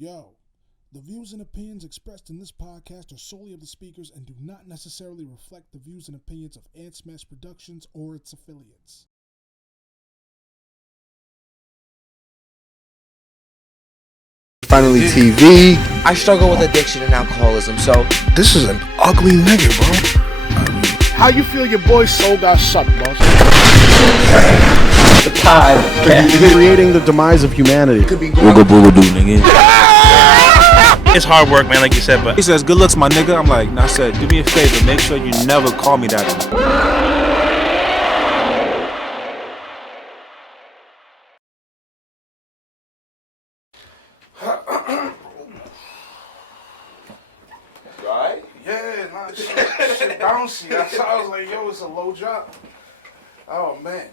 Yo, the views and opinions expressed in this podcast are solely of the speakers and do not necessarily reflect the views and opinions of Ant Smash Productions or its affiliates. Finally TV. I struggle with addiction and alcoholism, so This is an ugly nigga, bro. How you feel your boy's soul got sucked, boss? The pod. Creating the demise of humanity. Booga booga doo, nigga. It's hard work, man, like you said, but He says, good looks, my nigga. I'm like, nah, I said, do me a favor. Make sure you never call me that anymore. Right? Yeah, nah, shit bouncy. That's I was like, yo, it's a low drop. Oh, man.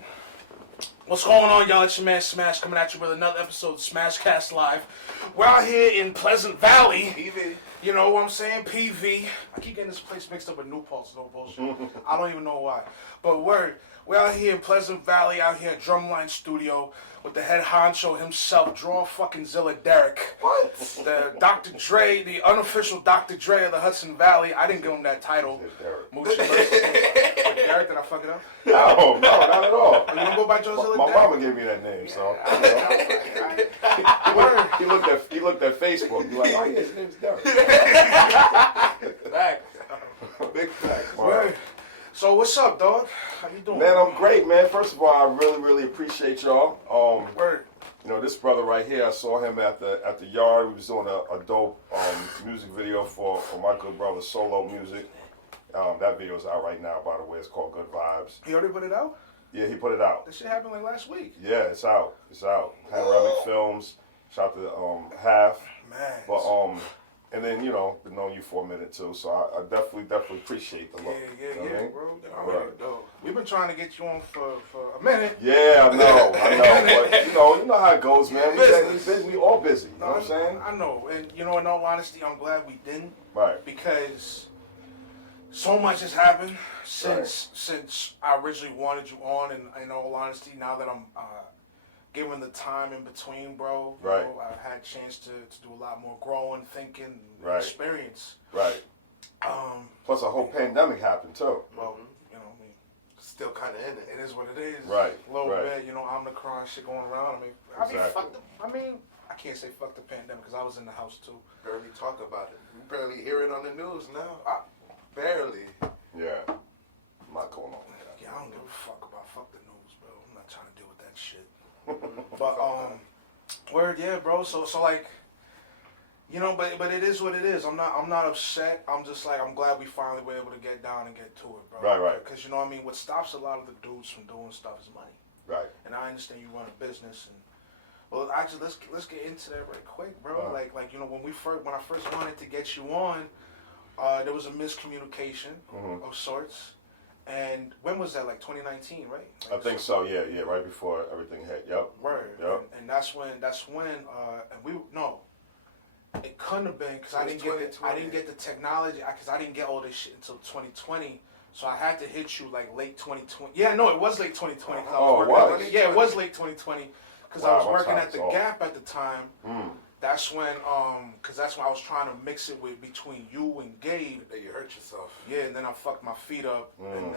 What's going on, y'all? It's your man Smash coming at you with another episode of Smashcast Live. We're out here in Pleasant Valley. PV. You know what I'm saying? PV. I keep getting this place mixed up with New Pulse. No bullshit. I don't even know why. But we're out here in Pleasant Valley, out here at Drumline Studio with the head honcho himself, Drawzilla Derrick. What? The Dr. Dre, the unofficial Dr. Dre of the Hudson Valley. I didn't give him that title. Moochie. Derrick, did I fuck it up? No, not at all. You don't go by Drawzilla My Derrick? mama gave me that name, so. He looked at Facebook. He like, oh yeah, his name's Derrick. Fact. Big fact. Word. So what's up, dog? How you doing? Man, I'm great, man. First of all, I really appreciate y'all. Word. You know, this brother right here, I saw him at the yard. We was doing a dope music video for my good brother Solo Music. That video's out right now, by the way. It's called Good Vibes. He already put it out? Yeah, he put it out. This shit happened like last week. Yeah, it's out. Panoramic Films. Shout to Half. Man. But and then been knowing you for a minute too, so I definitely appreciate the look. Yeah, you know what I mean? bro. Right. We've been trying to get you on for a minute. Yeah, I know, but you know how it goes, man. We all busy. You know what I'm saying? I know, and in all honesty, I'm glad we didn't. Right. Because so much has happened since I originally wanted you on, and in all honesty, now that I'm given the time in between, bro, right. I've had a chance to do a lot more growing, thinking, right. experience. Right. Plus a whole pandemic happened too. Well, still kind of in it. It is what it is. Right. A little bit, Omicron shit going around. I can't say fuck the pandemic because I was in the house too. Barely talk about it. You barely hear it on the news now. Barely. Yeah. I'm not going on with that. Yeah, I don't give a fuck about fuck the news, bro. I'm not trying to deal with that shit. But word, yeah, bro. So like, but it is what it is. I'm not upset. I'm just like, I'm glad we finally were able to get down and get to it, bro. Right. Because you know what I mean. What stops a lot of the dudes from doing stuff is money. Right. And I understand you run a business, and well, actually, let's get into that right quick, bro. Like when I first wanted to get you on, there was a miscommunication of sorts. And when was that? Like 2019, right? I think so. Yeah. Right before everything hit. Yep. Word. Yep. And that's when, it couldn't have been because I didn't get the technology because I didn't get all this shit until 2020. So I had to hit you like late 2020. Yeah, no, it was late 2020. It was late 2020 because I was working at the Gap at the time. That's when, because that's when I was trying to mix it between you and Gabe. That you hurt yourself. Yeah, and then I fucked my feet up, and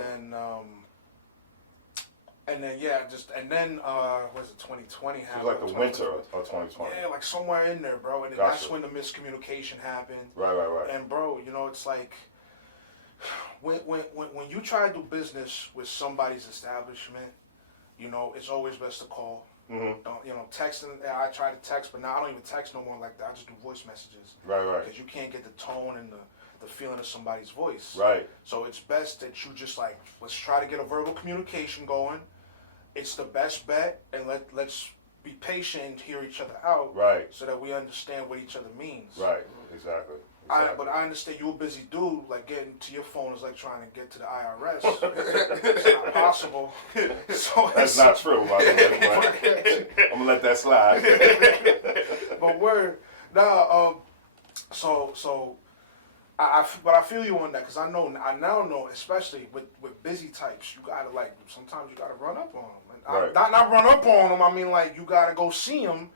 then was it 2020 happened? It was like the winter of 2020. Yeah, like somewhere in there, bro. And then that's when the miscommunication happened. Right. And bro, it's like when you try to do business with somebody's establishment, it's always best to call. Texting. I try to text, but now I don't even text no more like that. I just do voice messages. Right. Because you can't get the tone and the feeling of somebody's voice. Right. So it's best that you just like, let's try to get a verbal communication going. It's the best bet, and let's be patient and hear each other out. Right. So that we understand what each other means. Right. Exactly. But I understand you're a busy dude. Like getting to your phone is like trying to get to the IRS. It's not possible. So that's not true, by the way. I'm gonna let that slide. But word, but I feel you on that because I now know, especially with busy types, you gotta sometimes you gotta run up on them. Right. Not run up on them. I mean, like you gotta go see them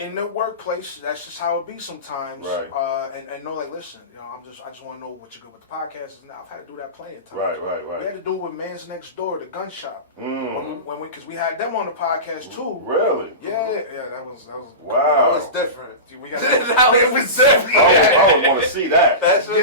in the workplace, that's just how it be sometimes. Right. And know, like, listen, you know, I just want to know what you're good with the podcast. Now, I've had to do that plenty of times. Right. We had to do it with Man's Next Door, the gun shop. Because we had them on the podcast too. Really? Yeah, that was. Wow. That was different. We got It was different. I would want to see that. That's what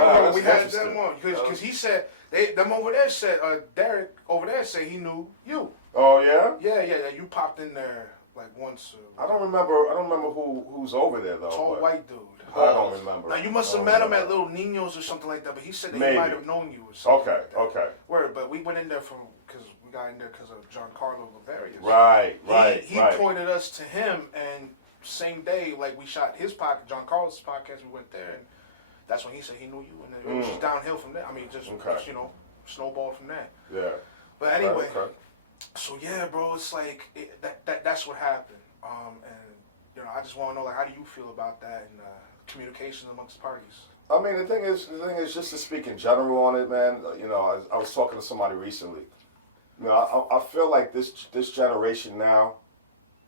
Wow, we that's had them on interesting. because he said them over there said Derrick over there said he knew you. Oh yeah. Yeah. You popped in there like once. I don't remember who's over there though. Tall but white dude. I don't remember. Now you must have met him at Little Nino's or something like that. But he said that Maybe. he might have known you or something. Okay. Like that. Okay. Word, but we went in there because we got in there because of Giancarlo Laverius. Right. He pointed us to him, and same day, like we shot his podcast, Giancarlo's podcast. We went there, and that's when he said he knew you, and then it was just downhill from there. I mean, just you know, snowball from there. Yeah. But anyway, Okay. so yeah, bro, it's like that's what happened. And you know, I just want to know, like, how do you feel about that and communication amongst parties? I mean, the thing is, just to speak in general on it, man. You know, I was talking to somebody recently. You know, I feel like this generation now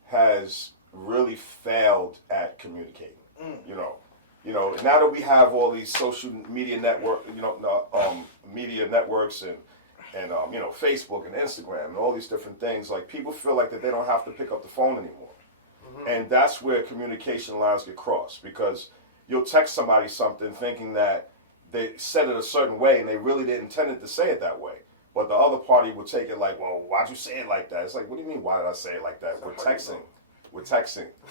has really failed at communicating. You know, now that we have all these social media media networks and you know, Facebook and Instagram and all these different things, like people feel like that they don't have to pick up the phone anymore. And that's where communication lines get crossed, because you'll text somebody something thinking that they said it a certain way and they really didn't intend to say it that way. But the other party will take it like, well, why'd you say it like that? It's like, what do you mean, why did I say it like that? We're texting.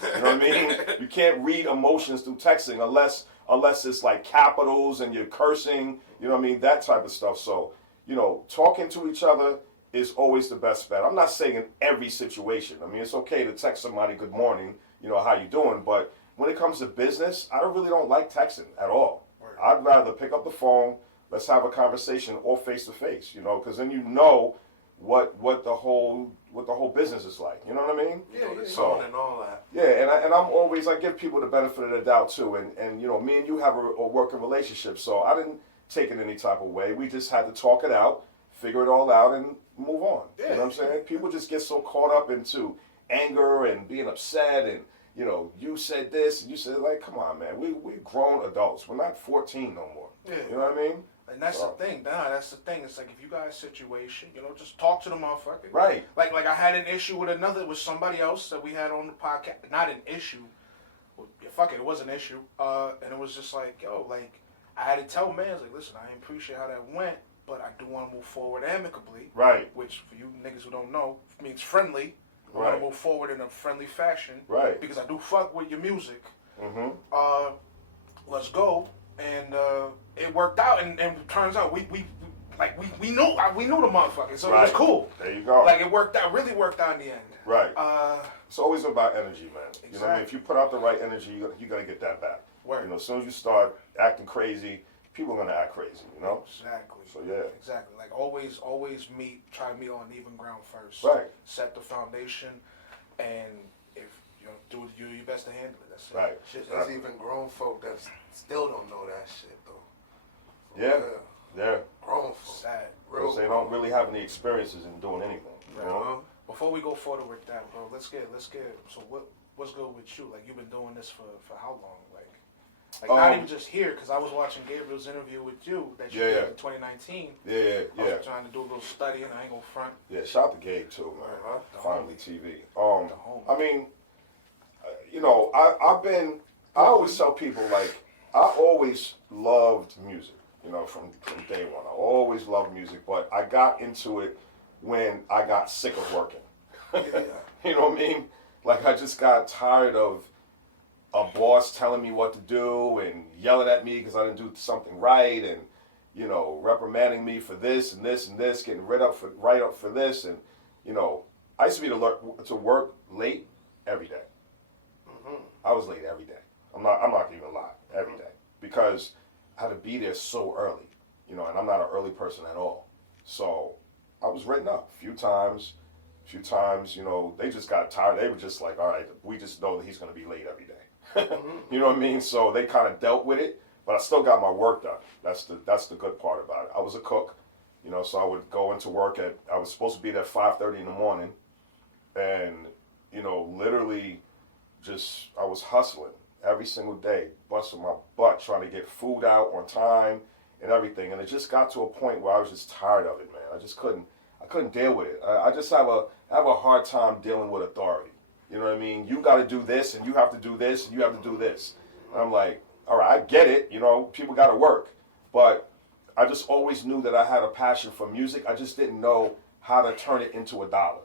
You know what I mean? You can't read emotions through texting unless it's like capitals and you're cursing, you know what I mean? That type of stuff. So, you know, talking to each other is always the best bet. I'm not saying in every situation. I mean, it's okay to text somebody good morning, you know, how you doing? But when it comes to business, I really don't like texting at all. I'd rather pick up the phone, let's have a conversation, or face to face, you know, because then you know what the whole business is like. You know what I mean? Yeah. So And all that. yeah, and I'm always, I give people the benefit of the doubt too, and you know, me and you have a working relationship, so I didn't take it any type of way. We just had to talk it out, figure it all out, and move on. Yeah. You know what I'm saying? People just get so caught up into anger and being upset, and you know, you said this and you said, like, come on, man, we're grown adults. We're not 14 no more. Yeah. You know what I mean? And that's the thing. That's the thing. It's like, if you got a situation, you know, just talk to the motherfucker. Right. Like I had an issue with somebody else that we had on the podcast. Not an issue. Well, yeah, fuck it. It was an issue. And it was just like, yo, like, I had to tell man, I was like, listen, I appreciate how that went, but I do want to move forward amicably. Right. Which, for you niggas who don't know, means friendly. I want to move forward in a friendly fashion. Right. Because I do fuck with your music. Mm-hmm. Let's go. And it worked out, and it turns out we knew the motherfucker, so it was cool. There you go. Like, it worked out, really worked out in the end. Right. It's always about energy, man. Exactly. You know what I mean? If you put out the right energy, you're gonna get that back. Word. You know, as soon as you start acting crazy, people are gonna act crazy. You know. Exactly. So yeah. Exactly. Like, always try to meet on even ground first. Right. Set the foundation, and if you know, do your best to handle it. That's it. Right. Shit, there's even grown folk that still don't know that shit though. Yeah. Grown folk. Sad. Because they don't really have any experiences in doing anything. You know? Uh-huh. Before we go further with that, bro, let's get. So what's good with you? Like, you've been doing this for how long? Like not even just here, because I was watching Gabriel's interview with you that you did in 2019. Yeah. I was trying to do a little study, and I ain't gonna front. Yeah. Shout out to Gabe too, man. The Finally homie. TV. The homie. I mean, you know, I always tell people, like, I always loved music. You know, from day one, I always loved music, but I got into it when I got sick of working. You know what I mean? Like, I just got tired of a boss telling me what to do and yelling at me because I didn't do something right, and you know, reprimanding me for this and this and this, getting right up for this, and you know, I used to be to work late every day. I was late every day. I'm not even gonna lie, every day, because I had to be there so early, you know, and I'm not an early person at all. So I was written up a few times, you know, they just got tired. They were just like, all right, we just know that he's going to be late every day. You know what I mean? So they kind of dealt with it, but I still got my work done. That's the good part about it. I was a cook, you know, so I would go into work I was supposed to be there at 5:30 in the morning, and, you know, literally I was hustling every single day, busting my butt, trying to get food out on time and everything. And it just got to a point where I was just tired of it, man. I couldn't deal with it. I just have a hard time dealing with authority. You know what I mean? You got to do this, and you have to do this, and you have to do this. And I'm like, all right, I get it. You know, people got to work. But I just always knew that I had a passion for music. I just didn't know how to turn it into a dollar.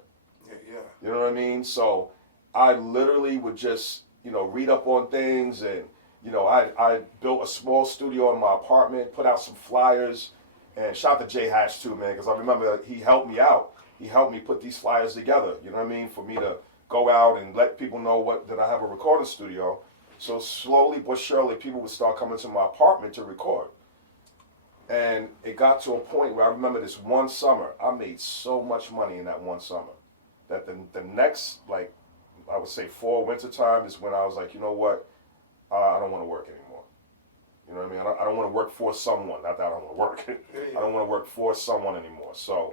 Yeah. You know what I mean? So I literally would just, you know, read up on things, and, you know, I built a small studio in my apartment, put out some flyers, and shout out to Jay Hatch too, man, because I remember he helped me out. He helped me put these flyers together, you know what I mean, for me to go out and let people know that I have a recording studio. So slowly but surely, people would start coming to my apartment to record. And it got to a point where I remember this one summer, I made so much money in that one summer that the next, like, I would say 4 winter time is when I was like, you know what, I don't want to work anymore. You know what I mean? I don't want to work for someone. Not that I don't want to work. I don't want to work for someone anymore. So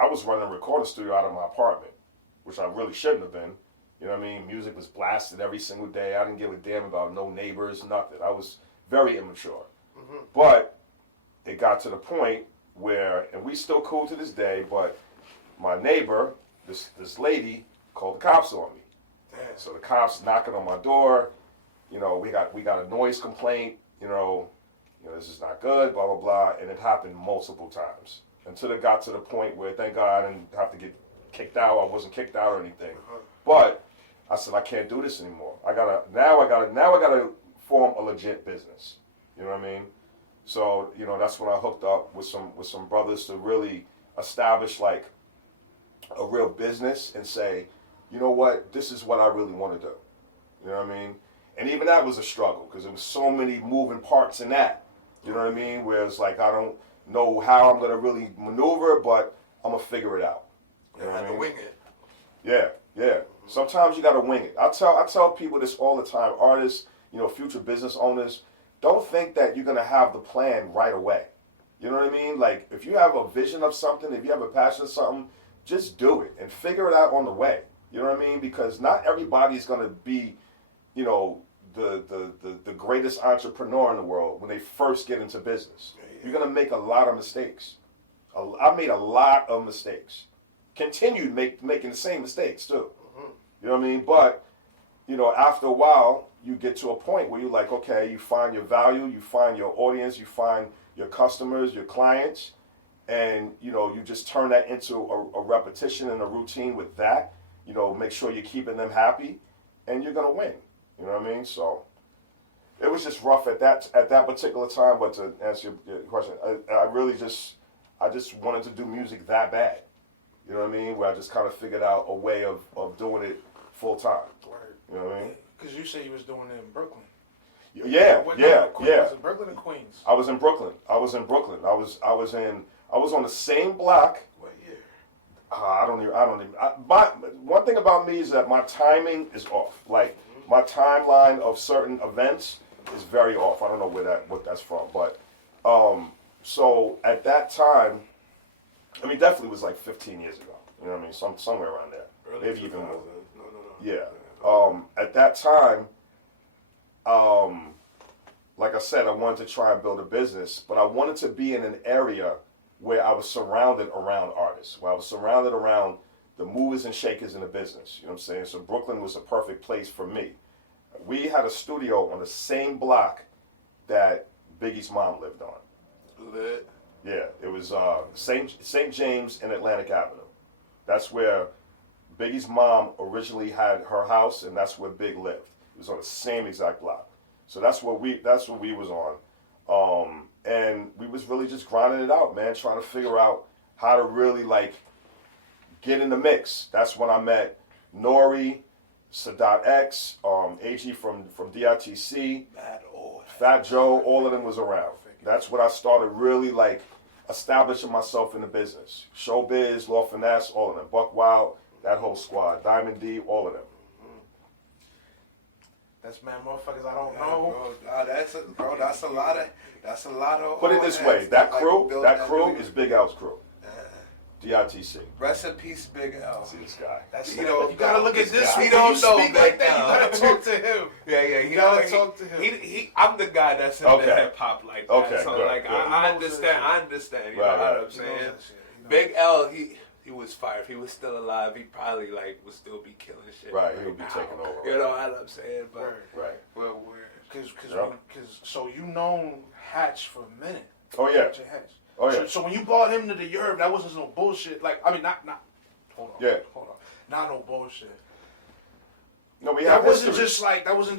I was running a recording studio out of my apartment, which I really shouldn't have been. You know what I mean? Music was blasted every single day. I didn't give a damn about no neighbors, nothing. I was very immature. Mm-hmm. But it got to the point where, and we still cool to this day, but my neighbor, this lady, called the cops on me. Damn. So the cops knocking on my door. You know, we got a noise complaint. You know, this is not good. Blah blah blah, and it happened multiple times until it got to the point where, thank God, I didn't have to get kicked out. I wasn't kicked out or anything. But I said I can't do this anymore. Now I gotta form a legit business. You know what I mean? So, you know, that's when I hooked up with some brothers to really establish like a real business and say, you know what, this is what I really want to do. You know what I mean? And even that was a struggle because there was so many moving parts in that. You know what I mean? Where it's like I don't know how I'm gonna really maneuver, but I'm gonna figure it out. You know what I mean? Wing it. Yeah. Sometimes you gotta wing it. I tell people this all the time. Artists, you know, future business owners, don't think that you're gonna have the plan right away. You know what I mean? Like if you have a vision of something, if you have a passion of something, just do it and figure it out on the way. You know what I mean? Because not everybody's gonna be, you know, the greatest entrepreneur in the world when they first get into business. You're gonna make a lot of mistakes. I made a lot of mistakes. Continued making the same mistakes too. You know what I mean? But, you know, after a while, you get to a point where you're like, okay, you find your value, you find your audience, you find your customers, your clients, and, you know, you just turn that into a repetition and a routine with that. You know, make sure you're keeping them happy, and you're gonna win. You know what I mean? So it was just rough at that particular time. But to answer your question, I really just wanted to do music that bad. You know what I mean? Where I just kind of figured out a way of doing it full time. Right. You know what I mean? Because you say you was doing it in Brooklyn. Yeah. Was it Brooklyn or Queens? I was in Brooklyn. I was on the same block. What year? I don't even. One thing about me is that my timing is off. Like my timeline of certain events is very off. I don't know what that's from, but so at that time, I mean, definitely was like 15 years ago. You know what I mean? Somewhere around there, early maybe even more. No. Yeah. At that time, like I said, I wanted to try and build a business, but I wanted to be in an area where I was surrounded around artists, where I was surrounded around the movers and shakers in the business. You know what I'm saying? So Brooklyn was a perfect place for me. We had a studio on the same block that Biggie's mom lived on. Lit. Yeah, it was St. James and Atlantic Avenue. That's where Biggie's mom originally had her house, and that's where Big lived. It was on the same exact block. So that's what we was on. And we was really just grinding it out, man, trying to figure out how to really like get in the mix. That's when I met Nori, Sadat X, AG from DITC, Fat Joe, all of them was around. That's when I started really like establishing myself in the business. Showbiz, Law Finesse, all of them. Buck Wild, that whole squad. Diamond D, all of them. That's mad motherfuckers I don't know. Bro, that's a lot of. Put it this way, that crew is Big L's crew. DITC. Rest in peace, Big L. See this guy. That's You don't you gotta know look at this this. guy. He He don't don't know speak Big like that. L. You gotta talk to him. Yeah, You gotta talk to him. I'm the guy that's into Okay. hip hop like that. Okay, so good, like good. I He knows understand. that I understand. You Right, know what right. I'm He knows saying? that shit. He knows Big L, he was fired. If he was still alive, he probably like would still be killing shit. Right, he would be now. taking over. You know what I'm saying? But Word. Right. well, Cause Yep. so you known Hatch for a minute. Oh yeah. Jay Hatch. Oh yeah. So when you brought him to the Yerb, that wasn't no bullshit. Like I mean, not. Hold on. Yeah. Hold on. Not no bullshit. No, we That have wasn't history.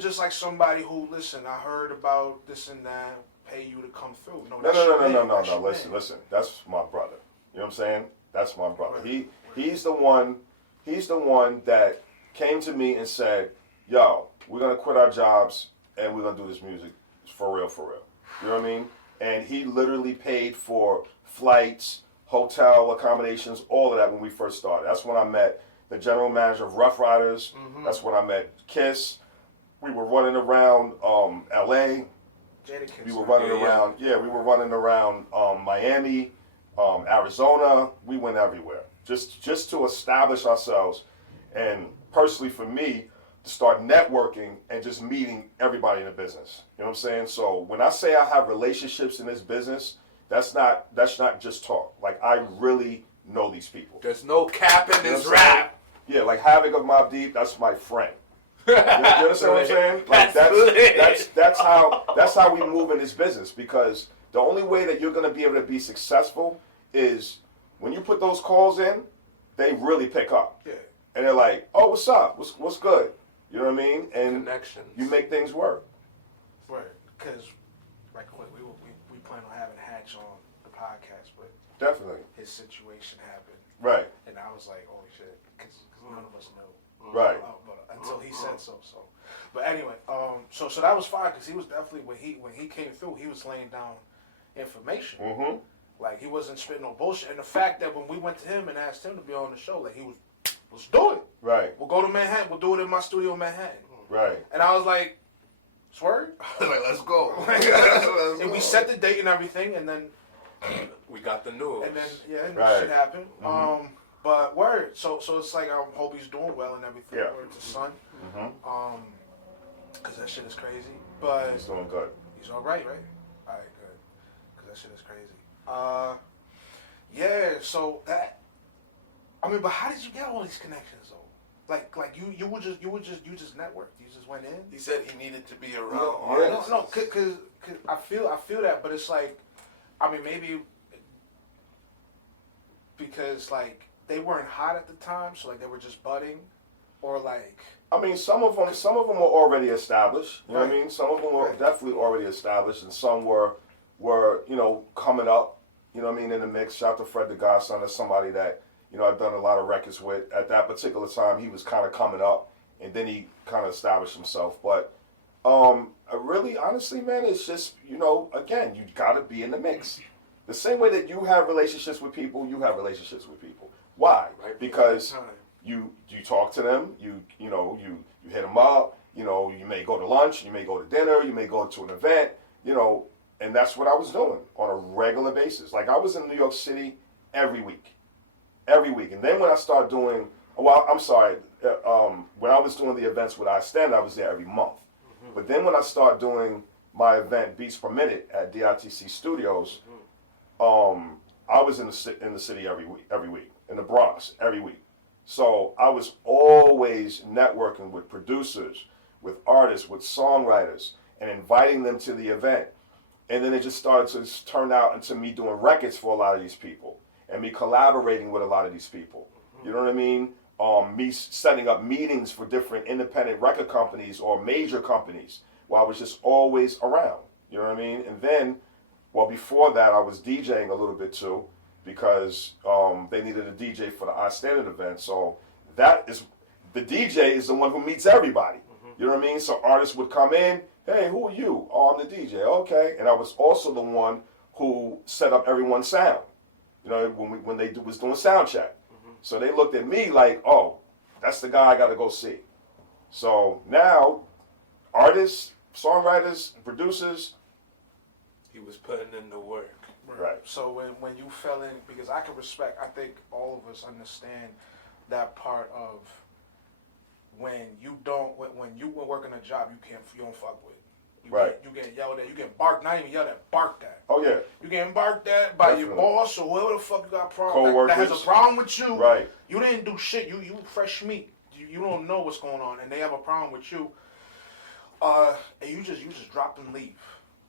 just like somebody who listen. I heard about this and that. Pay you to come through. No, that's your man. no. That's your Listen, man. listen. That's my brother. You know what I'm saying? That's my brother. Right. He's the one. He's the one that came to me and said, "Yo, we're gonna quit our jobs and we're gonna do this music for real, for real." You know what I mean? And he literally paid for flights, hotel accommodations, all of that when we first started. That's when I met the general manager of Rough Riders. Mm-hmm. That's when I met Kiss. We were running around L.A. Jadakiss, We were right? running around. Yeah, we were running around Miami, Arizona. We went everywhere just to establish ourselves, and personally for me, to start networking and just meeting everybody in the business. You know what I'm saying? So when I say I have relationships in this business, that's not just talk. Like I really know these people. there's no cap in You know this what I'm saying? rap. Yeah, like Havoc of Mobb Deep, that's my friend. You understand what I'm saying? Like That's lit. that's how we move in this business, because the only way that you're gonna be able to be successful is when you put those calls in, they really pick up. Yeah. And they're like, "Oh, what's up? What's good?" You know what I mean? And Connections. you make things work. Right. Because right quick, we plan on having Hatch on the podcast, but Definitely. his situation happened, Right. and I was like, "Holy shit!" Because none of us knew. Right. But until he said so. But anyway, so that was fine because he was definitely when he came through, he was laying down information. Mm-hmm. Like he wasn't spitting no bullshit. And the fact that when we went to him and asked him to be on the show, like he was, let's do it. Right. We'll go to Manhattan. We'll do it in my studio in Manhattan. Right. And I was like, swear. like, let's go. And we set the date and everything, and then We got the news. and then and Right. shit happened. But word. So it's like I hope he's doing well and everything. Yeah. Word to son. Mm-hmm. Cause that shit is crazy. But He's doing good. he's all right, right? All right, good. Cause that shit is crazy. Yeah. So that. I mean, but how did you get all these connections though? Like you just networked. You just went in. He said he needed to be around No, artists. no, cause I feel that, but it's like, I mean, maybe because like they weren't hot at the time, so like they were just budding, or like. I mean, some of them were already established. You know what I Right. mean? Some of them were Right. definitely already established, and some were coming up. You know what I mean? In the mix. Shout out to Fred the Godson, as somebody that I've done a lot of records with. At that particular time, he was kind of coming up, and then he kind of established himself. But really, honestly, man, it's just again, you got to be in the mix. The same way that you have relationships with people, you have relationships with people. Why? Right, Because time. you talk to them, you hit them up, you may go to lunch, you may go to dinner, you may go to an event, and that's what I was doing on a regular basis. Like I was in New York City every week, and then when I started doing, when I was doing the events with I Stand, I was there every month. But then when I started doing my event Beats Permitted at DITC Studios, I was in the city every week, in the Bronx every week. So I was always networking with producers, with artists, with songwriters, and inviting them to the event. And then it just started to turn out into me doing records for a lot of these people, and me collaborating with a lot of these people. You know what I mean? Me setting up meetings for different independent record companies or major companies, where I was just always around. You know what I mean? And then, before that, I was DJing a little bit too, because they needed a DJ for the I Standard event. So the DJ is the one who meets everybody. You know what I mean? So artists would come in, hey, who are you? Oh, I'm the DJ. Okay. And I was also the one who set up everyone's sound. When they was doing sound check. So they looked at me like, oh, that's the guy I got to go see. So now, artists, songwriters, producers. He was putting in the work. Right. So when you fell in, because I can respect, I think all of us understand that part of when you working a job you don't fuck with. You get yelled at, you get barked, not even yelled at, barked at. Oh yeah. You getting barked at by your boss or whoever the fuck you got a problem that has a problem with you. Right. You didn't do shit. You fresh meat. You don't know what's going on, and they have a problem with you. And you just drop and leave.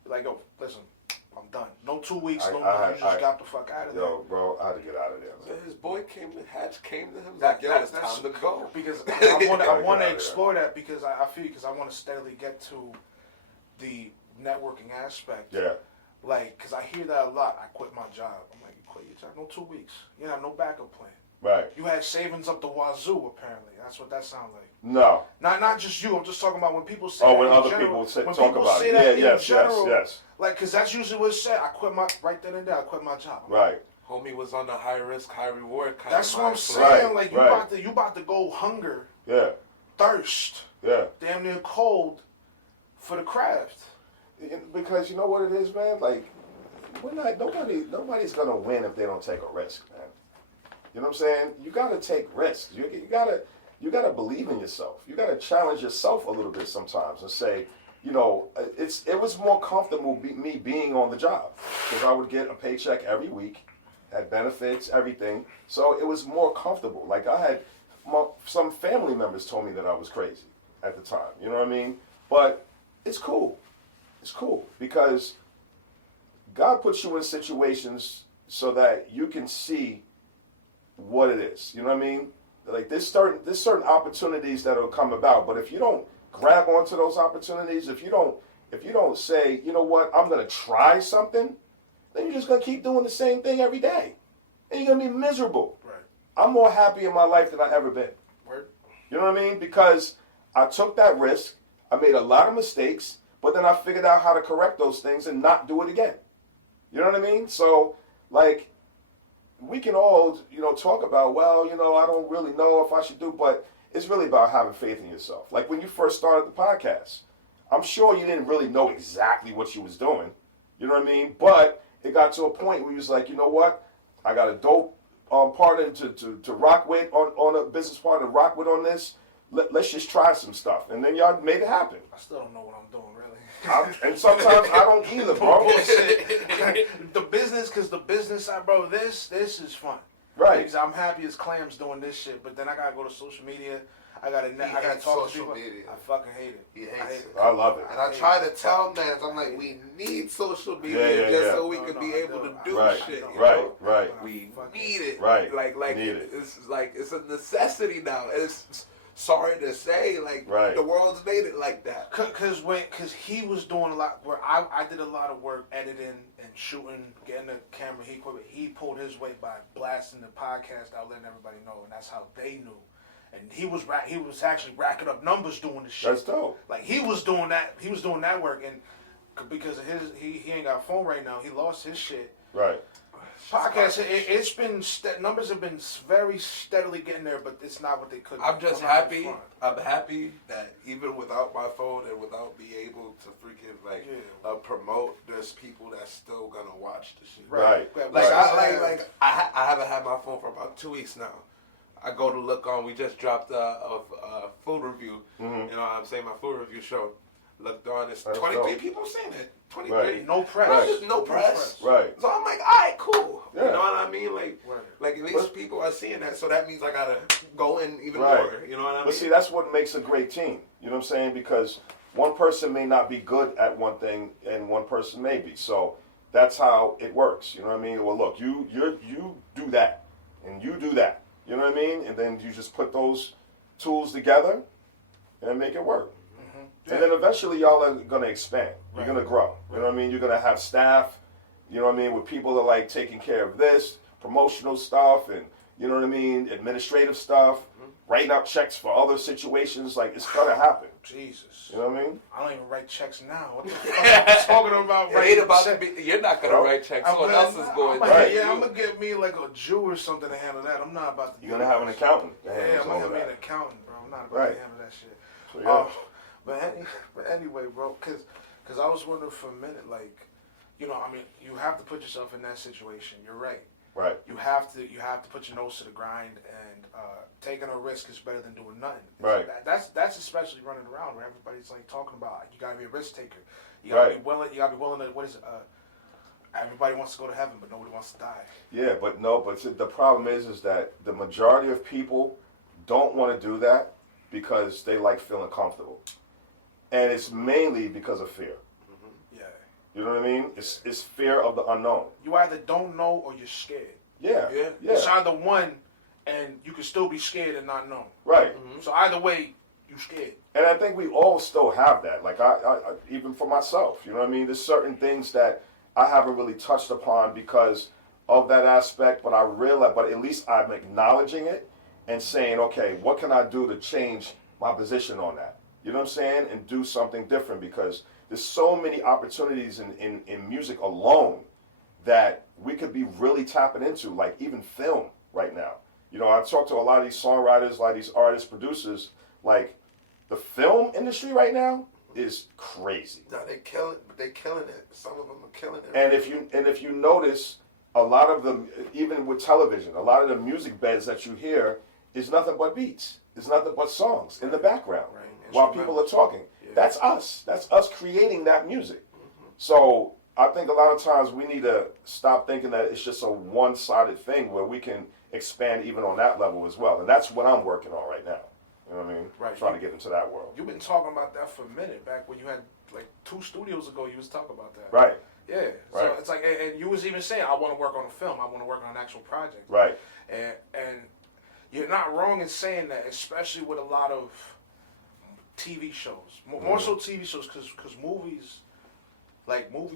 Like, yo, listen, I'm done. No 2 weeks, no more. You just got the fuck out of there. Yo, bro, I had to get out of there. So his boy Hatch came to him. That, Like, yo, it's time to go. Because I want to explore that because I I want to steadily get to the networking aspect. Yeah. Like, because I hear that a lot. I quit my job. I'm like, you quit your job? No 2 weeks. You have no backup plan. Right. You had savings up the wazoo, apparently. That's what that sounds like. No. Not just you. I'm just talking about when people say Oh, that when in other general, people when talk people about say it. that Yeah, in general, yes. Like, because that's usually what's said. I quit my, right then and there, I quit my job. Right. Homie was on the high risk, high reward kind That's of what I'm mindset. saying. Right, Like, you about to go hunger, Yeah. thirst, Yeah. damn near cold for the craft. Because you know what it is, man? Like, nobody's gonna win if they don't take a risk, man. You know what I'm saying? You gotta take risks. You gotta believe in yourself. You gotta challenge yourself a little bit sometimes and say, you know, it was more comfortable me being on the job because I would get a paycheck every week, had benefits, everything. So it was more comfortable. Like I had some family members told me that I was crazy at the time. You know what I mean? But it's cool. It's cool because God puts you in situations so that you can see what it is. You know what I mean? Like there's certain opportunities that will come about, but if you don't grab onto those opportunities, if you don't say, you know what, I'm gonna try something, then you're just gonna keep doing the same thing every day, and you're gonna be miserable. Right. I'm more happy in my life than I've ever been. Word. You know what I mean? Because I took that risk. I made a lot of mistakes, but then I figured out how to correct those things and not do it again. You know what I mean? So, like, we can all, talk about, well, I don't really know if I should do, but it's really about having faith in yourself. Like when you first started the podcast, I'm sure you didn't really know exactly what you was doing. You know what I mean? But it got to a point where you was like, you know what? I got a dope partner to rock with, on a business partner to rock with on this. Let's just try some stuff. And then y'all made it happen. I still don't know what I'm doing, really. And sometimes I don't either, bro. The business side, bro, this is fun. Right. Because I'm happy as clams doing this shit, but then I gotta go to social media. I gotta talk to people. Media. I fucking hate it. He hates it. I love it. And I try to tell man, I'm like, we need social media so we can be able to do shit. Right. We need it. Right. Like Need it. it's a necessity now. And it's sorry to say, the world's made it like that. Cause he was doing a lot where I did a lot of work editing and shooting, getting the camera. He pulled his weight by blasting the podcast out, letting everybody know, and that's how they knew. And he was actually racking up numbers doing this shit. That's dope. Like he was doing that work, and because of he ain't got a phone right now. He lost his shit. Right. Podcast, it's been numbers have been very steadily getting there, but it's not what they could. I'm just happy. I'm happy that even without my phone and without being able to freaking promote, there's people that's still gonna watch the shit. Right. I haven't had my phone for about 2 weeks now. I go to look on. We just dropped a food review. Mm-hmm. You know what I'm saying? My food review show. Looked on. It's That's 23 dope. people seeing it. 23. Right. No press. Right. No press. Right. So I'm like, all right, cool. Yeah. You know what I mean? Like at least people are seeing that. So that means I gotta go in even more. You know what I mean? But see, that's what makes a great team. You know what I'm saying? Because one person may not be good at one thing, and one person may be. So that's how it works. You know what I mean? Well, look, you do that, and you do that. You know what I mean? And then you just put those tools together and make it work. Mm-hmm. Yeah. And then eventually y'all are going to expand. You're going to grow. You know what I mean? You're going to have staff, you know what I mean, with people that like taking care of this, promotional stuff, and, you know what I mean, administrative stuff, writing out checks for other situations. Like, it's going to happen. Jesus. You know what I mean? I don't even write checks now. What the fuck are you talking about? It ain't about to be. You're not gonna write checks. Someone else is going to. Right. Yeah, I'm gonna get me like a Jew or something to handle that. I'm not about to. You're going to have an accountant. Yeah, I'm gonna have me an accountant, bro. I'm not about to handle that shit. So, yeah. But anyway, bro, cause I was wondering for a minute, like, you know, I mean, you have to put yourself in that situation. You're right. Right. You have to put your nose to the grind, and taking a risk is better than doing nothing. Right. That's especially running around where everybody's like talking about you gotta be a risk taker. You gotta be willing. You gotta be willing to everybody wants to go to heaven, but nobody wants to die. Yeah, but the problem is that the majority of people don't want to do that because they like feeling comfortable, and it's mainly because of fear. Yeah. You know what I mean? It's fear of the unknown. You either don't know or you're scared. Yeah. It's either one, and you can still be scared and not know. Right. So either way, you scared. And I think we all still have that. Like I even for myself, you know what I mean? There's certain things that I haven't really touched upon because of that aspect, but at least I'm acknowledging it and saying, okay, what can I do to change my position on that? You know what I'm saying? And do something different, because there's so many opportunities in music alone that we could be really tapping into, like even film right now. You know, I talk to a lot of these songwriters, a lot of these artists, producers, like the film industry right now is crazy. No, they're killing it. Some of them are killing it. And if you notice, a lot of them, even with television, a lot of the music beds that you hear is nothing but beats. It's nothing but songs in the background while people are talking. Yeah. That's us. That's us creating that music. So I think a lot of times we need to stop thinking that it's just a one-sided thing, where we can expand even on that level as well. And that's what I'm working on right now. You know what I mean? Right. Trying to get into that world. You've been talking about that for a minute. Back when you had like 2 studios ago, you was talking about that. Right. Yeah. Right. So it's like, and you was even saying, I want to work on a film. I want to work on an actual project. Right. And you're not wrong in saying that, especially with a lot of TV shows. More so TV shows, because movies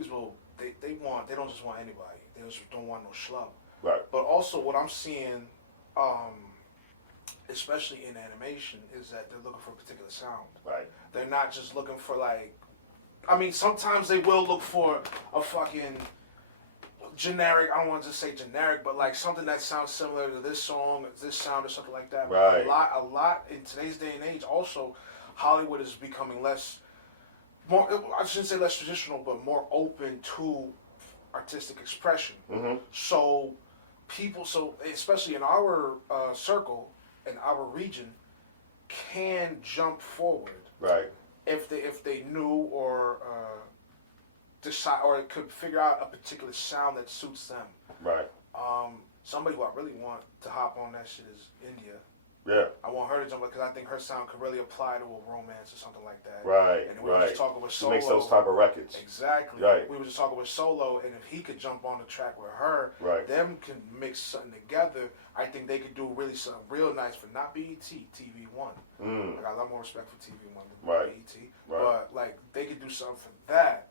will, they don't just want anybody. They just don't want no schlub. Right. But also what I'm seeing, especially in animation, is that they're looking for a particular sound. Right. They're not just looking for I mean, sometimes they will look for a fucking generic, I don't want to just say generic, but like something that sounds similar to this song, this sound, or something like that. Right. A lot in today's day and age, also, Hollywood is becoming I shouldn't say less traditional, but more open to artistic expression. So especially in our circle, in our region, can jump forward. Right. If they knew or decide, or could figure out a particular sound that suits them. Right. Somebody who I really want to hop on that shit is India. Yeah. I want her to jump because I think her sound could really apply to a romance or something like that. Right. And we were just talking with Solo. Makes those type of records. Exactly. Right. We were just talking with Solo, and if he could jump on the track with her, right, them can mix something together. I think they could do really something real nice for not BET, TV1. Like, I have a lot more respect for TV1 than BET. Right. But like they could do something for that,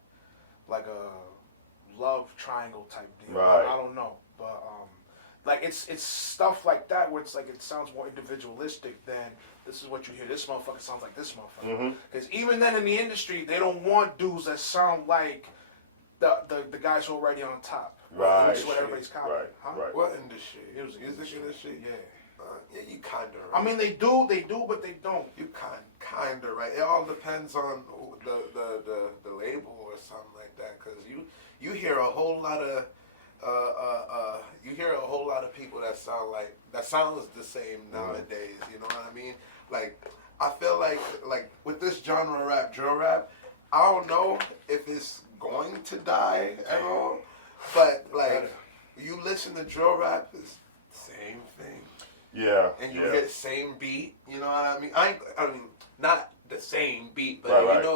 like a love triangle type deal. Right. I don't know, but like it's stuff like that where it's like it sounds more individualistic than this is what you hear. This motherfucker sounds like this motherfucker. Because even then in the industry, they don't want dudes that sound like the guys who are already on top. Right. Which is what everybody's copying. Right. Huh? Right. What industry? Music industry? Yeah. Yeah, you kinda right. I mean, they do, but they don't. You kinda right. It all depends on the label or something like that. Cause you hear a whole lot of people that sounds the same nowadays. You know what I mean? Like I feel like with this genre of rap, drill rap, I don't know if it's going to die at all. But like you listen to drill rap, it's the same thing. Yeah. And you hear the same beat, you know what I mean? I mean, not the same beat, but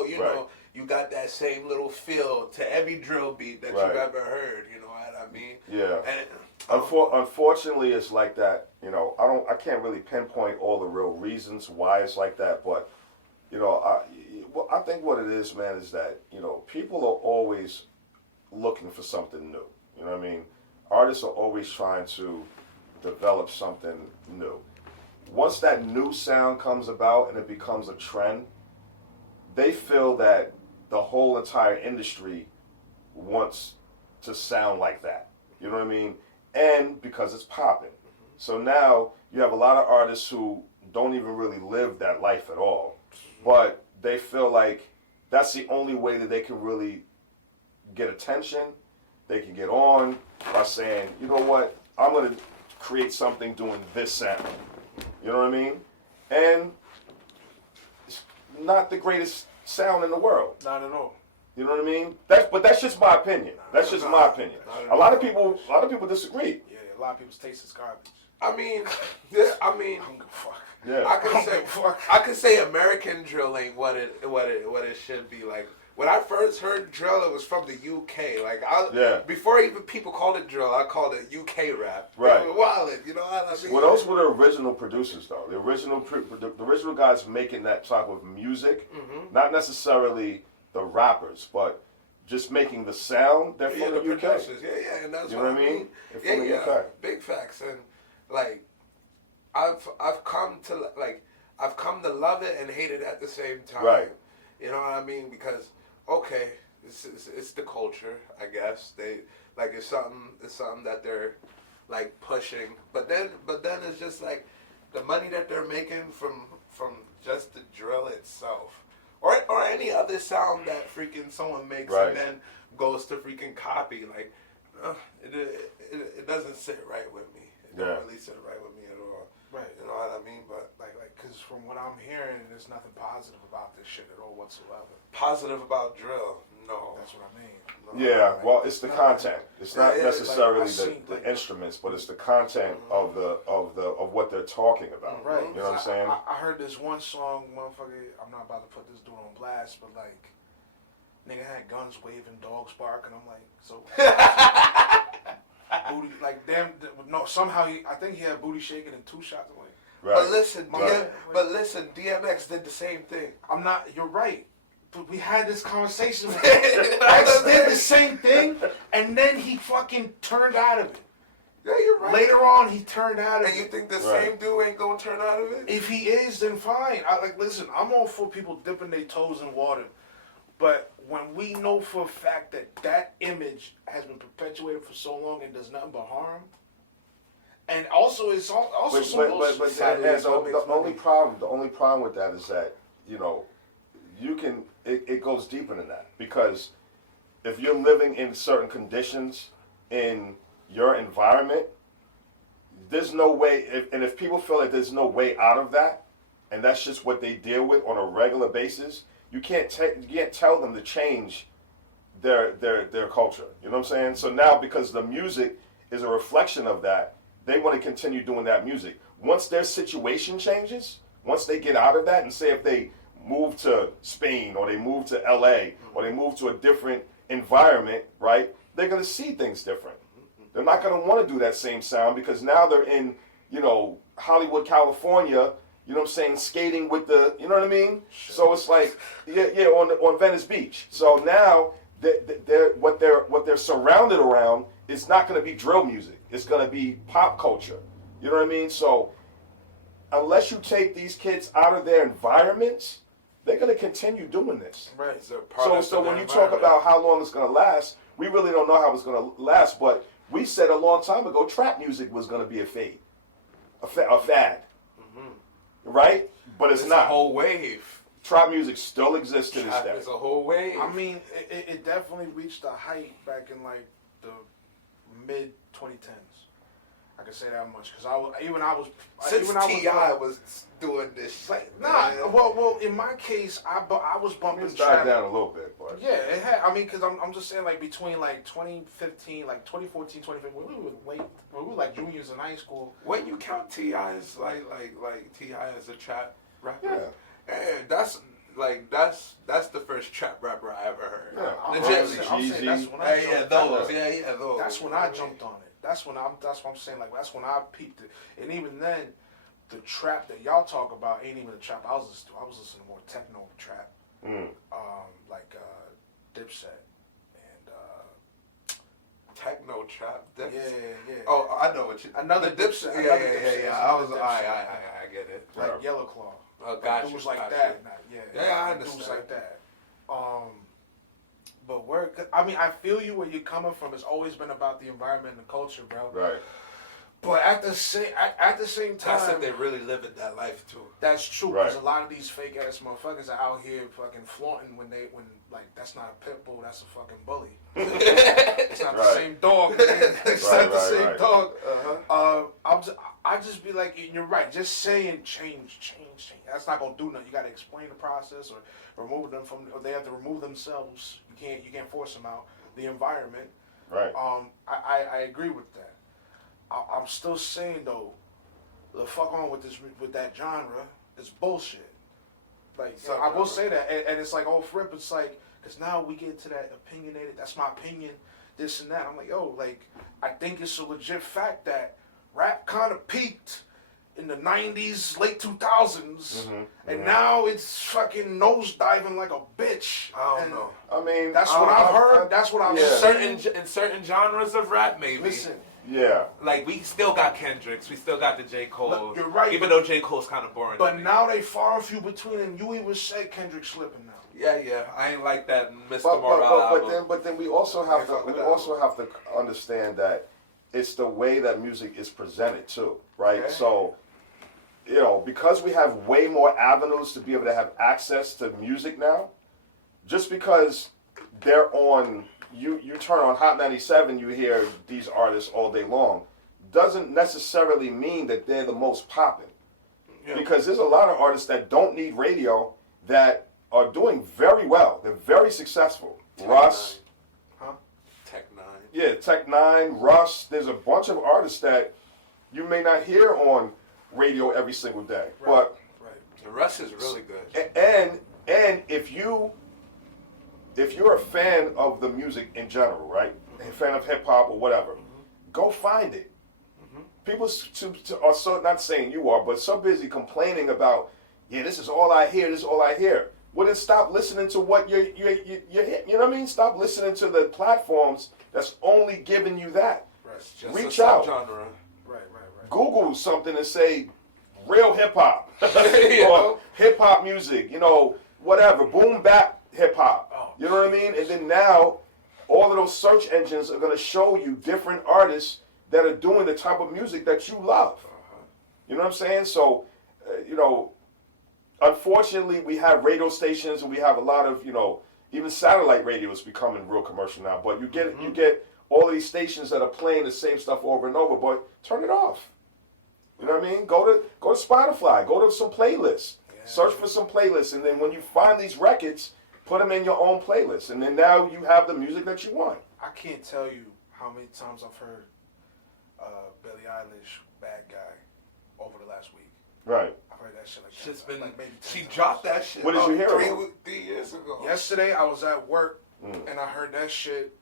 you know, you got that same little feel to every drill beat that you've ever heard, you know what I mean? Yeah. And unfortunately, it's like that. You know, I can't really pinpoint all the real reasons why it's like that, but you know, I think what it is, man, is that you know people are always looking for something new. You know what I mean? Artists are always trying to develop something new. Once that new sound comes about and it becomes a trend, they feel that the whole entire industry wants to sound like that. You know what I mean? And because it's popping. So now you have a lot of artists who don't even really live that life at all, but they feel like that's the only way that they can really get attention they can get on by saying, you know what, I'm gonna create something doing this sound. You know what I mean? And it's not the greatest sound in the world. Not at all. You know what I mean? But that's just my opinion. That's just my opinion. A lot of people disagree. Yeah, a lot of people's taste is garbage. I mean, yeah, I mean, I don't give a fuck. Yeah. I could say American drill ain't what it should be like. When I first heard drill, it was from the UK. Like, before even people called it drill, I called it UK rap. Right. Wallet, you know what I mean? Well, those were the original producers, though. The original guys making that type of music, not necessarily the rappers, but just making the sound. They're from the UK. Producers. Yeah, and that's You know what I mean? They're from the UK. Big facts. And like, I've come to love it and hate it at the same time. Right. You know what I mean? Because okay, it's the culture, I guess. They like it's something that they're like pushing, but then it's just like the money that they're making from just the drill itself, or any other sound that freaking someone makes Right. and then goes to freaking copy. Like it doesn't sit right with me. It don't really sit right with me at all. Right. You know what I mean? But Because from what I'm hearing, there's nothing positive about this shit at all whatsoever. positive about drill, no. That's what I mean. No. Yeah, well, it's the content. It's not Yeah, necessarily like, I seen, the like- instruments, but it's the content of what they're talking about. Right. You know what I'm saying? I heard this one song, motherfucker. I'm not about to put this dude on blast, but like, nigga had guns waving, dogs barking. I'm like, so. Booty, like damn, no. Somehow I think he had booty shaking and 2 shots. I'm like, Right. But listen, DMX did the same thing. I'm not. You're right. But we had this conversation. X did the same thing, and then he fucking turned out of it. Yeah, you're right. Later on, he turned out of And you it. think the Right. same dude ain't gonna turn out of it? If he is, then fine. Listen, I'm all for people dipping their toes in water. But when we know for a fact that that image has been perpetuated for so long and does nothing but harm, and also it's also some bullshit. But Sadly, that's what makes the only problem with that is that, you know, you can it goes deeper than that, because if you're living in certain conditions in your environment, there's no way. If people feel like there's no way out of that, and that's just what they deal with on a regular basis, you can't tell them to change their culture. You know what I'm saying? So now, because the music is a reflection of that, they want to continue doing that music. Once their situation changes, once they get out of that, and say if they move to Spain or they move to LA or they move to a different environment, right? They're going to see things different. They're not going to want to do that same sound, because now they're in, you know, Hollywood, California, you know what I'm saying, skating with the, you know what I mean? Sure. So it's like, on Venice Beach. So now what they're surrounded around is not going to be drill music. It's going to be pop culture. You know what I mean? So unless you take these kids out of their environments, they're going to continue doing this. Right. So when you talk about how long it's going to last, we really don't know how it's going to last. But we said a long time ago, trap music was going to be a fad. Right? But it's not. A whole wave. Trap music still exists to this day. It's a whole wave. I mean, it definitely reached a height back in like the mid 2010s. I can say that much, because Since T.I. was doing this shit. Like, nah, well, in my case, I was bumping It's died trap. down a little bit, but Yeah, it had. I mean, because I'm just saying, like, between like 2015, like 2014, 2015, we were like juniors in high school. When you count T.I. as like T.I. as a trap rapper, yeah. and that's the first trap rapper I ever heard. Yeah. I'm Jeezy. saying that's when I jumped those. on it. Yeah, those. That's when I jumped on it. That's what I'm saying. Like, that's when I peeped it. And even then, the trap that y'all talk about ain't even a trap. I was listening to more techno trap, like Dipset and techno trap. yeah. Oh, I know what you. Another Dipset. Dipset. Yeah. I was. I get it. like Yellow Claw. Oh, gotcha. Dudes like gotcha. that. Yeah, I understand. Dudes like that. But I mean, I feel you where you're coming from. It's always been about the environment and the culture, bro. Right. But at the same time, That's if they really living that life too. that's true. Right. Because a lot of these fake ass motherfuckers are out here fucking flaunting when like that's not a pit bull, that's a fucking bully. It's not the Right. same dog. It's not the same right. dog. I just be like, you're right. Just saying change. That's not gonna do nothing. You gotta explain the process or remove them from, or they have to remove themselves. You can't force them out. The environment. Right. I agree with that. I'm still saying though, the fuck on with that genre is bullshit. Like I will say that, and it's like off rip. It's like because now we get to that opinionated. That's my opinion. This and that. I'm like, yo, like I think it's a legit fact that rap kind of peaked in the 90s, late 2000s, and now it's fucking nosediving like a bitch. I don't know. I mean, That's what I've heard. That's what I've seen. In certain genres of rap, maybe. Listen, yeah. Like, we still got Kendricks, we still got the J. Cole. Look, you're right. Even though J. Cole's kind of boring. but to me. now they far and few between, and you even said Kendrick slipping now. Yeah, I ain't like that Mr. Morale album. But then we also have fuck to with we that also have to understand that it's the way that music is presented too, right? Okay. So, you know, because we have way more avenues to be able to have access to music now, just because they're on you turn on Hot 97, you hear these artists all day long, doesn't necessarily mean that they're the most popping. Because there's a lot of artists that don't need radio that are doing very well. They're very successful. Russ, Tech Nine. yeah, Tech Nine, Russ. There's a bunch of artists that you may not hear on radio every single day. But The Russ is really good. and if you're a fan of the music in general, right? A fan of hip hop or whatever, go find it. People are so, not saying you are, but so busy complaining about, yeah, this is all I hear, this is all I hear. Well, then stop listening to what you're you know what I mean? Stop listening to the platforms that's only giving you that. It's just Reach a out. subgenre. Right. Google something and say real hip hop or hip hop music, you know, whatever, boom bap hip hop. You know what I mean? And then now all of those search engines are going to show you different artists that are doing the type of music that you love. You know what I'm saying? So, you know, unfortunately, we have radio stations and we have a lot of, you know, even satellite radio is becoming real commercial now. But you get all of these stations that are playing the same stuff over and over. But turn it off. You know what I mean? Go to Spotify. Go to some playlists. Search for some playlists, and then when you find these records, put them in your own playlist, and then now you have the music that you want. I can't tell you how many times I've heard Billie Eilish, Bad Guy, over the last week. Right. I've heard that shit like Shit's that. been like maybe 10 she times. dropped that shit. What did you hear about about? 3 years ago. Yesterday, I was at work, and I heard that shit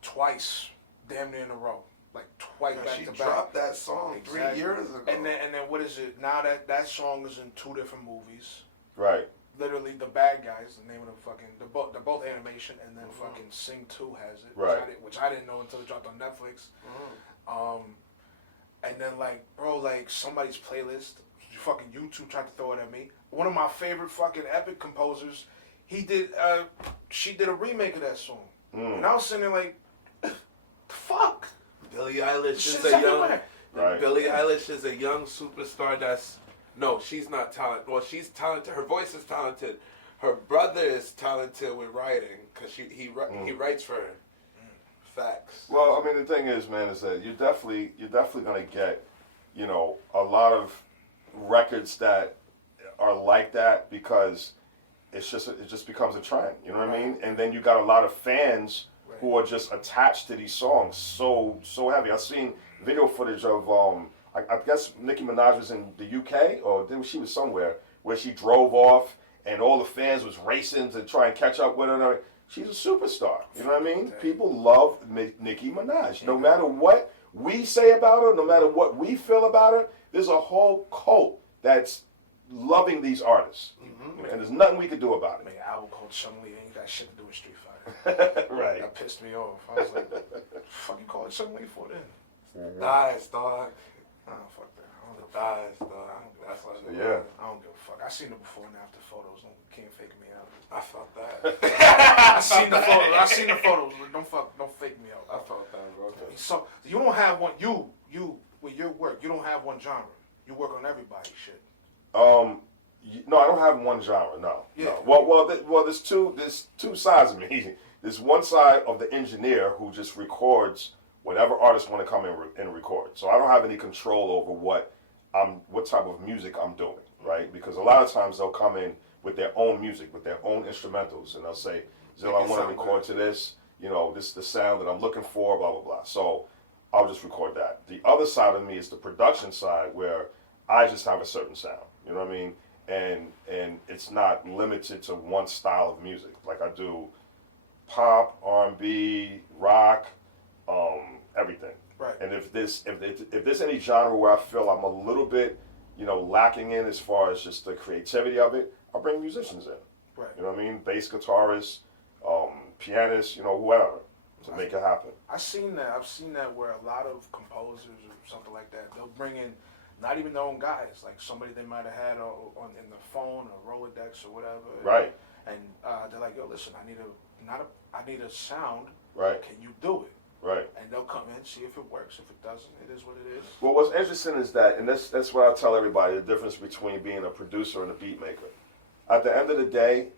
twice, damn near in a row. Like twice Yeah, back she to back. dropped that song 3 years ago. And then what is it? Now that song is in 2 different movies. Right. Literally, The Bad Guys, the name of the fucking, they're both animation, and then fucking Sing 2 has it, Right. which I didn't know until it dropped on Netflix. And then like, bro, like somebody's playlist, fucking YouTube tried to throw it at me. One of my favorite fucking epic composers, she did a remake of that song, and I was sitting there like, the fuck. Billie Eilish Shit's is a young. everywhere. Right. Billie Eilish is a young superstar. No, she's not talented. Well, she's talented. Her voice is talented. Her brother is talented with writing because he writes for her. Facts. Well, I mean, the thing is, man, is that you're definitely gonna get, you know, a lot of records that are like that because it just becomes a trend. You know what I mean? And then you got a lot of fans who are just attached to these songs so heavy. I've seen video footage of I guess Nicki Minaj was in the UK or she was somewhere where she drove off and all the fans was racing to try and catch up with her. She's a superstar. You know what I mean? People love Nicki Minaj. No matter what we say about her, no matter what we feel about her, there's a whole cult that's loving these artists. And there's nothing we can do about it. Made an album called Chung-Li, ain't got shit to do with Street Fighter. Right. That pissed me off. I was like, what the fuck you call it Chung-Li for then? Thighs, dog. Nah, fuck that. I don't give a fuck. Thighs, dog. That's what I Yeah. I don't give a fuck. I seen the before and after photos. Can't fake me out. I felt that. I seen the photos. I seen the photos. Don't fake me out. I felt that, bro. So you don't have one. You with your work, you don't have one genre. You work on everybody's shit. No, I don't have one genre. No. Yeah. No. Well, there's two sides of me. There's one side of the engineer who just records whatever artists want to come in and record. So I don't have any control over what type of music I'm doing, right? Because a lot of times they'll come in with their own music, with their own instrumentals, and they'll say, Zilla, I want to record to this. You know, this is the sound that I'm looking for, blah, blah, blah. So I'll just record that. The other side of me is the production side where I just have a certain sound. You know what I mean? And it's not limited to one style of music. Like I do pop, R&B, rock, everything. Right. And if there's any genre where I feel I'm a little bit, lacking in as far as just the creativity of it, I'll bring musicians in. Right. You know what I mean? Bass guitarists, pianists, whoever, to make it happen. I've seen that where a lot of composers or something like that, they'll bring in not even their own guys, like somebody they might have had in the phone or Rolodex or whatever. Right. And they're like, yo, listen, I need a sound. Right. Can you do it? Right. And they'll come in, see if it works. If it doesn't, it is what it is. Well, what's interesting is that, and that's what I tell everybody, the difference between being a producer and a beat maker. At the end of the day,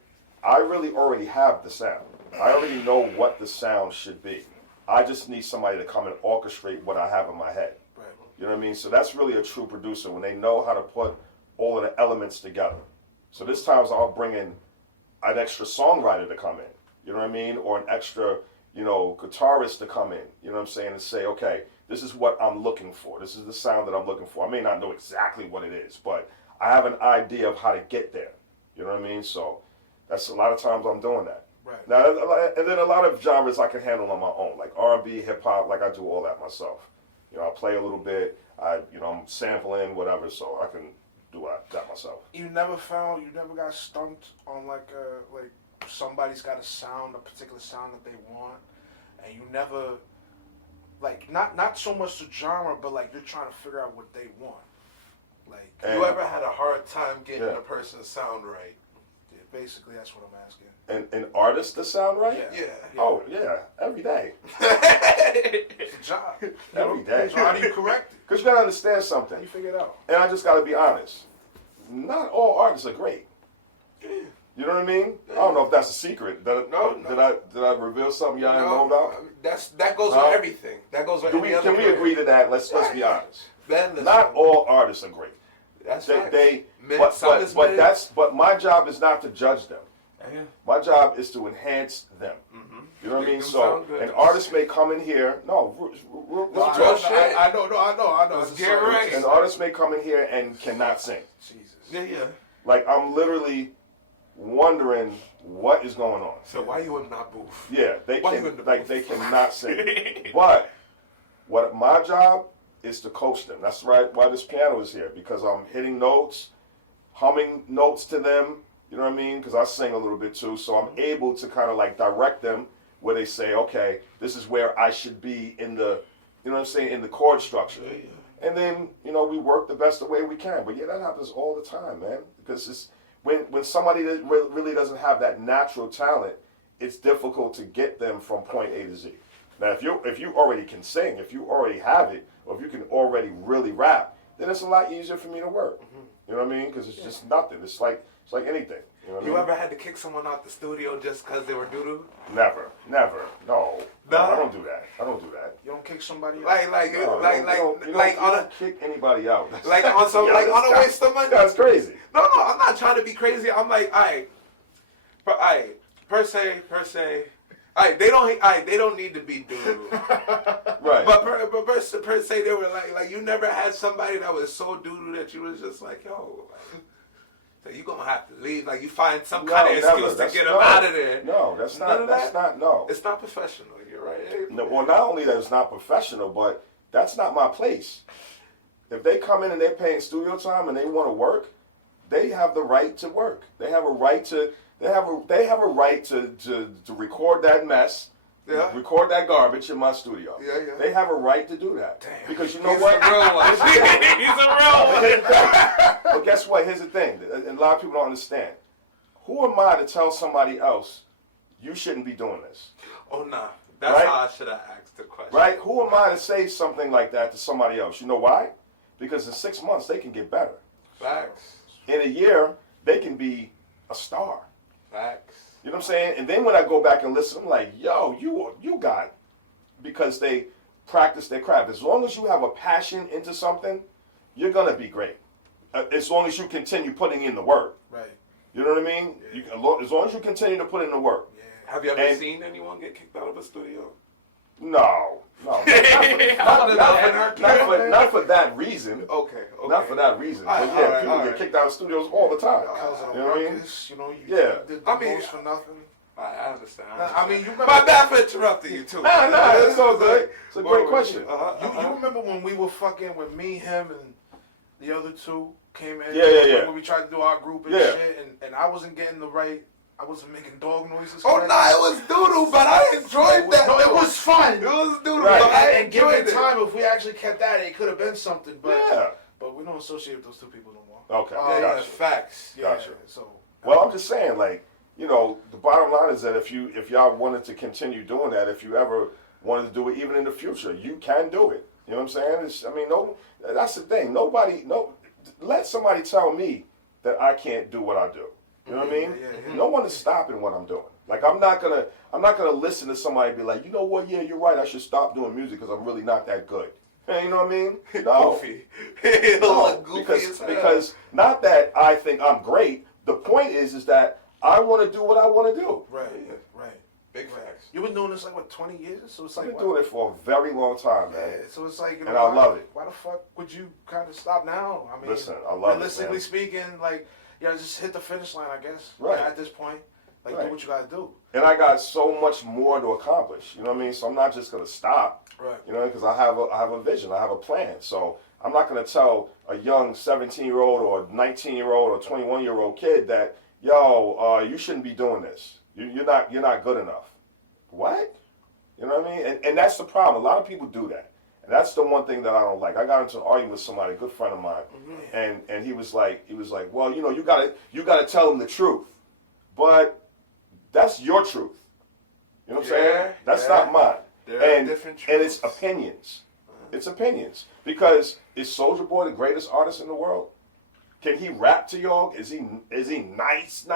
I really already have the sound. I already know what the sound should be. I just need somebody to come and orchestrate what I have in my head. Right. You know what I mean? So that's really a true producer, when they know how to put all of the elements together. So this times I'll bring in an extra songwriter to come in, you know what I mean? Or an extra, guitarist to come in, you know what I'm saying? And say, okay, this is what I'm looking for. This is the sound that I'm looking for. I may not know exactly what it is, but I have an idea of how to get there. You know what I mean? So that's a lot of times I'm doing that. Right. Now, and then a lot of genres I can handle on my own, like R&B, hip hop, like I do all that myself. I play a little bit. I'm sampling, whatever, so I can do that myself. You never got stumped on like somebody's got a particular sound that they want, and you never, like, not so much the genre, but like you're trying to figure out what they want. Like, you ever had a hard time getting a person's sound right? Yeah, basically, that's what I'm asking. An artist to sound right? Yeah. Oh, yeah, every day. It's a job. Every day. So how do you correct it? Because you got to understand something. How do you figure it out? And I just got to be honest. Not all artists are great. You know what I mean? I don't know if that's a secret. Did I reveal something y'all didn't know about? That goes with everything. That goes with Can we agree to that? Let's be honest. Then Not all artists are great. That's but my job is not to judge them. Yeah. My job is to enhance them. Mm-hmm. You know what I mean? So an artist may come in here. I know. Let's get right. An artist may come in here and cannot sing. Jesus. Yeah. Like, I'm literally wondering what is going on. So why you in that booth? Yeah, they cannot sing. But what my job is to coach them. That's right. Why this piano is here, because I'm hitting notes, humming notes to them. You know what I mean? Because I sing a little bit too, so I'm able to kind of like direct them where they say, okay, this is where I should be in the, you know what I'm saying, in the chord structure. Yeah. And then, we work the best the way we can. But yeah, that happens all the time, man. Because it's when somebody really doesn't have that natural talent, it's difficult to get them from point A to Z. Now, if you already can sing, if you already have it, or if you can already really rap, then it's a lot easier for me to work. Mm-hmm. You know what I mean? Because it's just nothing. It's like anything. You know what I mean? Ever had to kick someone out the studio just because they were doo-doo? Never. No, I don't do that. You don't kick somebody out? You don't kick anybody out. Like on some, like on a waste of money? That's crazy. No, I'm not trying to be crazy. I'm like, per se. They don't need to be doo-doo. Right. But per se, they were like you never had somebody that was so doo-doo that you was just like, yo, so you gonna have to leave. Like you find some kind of excuse to get them out of there. No, that's not. No, it's not professional. You're right. No, well, not only that it's not professional, but that's not my place. If they come in and they're paying studio time and they want to work, they have the right to work. They have a right to. They have a right to record that mess. Yeah. Record that garbage in my studio. Yeah. They have a right to do that. Damn. Because you know He's what? A real one. He's a real one. But guess what? Here's the thing. And a lot of people don't understand. Who am I to tell somebody else, you shouldn't be doing this? Oh, nah. That's right? how I should have asked the question. Right? Who am I to say something like that to somebody else? You know why? Because in 6 months they can get better. Facts. In a year they can be a star. Facts. You know what I'm saying? And then when I go back and listen, I'm like, yo, you got, because they practice their craft. As long as you have a passion into something, you're gonna be great. As long as you continue putting in the work. Right. You know what I mean? Yeah. As long as you continue to put in the work. Yeah. Have you ever And- seen anyone get kicked out of a studio? No. Not for that reason. Okay. Not for that reason. All But right, yeah, all right, people all get right. kicked out of studios all the time. Because of You the know what I mean? ruckus, you know, you Yeah. did I the mean, most for nothing. I understand. I mean, you remember. My bad for interrupting you too. Nah, it's all good. It's a great question. You remember when we were fucking with me, him, and the other two came in? Yeah. When we tried to do our group and Yeah. shit, and I wasn't getting the right. I wasn't making dog noises. Oh correct. no, it was doodle, but I enjoyed that. No, it was fun. It was doodle, Right. but I And given enjoyed it. time, if we actually kept at it, it could have been something. But Yeah. but we don't associate with those two people no more. Okay. Yeah, Gotcha. facts. Yeah. Gotcha. So. Well, I'm just saying, like, you know, the bottom line is that if y'all wanted to continue doing that, if you ever wanted to do it, even in the future, you can do it. You know what I'm saying? That's the thing. Let somebody tell me that I can't do what I do. You know what I mean? Yeah. No one is stopping what I'm doing. Like, I'm not gonna listen to somebody be like, you know what? Yeah, you're right. I should stop doing music because I'm really not that good. You know what I mean? No. Goofy. No, Goofy as hell. because not that I think I'm great. The point is that I want to do what I want to do. Right. Big facts. You've been doing this like what, 20 years? So it's I've like been doing it for a very long time, man. Yeah, so it's like, you know, And I love it. Why the fuck would you kind of stop now? I mean, Listen, I love it, realistically man. speaking, like, yeah, just hit the finish line, I guess. Right. Yeah, at this point, like, Right. do what you gotta do. And I got so much more to accomplish. You know what I mean? So I'm not just gonna stop. Right. You know, because I have a vision. I have a plan. So I'm not gonna tell a young 17-year-old or 19-year-old or 21-year-old kid that, yo, you shouldn't be doing this. You're not good enough. What? You know what I mean? And that's the problem. A lot of people do that. And that's the one thing that I don't like. I got into an argument with somebody, a good friend of mine, and he was like, well, you know, you gotta tell them the truth. But that's your truth. You know what I'm saying? That's not mine. There are And different it's truths. opinions. It's opinions. Because is Soulja Boy the greatest artist in the world? Can he rap to y'all? Is he nice?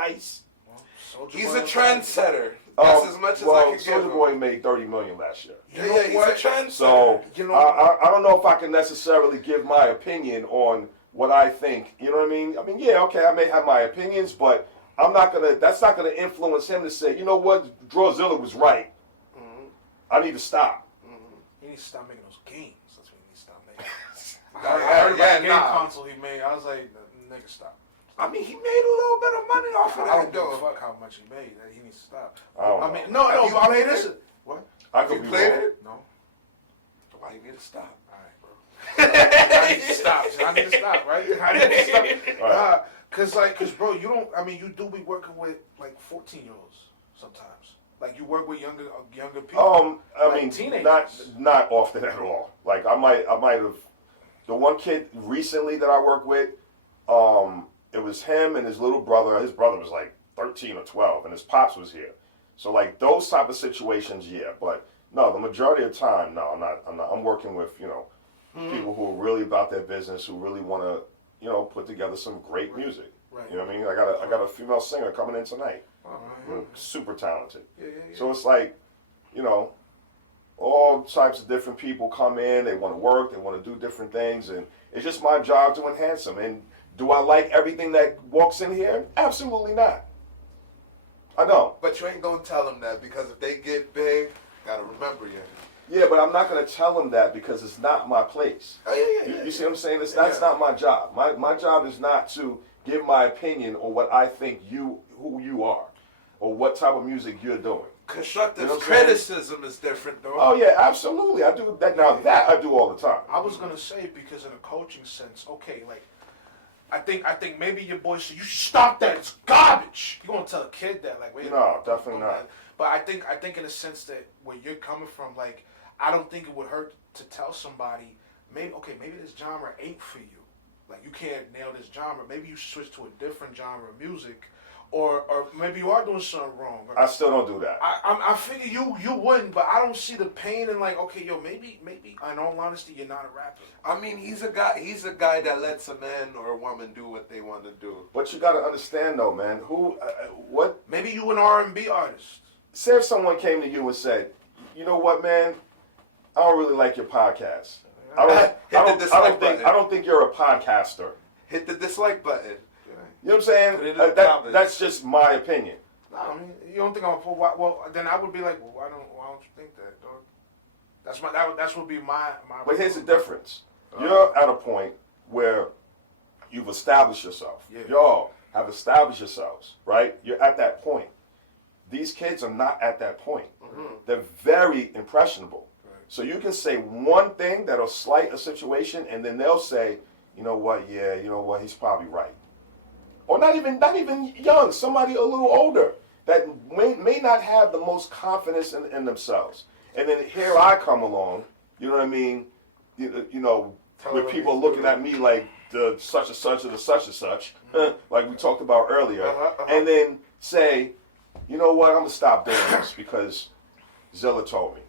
Soulja He's Boy a was- trendsetter. That's as much as I can give Soulja him. Boy made $30 million last year. You know Yeah, he's what? a trendsetter. So You know- I don't know if I can necessarily give my opinion on what I think. You know what I mean? I mean, yeah, okay, I may have my opinions, but that's not gonna influence him to say, you know what, Drawzilla was right. I need to stop. He needs to stop making those games. That's what he needs to stop making. Yeah, I heard about yeah, the game nah. console he made. I was like, nigga, stop. I mean, he made a little bit of money off of I that, don't give a though. fuck how much he made. That he needs to stop. I don't I know. mean, no, Have you but I mean, played it? listen. What? I Have could you be played wrong. it? No. Why you need to stop? All right, bro. I need to stop. I need to stop, right? I need to stop. Right. Cause bro, you don't. I mean, you do be working with like 14-year-olds sometimes. Like you work with younger people. I Like mean, teenagers. not often at all. Like I might have. The one kid recently that I worked with, it was him and his little brother. His brother was like 13 or 12, and his pops was here. So like those type of situations, yeah. But no, the majority of the time, no, I'm not. I'm working with people who are really about their business, who really want to put together some great music. Right. You know what I mean? I got a female singer coming in tonight. Super talented. Yeah. So it's like, all types of different people come in, they want to work, they want to do different things, and it's just my job to enhance them. And do I like everything that walks in here? Absolutely not. I don't. But you ain't gonna tell them that because if they get big, gotta remember you. Yeah, but I'm not going to tell them that because it's not my place. Oh yeah. You see what I'm saying? That's not my job. My job is not to give my opinion on what I think who you are, or what type of music you're doing. Constructive You know what I'm saying? criticism is different, though. Oh yeah, absolutely. I do that now. That I do all the time. I was gonna say because in a coaching sense, okay, like I think maybe your boy said you should stop that. It's garbage. You gonna tell a kid that? Like, wait. a No, minute, definitely don't not. that. But I think in a sense that where you're coming from, like, I don't think it would hurt to tell somebody maybe this genre ain't for you. Like you can't nail this genre. Maybe you switch to a different genre of music, or maybe you are doing something wrong. I still don't do that. I figure you wouldn't, but I don't see the pain in like, okay, yo, maybe, in all honesty, you're not a rapper. I mean, he's a guy that lets a man or a woman do what they want to do. But you got to understand, though, man. What? Maybe you an R&B artist. Say if someone came to you and said, you know what, man, I don't really like your podcast. I don't think you're a podcaster. Hit the dislike button. You know what I'm saying? Put it in the comments. That's just my opinion. No, I mean, you don't think I'm a fool? Well, then I would be like, well, why don't you think that, dog? That's would be my. But here's the difference. You're at a point where you've established yourself. Yeah. Y'all have established yourselves, right? You're at that point. These kids are not at that point. Mm-hmm. They're very impressionable. Right. So you can say one thing that'll slight a situation, and then they'll say, you know what? Yeah, you know what? He's probably right. Or not even young, somebody a little older that may not have the most confidence in themselves. And then here I come along, you know what I mean? You know, with people looking at me like the such and such or the such and such, like we talked about earlier, and then say, you know what, I'm gonna stop doing this because Zilla told me.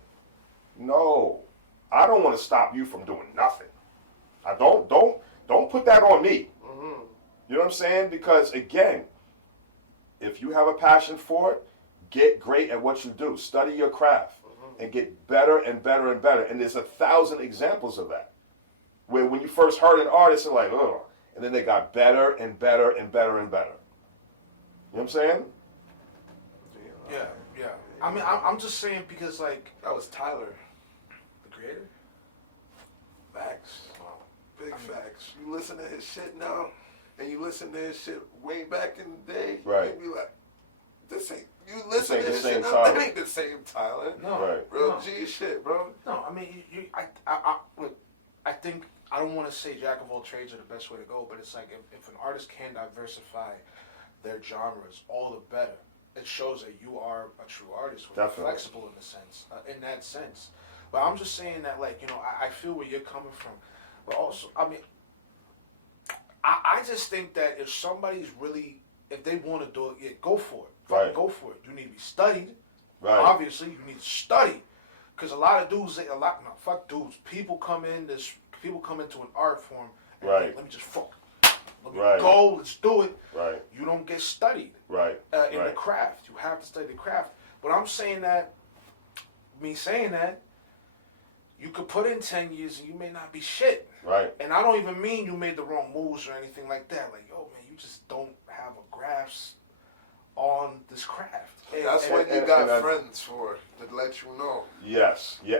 No, I don't want to stop you from doing nothing. I don't put that on me. You know what I'm saying? Because again, if you have a passion for it, get great at what you do. Study your craft and get better and better and better. And there's 1,000 examples of that. Where when you first heard an artist, they're like, oh, and then they got better and better and better and better. You know what I'm saying? Yeah. I mean, I'm just saying because like That was Tyler. the creator. Facts. Big facts. You listen to his shit now, and you listen to his shit way back in the day, Right. you be like, this ain't, you listen ain't to the his same shit now, Tyler. that ain't the same Tyler. No, Right. Real no. G shit, bro. No, I mean, look, I think, I don't want to say jack of all trades are the best way to go, but it's like if an artist can diversify their genres, all the better. It shows that you are a true artist, when you're Definitely. flexible in that sense. But I'm just saying that, like, you know, I feel where you're coming from. But also, I mean, I just think that if somebody's really, if they want to do it, yeah, go for it. Right. Go for it. You need to be studied. Right. Obviously, you need to study. Because a lot of dudes, fuck dudes. People come into an art form and Right. think, let me just fuck. Let me Right. go, let's do it. Right. You don't get studied Right. in the Right. craft. You have to study the craft. But I'm saying that, you could put in 10 years and you may not be shit. Right. And I don't even mean you made the wrong moves or anything like that. Like, yo, man, you just don't have a grasp on this craft. That's And- what you and got I- friends for, to let you know. Yes. Yeah.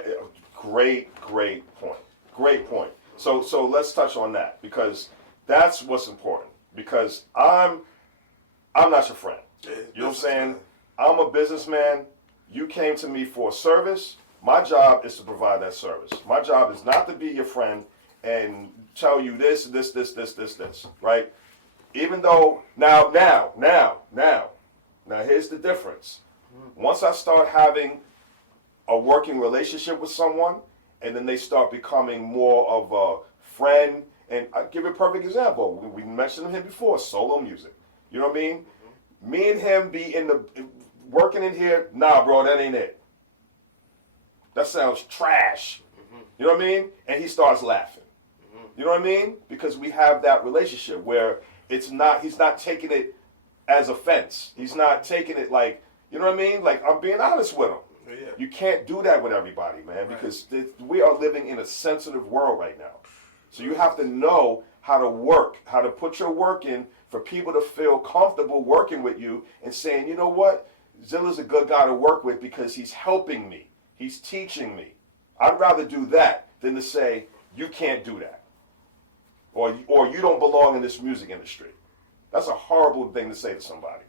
Great point. Great point. So let's touch on that because that's what's important. Because I'm not your friend. You know what I'm saying? I'm a businessman. You came to me for a service. My job is to provide that service. My job is not to be your friend and tell you this, right? Even though now, here's the difference. Once I start having a working relationship with someone, and then they start becoming more of a friend, and I'll give you a perfect example. We mentioned him before, solo music. You know what I mean? Me and him be working in here, nah, bro, that ain't it. That sounds trash. You know what I mean? And he starts laughing. You know what I mean? Because we have that relationship where he's not taking it as offense. He's not taking it like, you know what I mean? Like, I'm being honest with him. Yeah. You can't do that with everybody, man, because we are living in a sensitive world right now. So you have to know how to work, how to put your work in for people to feel comfortable working with you and saying, you know what? Zilla's a good guy to work with because he's helping me. He's teaching me. I'd rather do that than to say, you can't do that. Or you don't belong in this music industry. That's a horrible thing to say to somebody.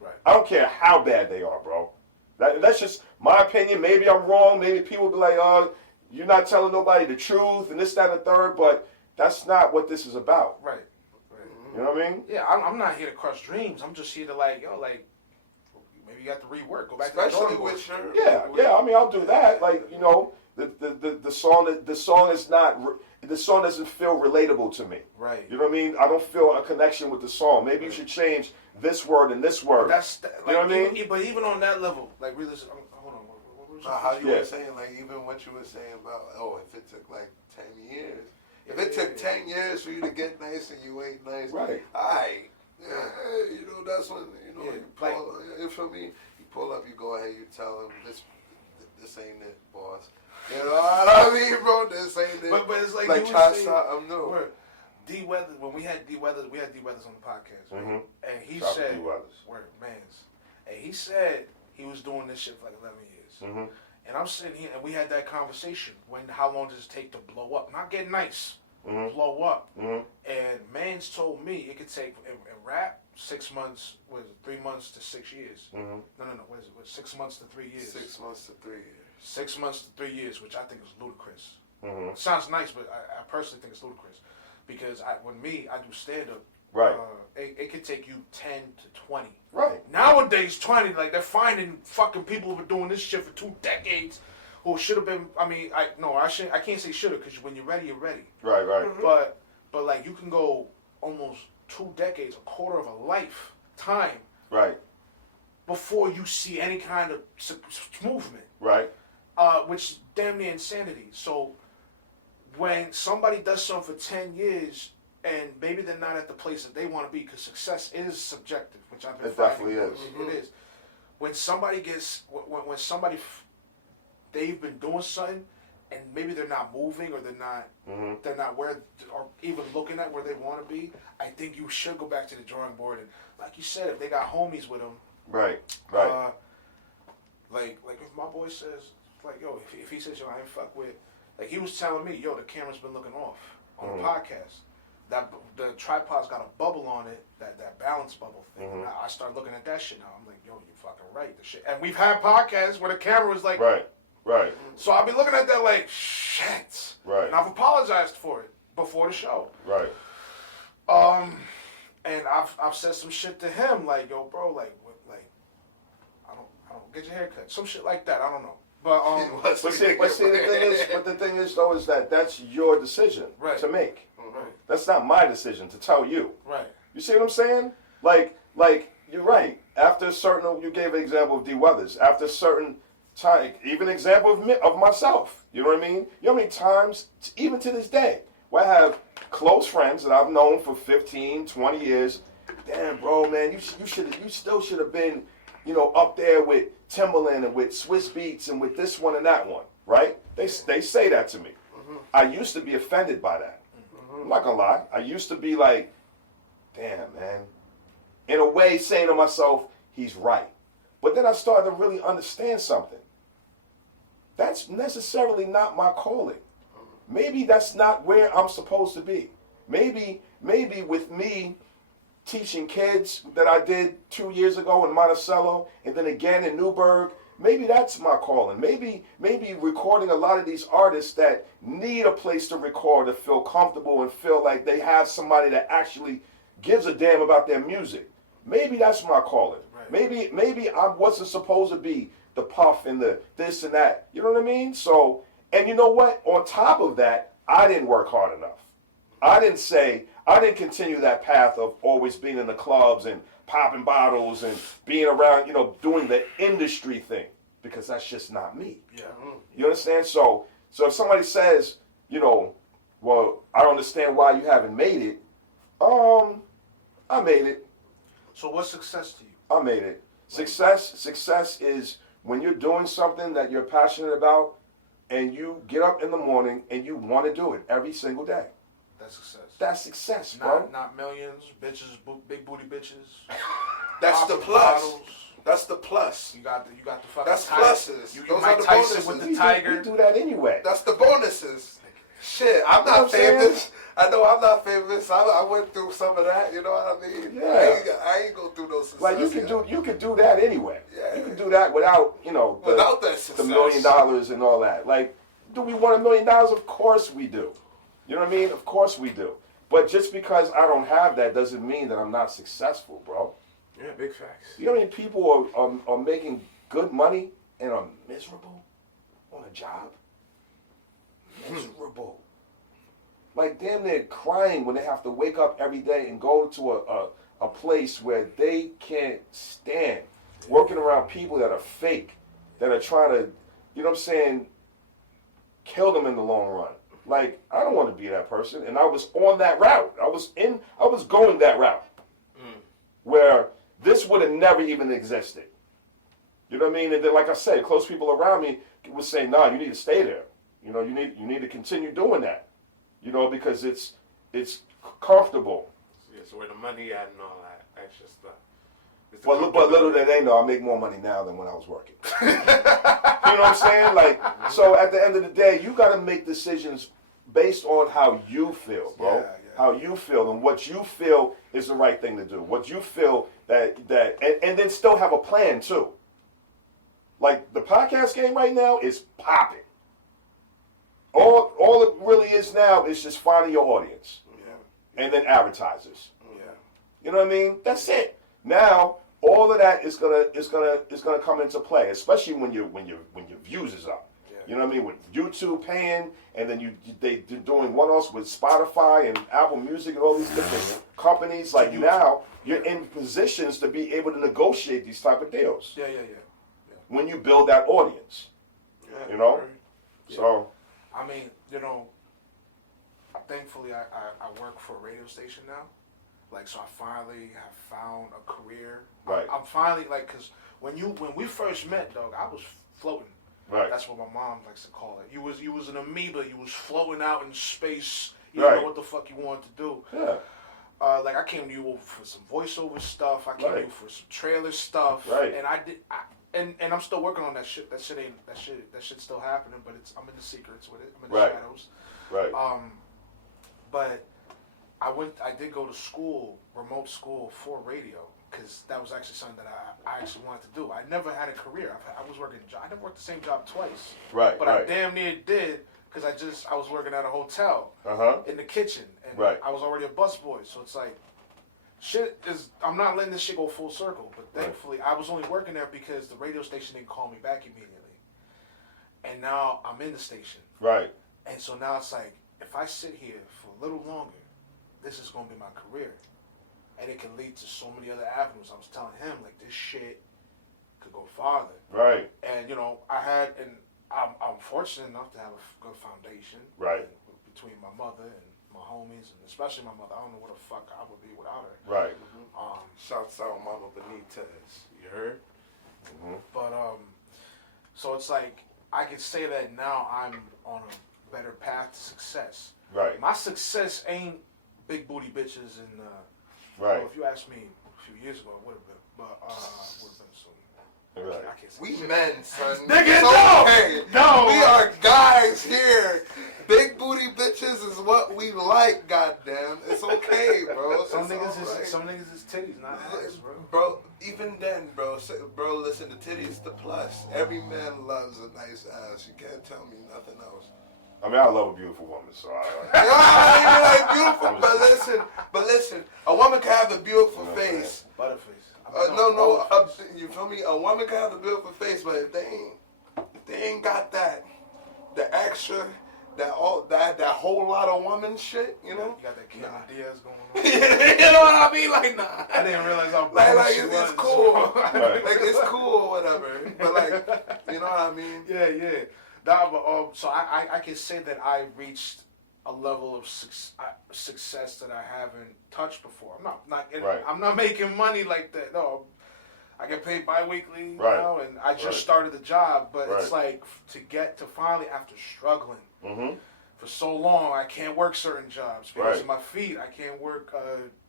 Right. I don't care how bad they are, bro. That's just my opinion. Maybe I'm wrong. Maybe people will be like, oh, you're not telling nobody the truth and this, that, and the third. But that's not what this is about. Right. You know what I mean? Yeah, I'm not here to crush dreams. I'm just here to maybe you have to rework. Go back Especially to the with your... Yeah. I mean, I'll do that. Like, you know, the song is not. the song doesn't feel relatable to me. Right. You know what I mean? I don't feel a connection with the song. Maybe you should change this word and this word. That's you like, know what I mean? But even on that level, like really, hold on. What was How you Yeah. were saying, like, even what you were saying about, if it took like 10 years. If it took 10 years for you to get nice and you ain't nice, Right. Alright. You know, that's when, Yeah, you pull, you feel me? You pull up, you go ahead, you tell him, this ain't it, boss. You know what I mean, bro? This ain't it. But it's like you try were saying, something new. D Weathers, when we had D Weathers on the podcast, right? Mhm. And he Shout out to said, D. Weathers. and he said he was doing this shit for like 11 years. Mhm. And I'm sitting here, and we had that conversation. How long does it take to blow up? Not get nice, Mhm. blow up. Mhm. And Mans told me it could take in rap 6 months, 3 months to 6 years. Mhm. No, what is it? 6 months to 3 years? 6 months to 3 years. 6 months to 3 years, which I think is ludicrous. Mhm. It sounds nice, but I personally think it's ludicrous because I do stand up. Right. It could take you 10 to 20. Right. Nowadays, 20, like they're finding fucking people who were doing this shit for 2 decades, who should have been. I mean, I can't say should have because when you're ready, you're ready. Right. Right. But like you can go almost 2 decades, a quarter of a lifetime Right. before you see any kind of movement. Right. Which is damn near insanity. So when somebody does something for 10 years and maybe they're not at the place that they want to be, because success is subjective, which I've been It fighting. definitely is. It is. When somebody gets, when somebody, they've been doing something and maybe they're not moving or they're not where, or even looking at where they want to be, I think you should go back to the drawing board. And like you said, if they got homies with them, Right. Right. like if my boy says, like, yo, if he says, yo, I ain't fuck with, like he was telling me, yo, the camera's been looking off on the podcast. That the tripod's got a bubble on it, that balance bubble thing. And I start looking at that shit now. I'm like, yo, you fucking right. The shit. And we've had podcasts where the camera was like, Right. Right. so I'll be looking at that like, shit. Right. And I've apologized for it before the show. Right. And I've said some shit to him like, yo, bro, like I don't get your hair cut, some shit like that. I don't know, but But the thing is though is that that's your decision to make. Right. That's not my decision to tell you. Right. You see what I'm saying? Like you're right. After a certain, you gave an example of D. Weathers. After a certain time, even an example of myself. You know what I mean? You know how many times, even to this day, where I have close friends that I've known for 15, 20 years. Damn, bro, man, you still should have been, up there with Timberland and with Swiss Beats and with this one and that one, right? They say that to me. I used to be offended by that. I'm not gonna lie. I used to be like, damn, man. In a way, saying to myself, he's right. But then I started to really understand something. That's necessarily not my calling. Maybe that's not where I'm supposed to be. Maybe with me teaching kids that I did 2 years ago in Monticello and then again in Newburgh, maybe that's my calling. Maybe recording a lot of these artists that need a place to record to feel comfortable and feel like they have somebody that actually gives a damn about their music. Maybe that's my calling. Right. Maybe I wasn't supposed to be the Puff and the this and that. You know what I mean? So, and you know what? On top of that, I didn't work hard enough. I didn't continue that path of always being in the clubs and popping bottles and being around, doing the industry thing, because that's just not me. Yeah. You understand? So if somebody says, well, I don't understand why you haven't made it. I made it. So what's success to you? I made it. Success is when you're doing something that you're passionate about and you get up in the morning and you want to do it every single day. That's success. That's success, bro. Not millions, bitches, big booty bitches. That's the plus. Bottles. That's the plus. You got the fucking. That's tiger. pluses. You Those Mike are the Tyson bonuses. with the tiger. We do that anyway. That's the bonuses. Shit, I'm You know what not I'm saying? famous. I know I'm not famous. I went through some of that. You know what I mean? Yeah. I ain't go through those success. Like you can do that anyway. Yeah. You can do that without without that the success. $1 million and all that. Like, do we want $1 million? Of course we do. You know what I mean? Of course we do. But just because I don't have that doesn't mean that I'm not successful, bro. Yeah, big facts. You know how many people are making good money and are miserable on a job? Miserable. like damn near crying when they have to wake up every day and go to a place where they can't stand, working around people that are fake, that are trying to, you know what I'm saying, kill them in the long run. Like, I don't want to be that person. And I was on that route. I was going that route. Where this would have never even existed. You know what I mean? And then, like I said, close people around me would say, nah, you need to stay there. You know, you need to continue doing that. You know, because it's comfortable. Yeah, so where the money at and all that extra stuff. But little did they know, I make more money now than when I was working. You know what I'm saying? Like, so at the end of the day, you got to make decisions based on how you feel, bro. Yeah. How you feel and what you feel is the right thing to do. What you feel and then still have a plan too. Like the podcast game right now is popping. All it really is now is just finding your audience. Yeah. And then advertisers. Yeah. You know what I mean? That's it. Now all of that is gonna come into play, especially when your views is up. Yeah. You know what I mean? With YouTube paying, and then they're doing one-offs with Spotify and Apple Music and all these different companies. Like now, you're in positions to be able to negotiate these type of deals. Yeah. When you build that audience, Yeah. you know. Yeah. So, I mean, you know, thankfully I work for a radio station now. Like, so I finally have found a career. Right. I'm finally, like, because when we first met, dog, I was floating. right, That's what my mom likes to call it. You was an amoeba. You was floating out in space. You Right. didn't know what the fuck you wanted to do. yeah, Like, I came to you for some voiceover stuff. I came to Right. you for some trailer stuff. Right. And and I'm still working on that shit. That shit's still happening. But I'm in the secrets with it. I'm in the Right. shadows. right, But I did go to school, remote school for radio, because that was actually something that I actually wanted to do. I never had a career. I was working. I never worked the same job twice. right, But right. I damn near did, because I was working at a hotel Uh-huh. in the kitchen, and Right. I was already a busboy. So it's like, I'm not letting this shit go full circle. But thankfully, I was only working there because the radio station didn't call me back immediately, and now I'm in the station. Right. And so now it's like, if I sit here for a little longer, this is going to be my career. And it can lead to so many other avenues. I was telling him, like, this shit could go farther. Right. And, you know, I'm fortunate enough to have a good foundation. Right. Between my mother and my homies, and especially my mother. I don't know what the fuck I would be without her. Right. Shouts out Mama Benitez. You heard? But, so it's like, I can say that now I'm on a better path to success. Right. My success ain't big booty bitches and Right. well, if you asked me a few years ago, it would have been, but would have been some. Right. I can't say. We men, son. Nigga, It's no! okay. No! We are guys here. Big booty bitches is what we like, goddamn. It's okay, bro. Some It's niggas alright. is titties, not ass, bro. Bro, even then, bro, listen, the titties the plus. Every man loves a nice ass. You can't tell me nothing else. I mean, I love a beautiful woman, so I like beautiful, but listen, a woman can have a beautiful face. Butterface. No, you feel me? A woman can have a beautiful face, but if they ain't got that, the extra, that whole lot of woman shit, you know? You got that Cameron Diaz going on. You know what I mean? Like, nah. I didn't realize how Like she it's was. cool. Right. Like it's cool or whatever. But like, you know what I mean? Yeah. Nah, but so I can say that I reached a level of success that I haven't touched before. I'm not making money like that. No, I get paid bi-weekly now, and I just started the job. But it's like to finally, after struggling for so long, I can't work certain jobs because of my feet. I can't work.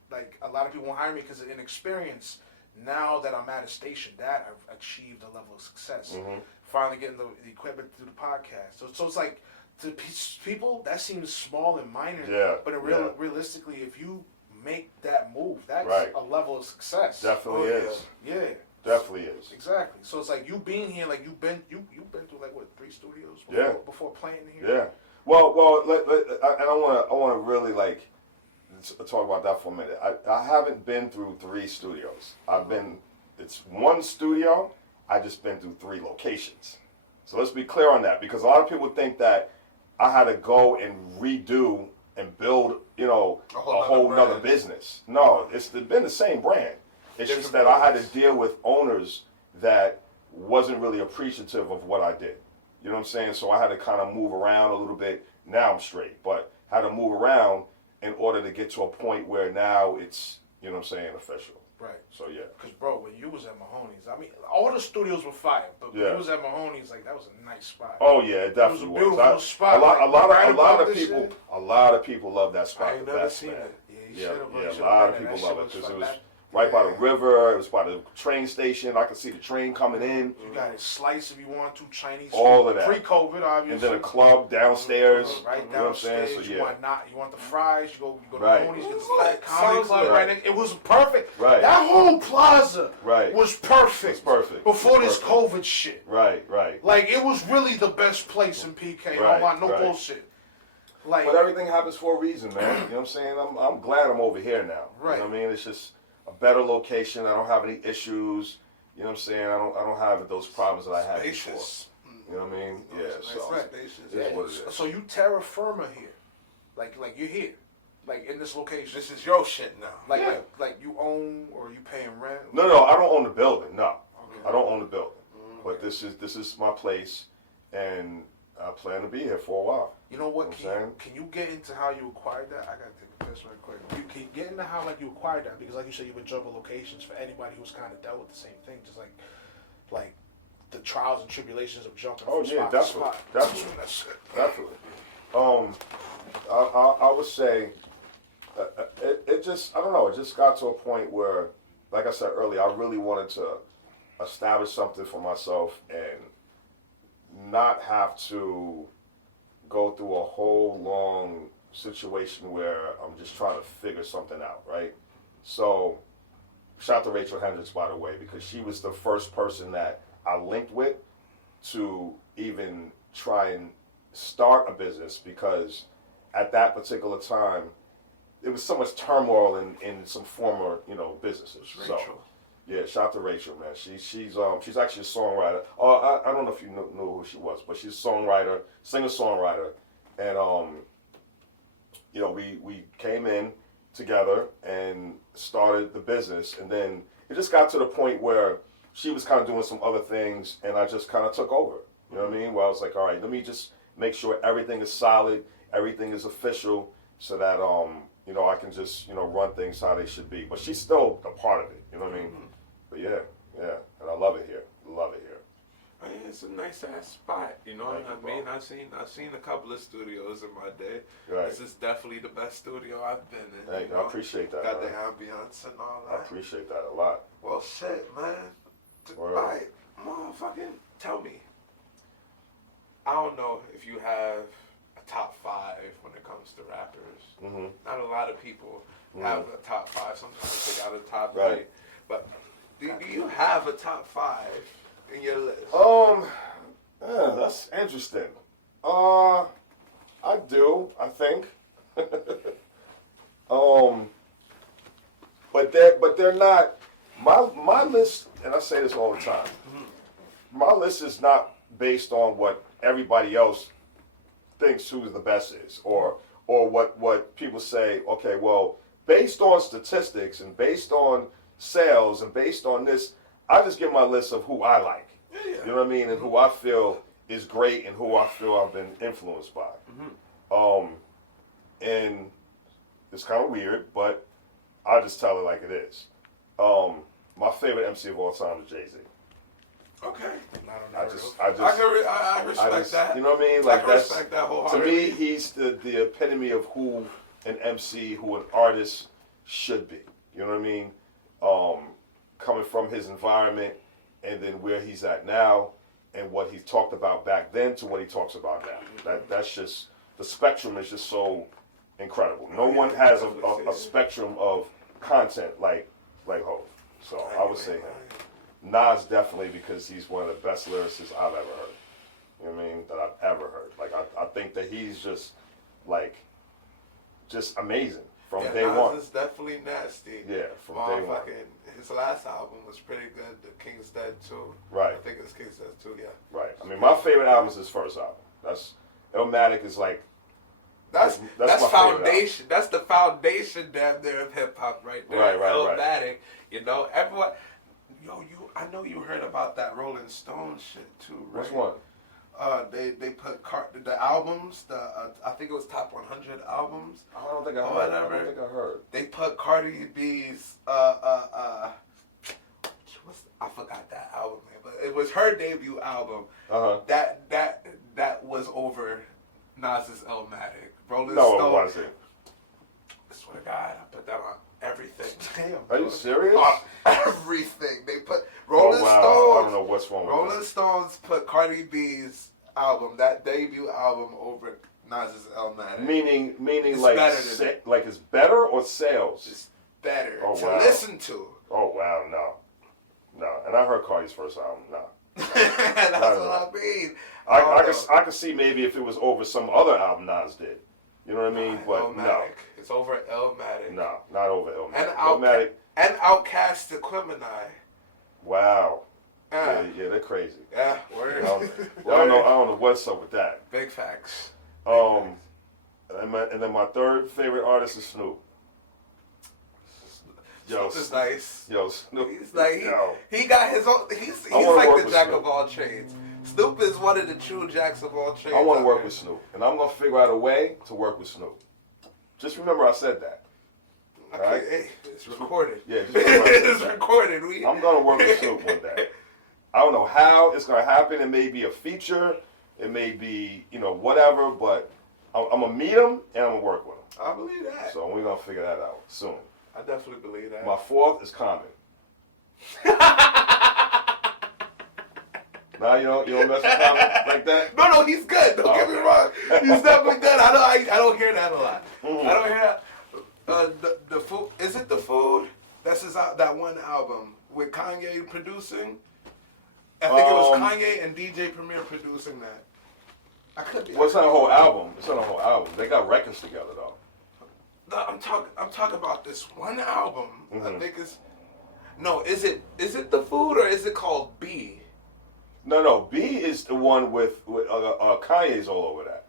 Like a lot of people won't hire me because of inexperience. Now that I'm at a station, that I've achieved a level of success. Finally getting the equipment to do the podcast. So it's like, to people, that seems small and minor. Yeah. But realistically, if you make that move, that's a level of success. Definitely is. Yeah. Definitely is. Exactly. So it's like you being here, like you've been through like what, 3 studios before playing here. Yeah. Well, and I want to really like talk about that for a minute. I haven't been through 3 studios. It's 1 studio. I just been through 3 locations. So let's be clear on that, because a lot of people think that I had to go and redo and build, you know, A a whole whole nother nother brand. business. No, it's been the same brand. It's just that I had to deal with owners that wasn't really appreciative of what I did. You know what I'm saying? So I had to kind of move around a little bit. Now I'm straight, but had to move around in order to get to a point where now it's, you know what I'm saying, official. Right. So yeah. Because, bro, when you was at Mahoney's, I mean, all the studios were fire, but when Yeah. you was at Mahoney's, like, that was a nice spot. Oh yeah, it definitely It was a beautiful was. spot. A lot Right of above this people, shit. a lot of people love that spot. I ain't the never best, seen man. it. You Yeah, should've- yeah, you a should've lot of been there. people That love it shit because it was was fun. right by the river. It was by the train station. I could see the train coming in, You got it sliced if you want to, Chinese All food. of that. Pre-COVID, obviously. and then a club downstairs. Right You know what I'm saying? downstairs. So You yeah, want the fries. You go to Right. Mahoney's, get the Sounds fat comedy good. club right next. It was perfect. Right. That whole plaza Right. was perfect. It's perfect. Before It's this perfect. COVID shit. right. Like, it was really the best place in PK. Right, No right. bullshit. Like, But everything happens for a reason, man. You know what I'm saying? I'm glad I'm over here now. Right. You know what I mean? It's just a better location. I don't have any issues. You know what I'm saying? I don't have those problems that I had before. Spacious. You know what I mean? Yeah. Nice So and spacious. it is what it is. so you terra firma here. Like you're here. Like, in this location. This is your shit now. Like, Yeah. like you own or you paying rent? No, I don't own the building. No, Okay. I don't own the building. But this is my place, and I plan to be here for a while. You know what? You know what I'm saying? Can you get into how you acquired that? I gotta take a piss right quick. Can you get into how like you acquired that? Because like you said, you would juggle locations for anybody who's kind of dealt with the same thing, just like the trials and tribulations of jumping Oh from yeah, spot to definitely, spot. definitely, That's it. definitely. I would say it just, I don't know, it just got to a point where, like I said earlier, I really wanted to establish something for myself and not have to go through a whole long situation where I'm just trying to figure something out, right? So, shout out to Rachel Hendricks, by the way, because she was the first person that I linked with to even try and start a business, because at that particular time, there was so much turmoil in some former, businesses. So, Rachel. yeah, shout out to Rachel, man. She's actually a songwriter. Oh, I don't know if you knew who she was, but she's a songwriter, singer-songwriter, and we came in together and started the business, and then it just got to the point where she was kind of doing some other things, and I just kind of took over. You know what I mean? Where I was like, all right, let me just make sure everything is solid, everything is official, so that I can just run things how they should be. But she's still a part of it. You know what I mean? But yeah, and I love it here. Love it here. I mean, it's a nice ass spot, you know Thank what you, I mean? bro. I've seen a couple of studios in my day. Right. This is definitely the best studio I've been in. Thank you. I appreciate that. Got the man. ambiance and all I that. appreciate that a lot. Well, shit, man. Word. Alright, motherfucking tell me. I don't know if you have a top 5 when it comes to rappers. Mm-hmm. Not a lot of people have a top 5. Sometimes they got a top 3. Right. But do you have a top 5 in your list? That's interesting. I do, I think. But they're not my list, and I say this all the time. My list is not based on what everybody else thinks who the best is, or what people say, okay, well, based on statistics and based on sales and based on this, I just give my list of who I like. Yeah. You know what I mean? And who I feel is great and who I feel I've been influenced by. And it's kind of weird, but I just tell it like it is. My favorite MC of all time is Jay-Z. Okay. I respect just, that. you know what I mean? I Like can that's respect that to wholeheartedly. me, he's the epitome of who an MC, who an artist should be. You know what I mean? Coming from his environment and then where he's at now and what he talked about back then to what he talks about now. That's just, the spectrum is just so incredible. No one has a spectrum of content like Hov. So I would say him. Nas definitely, because he's one of the best lyricists I've ever heard. You know what I mean? That I've ever heard. Like I think that he's just amazing from day Nas one. is definitely nasty. Yeah, from day one. His last album was pretty good. The King's Dead too. Right. I think it's King's Dead too. Yeah. Right. I mean, my favorite album is his first album. That's Illmatic is like That's my favorite foundation. That's the foundation, damn near, of hip hop right there. Right. Illmatic. You know, everyone. Yo, I know you heard about that Rolling Stone shit too, right? Which one? They put the albums. I think it was top 100 albums. I don't think I Or heard. whatever. I don't think I heard. They put Cardi B's I forgot that album name, but it was her debut album. That was over Nas's Illmatic. Rolling No, Stone. it wasn't. I swear to God, I put that on everything. Damn. Are you serious? On everything. They put Rolling Stones. I don't know what's wrong with Rolling Stones put Cardi B's album, that debut album, over Nas's Illmatic. Meaning It's like better than like it's better or sales? It's better to wow. listen to. Oh wow, no. And I heard Cardi's first album. No. That's what I mean. I could see maybe if it was over some other album Nas did. You know what I mean? But Illmatic. no. It's over Illmatic. No, not over Illmatic. And Illmatic. And Outkast to Quimini. Wow. Yeah, they're crazy. Yeah, word. I don't know what's up with that. Big facts. And then my third favorite artist is Snoop. Snoop is nice. Yo, Snoop. He's like yo. he got his own. He's like the jack of all trades. Snoop is one of the true jacks of all trades. I want to work with Snoop, and I'm gonna figure out a way to work with Snoop. Just remember I said that. Okay, right? hey, it's recorded. Yeah, just remember I said It's that. recorded. I'm gonna work with Snoop one day. I don't know how it's gonna happen. It may be a feature. It may be whatever. But I'm gonna meet him and I'm gonna work with him. I believe that. So we're gonna figure that out soon. I definitely believe that. My fourth is Common. Now you don't mess with Common like that. No, he's good. Don't get me wrong. He's definitely good. I don't hear that a lot. Mm-hmm. I don't hear that. The food. Is it the food? That's that one album with Kanye producing. I think it was Kanye and DJ Premier producing that. I could be. Well, it's not a whole album. It's not a whole album. They got records together though. No, I'm talking about this one album. Mm-hmm. I think it's. No, is it the food or is it called B? No. B is the one with Kanye's all over that.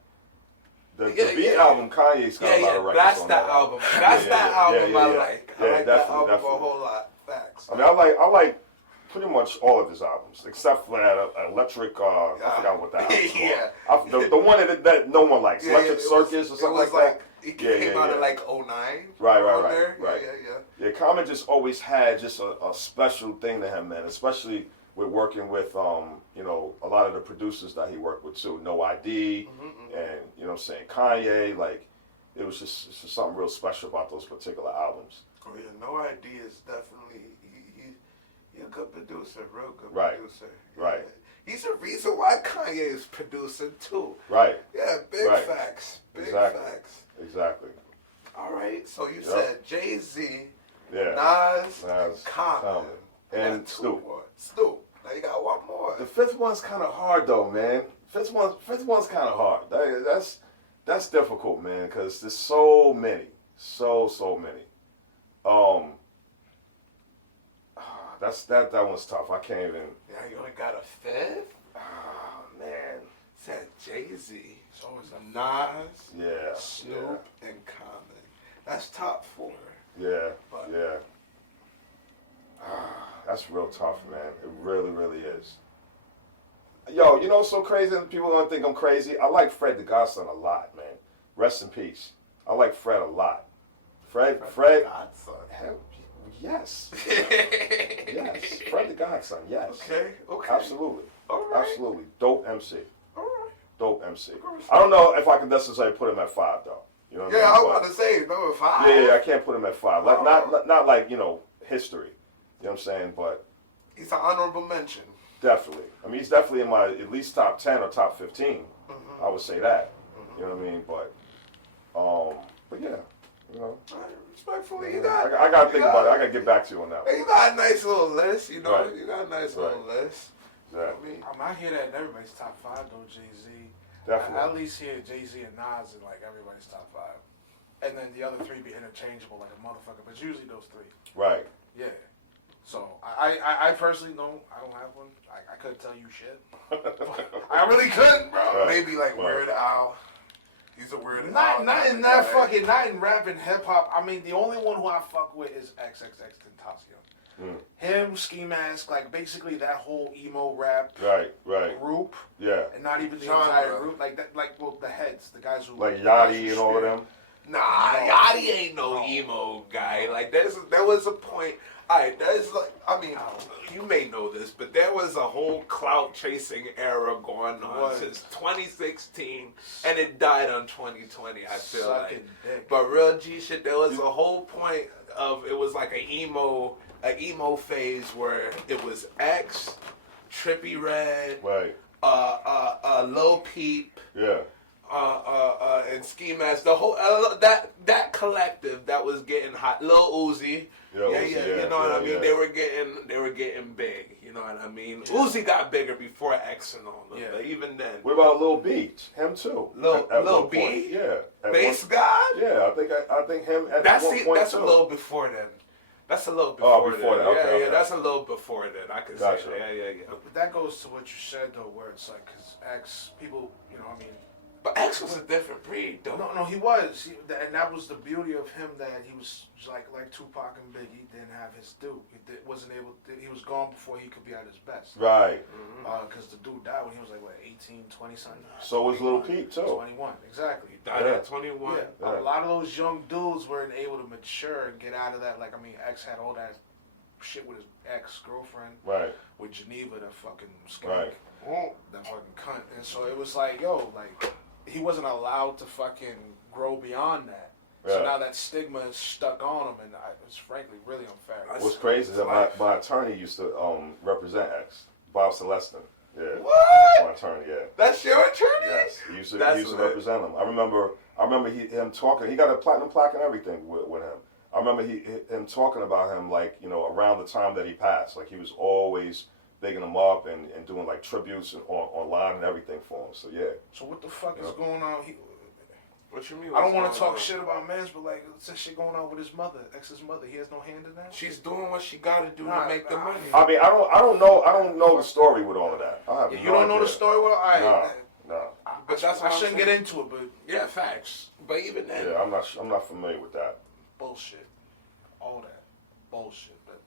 The B album, Kanye's got a lot of records that's on that that album. That's that album I like. Yeah, I like that album definitely. a whole lot. Facts. I mean, I like pretty much all of his albums, except for that Electric. I forgot what that album's called. Yeah. The one that no one likes, Electric Circus or something like that. It came out in like 09. Right. Yeah. Common just always had just a special thing to him, man. Especially with working with a lot of the producers that he worked with too. No ID, and Kanye. Like it was just something real special about those particular albums. Oh yeah, No ID is definitely he's a good producer, real good producer. Right. He's the reason why Kanye is producing too. Right. Yeah, big facts. Big facts. Exactly. All right, so you said Jay-Z, Yeah. Nas, Common, and Snoop. Snoop. Now you got one more. The fifth one's kind of hard though, man. Fifth one's kind of hard. That's difficult, man, because there's so many, so many. That one's tough. I can't even. Yeah, you only got a fifth. Oh man. Said Jay-Z. It's always a Nas, Yeah. Snoop, and Common. That's top 4. Yeah. But- Yeah. That's real tough, man. It really, really is. Yo, what's so crazy? People don't think I'm crazy. I like Fred the Godson a lot, man. Rest in peace. I like Fred a lot. Fred. Godson. Hell, yes. Yes. Fred the Godson. Yes. Okay. Absolutely. All right. Absolutely. Dope MC. All right. Dope MC. I don't know if I can necessarily put him at 5 though. You know what Yeah, I I mean? was about to say number 5. Yeah, I can't put him at 5. Like not like history. You know what I'm saying? But He's an honorable mention. definitely. I mean, he's definitely in my at least top 10 or top 15. I would say that. You know what I mean? But yeah, Respectfully, I gotta think about it. I gotta get back to you on that one. You got a nice little list, you know. Right. You got a nice little list. Exactly. I hear that in everybody's top 5 though. Jay-Z. Definitely. I at least hear Jay-Z and Nas in like everybody's top 5, and then the other 3 be interchangeable like a motherfucker. But usually those 3. Right. Yeah. So I personally I don't have one. I couldn't tell you shit. I really couldn't, bro. Right. Maybe like Right. Word Al. He's a weird. Not in that fucking, not in rap and hip hop. I mean, the only one who I fuck with is XXX Tentacion. Him, Ski Mask, like basically that whole emo rap group. Yeah. And not even the Genre. entire group. Like that, well, the heads, the guys who Like Yachty and all of them. Nah, Yachty ain't no emo guy. Like there was a point. Alright, there's like, I mean, you may know this, but there was a whole clout chasing era going on since 2016, and it died on 2020. I feel like, but real G shit, there was a whole point of it was like an emo phase where it was X, Trippie Redd, Lil Peep, and Ski Mask, the whole that collective that was getting hot. Lil Uzi, you know what I mean. They were getting big. You know what I mean. Uzi got bigger before X and all that. But even then. What about Lil B? Him too. Lil B, Bass God. Yeah, I think him at one point that's too. a little before then. That's a little before then. Okay. That's a little before then. I can say that. Yeah. But that goes to what you said though, where it's like, cause X people, you know, what I mean. But X was a different breed, though. No, he was, and that was the beauty of him. That he was like Tupac and Biggie didn't have his due. Wasn't able. He was gone before he could be at his best. Right. Because the dude died when he was like what 18, 20 something. So was Lil Peep too. 21, exactly. He died at 21. Yeah. A lot of those young dudes weren't able to mature and get out of that. Like I mean, X had all that shit with his ex-girlfriend. Right. With Geneva, that fucking skunk. Right. That fucking cunt. And so it was like, yo, like. He wasn't allowed to fucking grow beyond that. Yeah. So now that stigma is stuck on him, and it's frankly really unfair. What's crazy is that my attorney used to represent X, Bob Celestin. Yeah. What? My attorney, yeah. That's your attorney? Yes. He used to represent him. I remember him talking. He got a platinum plaque and everything with him. I remember him talking about him like, you know, around the time that he passed. Like he was always bigging him up and doing like tributes online and everything for him. So yeah. So what the fuck is going on? What you mean? I don't want to talk shit about Mans, but like some shit going on with his mother, X's mother. He has no hand in that. She's doing what she got to do to make the money. I mean, I don't know the story with all of that. You don't know the story with all right. No. But that's I shouldn't get into it. But yeah, facts. But even then, yeah, I'm not familiar with that. Bullshit. All that bullshit. But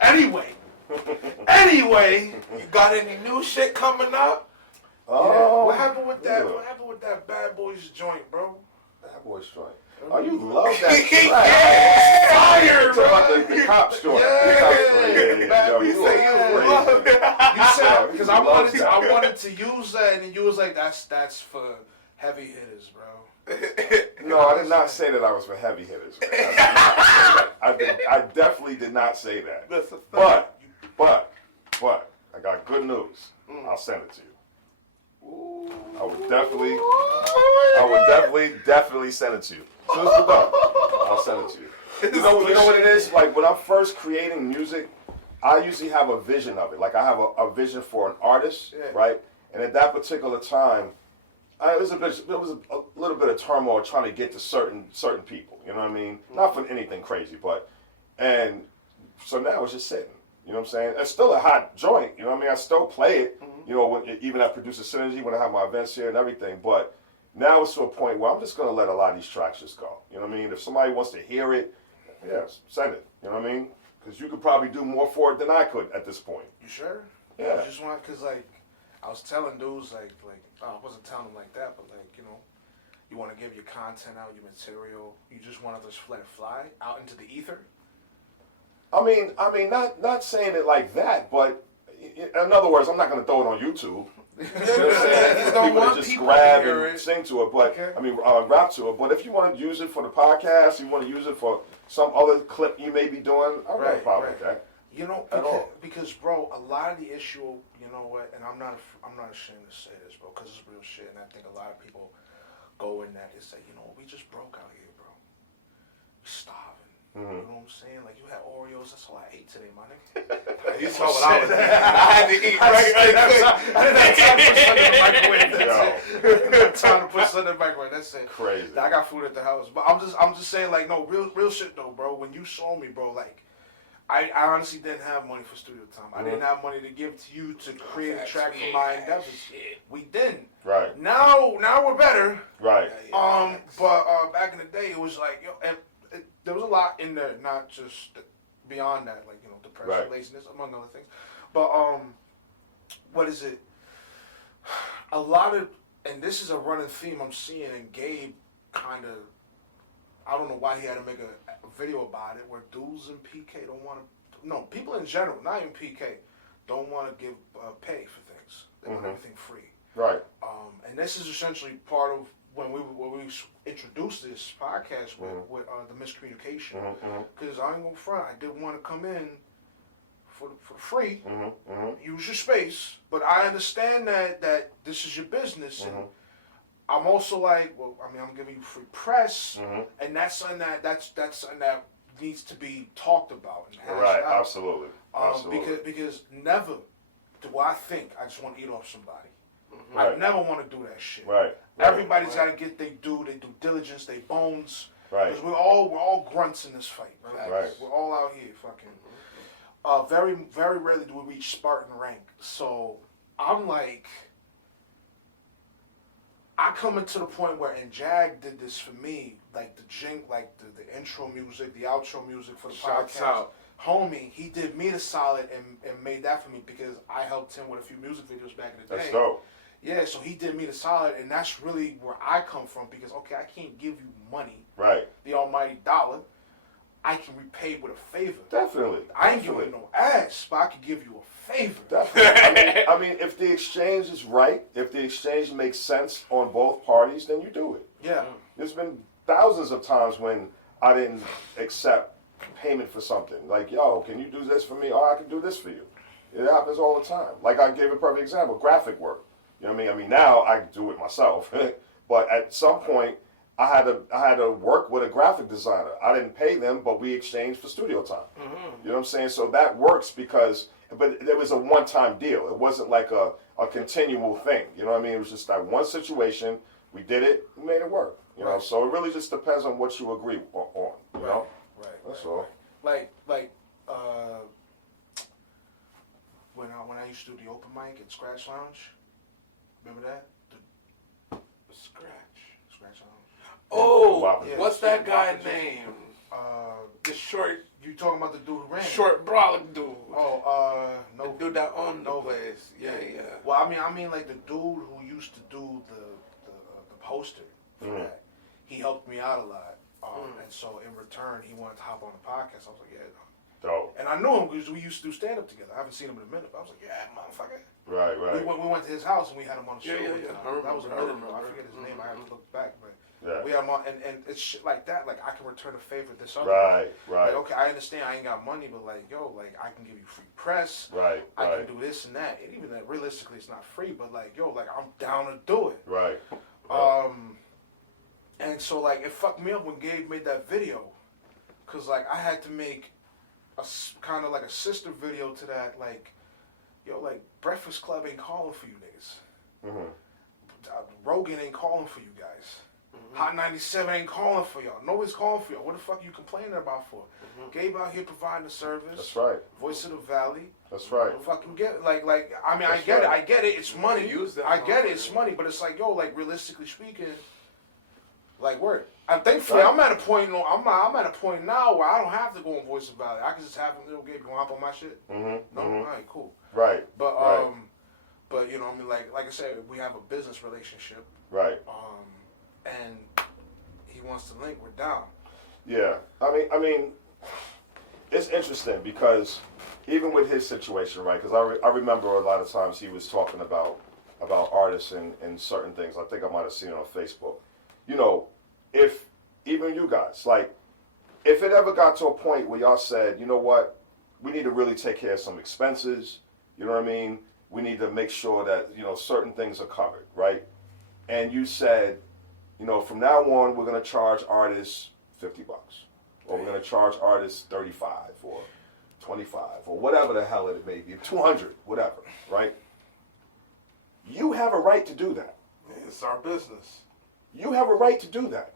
anyway, you got any new shit coming up? Oh, what happened with that? What happened with that Bad Boys joint, bro? Bad Boys joint. Oh, you love that track. Fire, bro. The Cops joint. You said because I wanted to use that, and you was like, that's for heavy hitters, bro. No, I did not say that I was for heavy hitters. I definitely did not say that. That's a fact. But I got good news. I'll send it to you. I would definitely send it to you. As soon as we're done, I'll send it to you. You know what it is? Like when I'm first creating music, I usually have a vision of it. Like I have a vision for an artist, right? And at that particular time, it was a little bit of turmoil trying to get to certain people. You know what I mean? Not for anything crazy, and so now it's just sitting. You know what I'm saying? It's still a hot joint. You know what I mean? I still play it. You know, even at Producer Synergy when I have my events here and everything. But now it's to a point where I'm just gonna let a lot of these tracks just go. You know what I mean? If somebody wants to hear it, yeah, send it. You know what I mean? Because you could probably do more for it than I could at this point. You sure? Yeah. I just want, cause like I was telling dudes like I wasn't telling them like that, but like you know, you want to give your content out, your material. You just want to just let it fly out into the ether. I mean, not saying it like that, but in other words, I'm not going to throw it on YouTube. You know what I'm saying? People to just grab and sing to it, but rap to it. But if you want to use it for the podcast, you want to use it for some other clip you may be doing, I don't have a problem with that. You know, because bro, a lot of the issue, you know what, and I'm not ashamed to say this, bro, because it's real shit, and I think a lot of people go in that and say, you know, we just broke out here, bro. We starving. You know what I'm saying? Like, you had Oreos, that's all I ate today, my nigga. You saw what I was eating. I had to eat I didn't have time to put something in the microwave. That's it. Crazy. I got food at the house. But I'm just saying, like, no, real shit, though, bro. When you saw me, bro, like, I honestly didn't have money for studio time. I didn't have money to give to you to create a track for my endeavors. We didn't. Right. Now we're better. Right. But back in the day, it was like, there was a lot in there, not just beyond that, like, depression, laziness, among other things. But what is it? A lot of, and this is a running theme I'm seeing, and Gabe kind of, I don't know why he had to make a video about it, where dudes in PK don't want to, no, people in general, not even PK, don't want to give pay for things. They want everything free. Right. And this is essentially part of when we introduced this podcast with the miscommunication. Because I ain't gonna front, I did want to come in for free, use your space, but I understand that this is your business, and I'm also like, well, I mean, I'm giving you free press, and that's something that's something that needs to be talked about and hashed Right, out. absolutely. Because never do I think I just want to eat off somebody. Right. I never want to do that shit. Right. Everybody's got to get they due diligence, they bones. Right. Because we're all grunts in this fight. Right. We're all out here fucking. Very, very rarely do we reach Spartan rank. So I'm like, I come into the point where, and Jag did this for me, like the intro music, the outro music for the Shouts podcast. out. Homie, he did me the solid and made that for me because I helped him with a few music videos back in the day. That's dope. Yeah, so he did me the solid, and that's really where I come from because, okay, I can't give you money, Right. the almighty dollar. I can repay with a favor. Definitely. I ain't giving no ass, but I can give you a favor. Definitely. I mean, if the exchange is right, if the exchange makes sense on both parties, then you do it. Yeah. There's been thousands of times when I didn't accept payment for something. Like, yo, can you do this for me? Oh, I can do this for you. It happens all the time. Like I gave a perfect example, graphic work. You know what I mean? Now I do it myself. But at some point, I had to work with a graphic designer. I didn't pay them, but we exchanged for studio time. You know what I'm saying? So that works but it was a one-time deal. It wasn't like a continual thing. You know what I mean? It was just that one situation. We did it. We made it work. You know? So it really just depends on what you agree on. You know? Right. That's all. Like when I used to do the open mic at Scratch Lounge. Remember that? The Scratch Lounge. Oh, Yeah. what's that guy name? The short. You talking about the dude who ran? Short brolic dude. Oh, no. The dude that owned the no place. Yeah. Well, I mean, like the dude who used to do the poster for that. He helped me out a lot, and so in return, he wanted to hop on the podcast. I was like, yeah. Dope. And I knew him because we used to do stand up together. I haven't seen him in a minute, but I was like, yeah, motherfucker. Right. We went to his house and we had him on the show. Yeah. That was a minute ago. I forget his name. I have to look back, but we had him on, and it's shit like that. Like I can return a favor this other. Right. Like, okay, I understand I ain't got money, but like, yo, like I can give you free press. Right. I can do this and that, and even that realistically it's not free, but like, yo, like I'm down to do it. Right. And so like it fucked me up when Gabe made that video, cause like I had to make a kind of like a sister video to that, like, yo, like Breakfast Club ain't calling for you niggas. Rogan ain't calling for you guys. Hot 97 ain't calling for y'all. Nobody's calling for y'all. What the fuck are you complaining about for? Gabe out here providing the service. That's right. Voice of the Valley. That's right. Fucking get it. Like I mean, That's I get right. it. I get it. It's money. Use that I get it. motherfucker. It's money. But it's like, yo, like realistically speaking, like word. And thankfully, Right. I'm at a point. I'm at a point now where I don't have to go on Voice of the Valley. I can just have him, little Gabe, go hop on my shit. No, all right, cool. Right. But Right. but you know, I mean, like I said, we have a business relationship. Right. And he wants to link. We're down. Yeah. I mean, it's interesting because even with his situation, right? Because I remember a lot of times he was talking about artists and certain things. I think I might have seen it on Facebook. You know, if even you guys, like, if it ever got to a point where y'all said, you know what, we need to really take care of some expenses, you know what I mean? We need to make sure that, you know, certain things are covered, right? And you said, you know, from now on, we're going to charge artists $50, or we're going to charge artists $35 or $25 or whatever the hell it may be, $200, whatever, right? You have a right to do that. It's our business. You have a right to do that.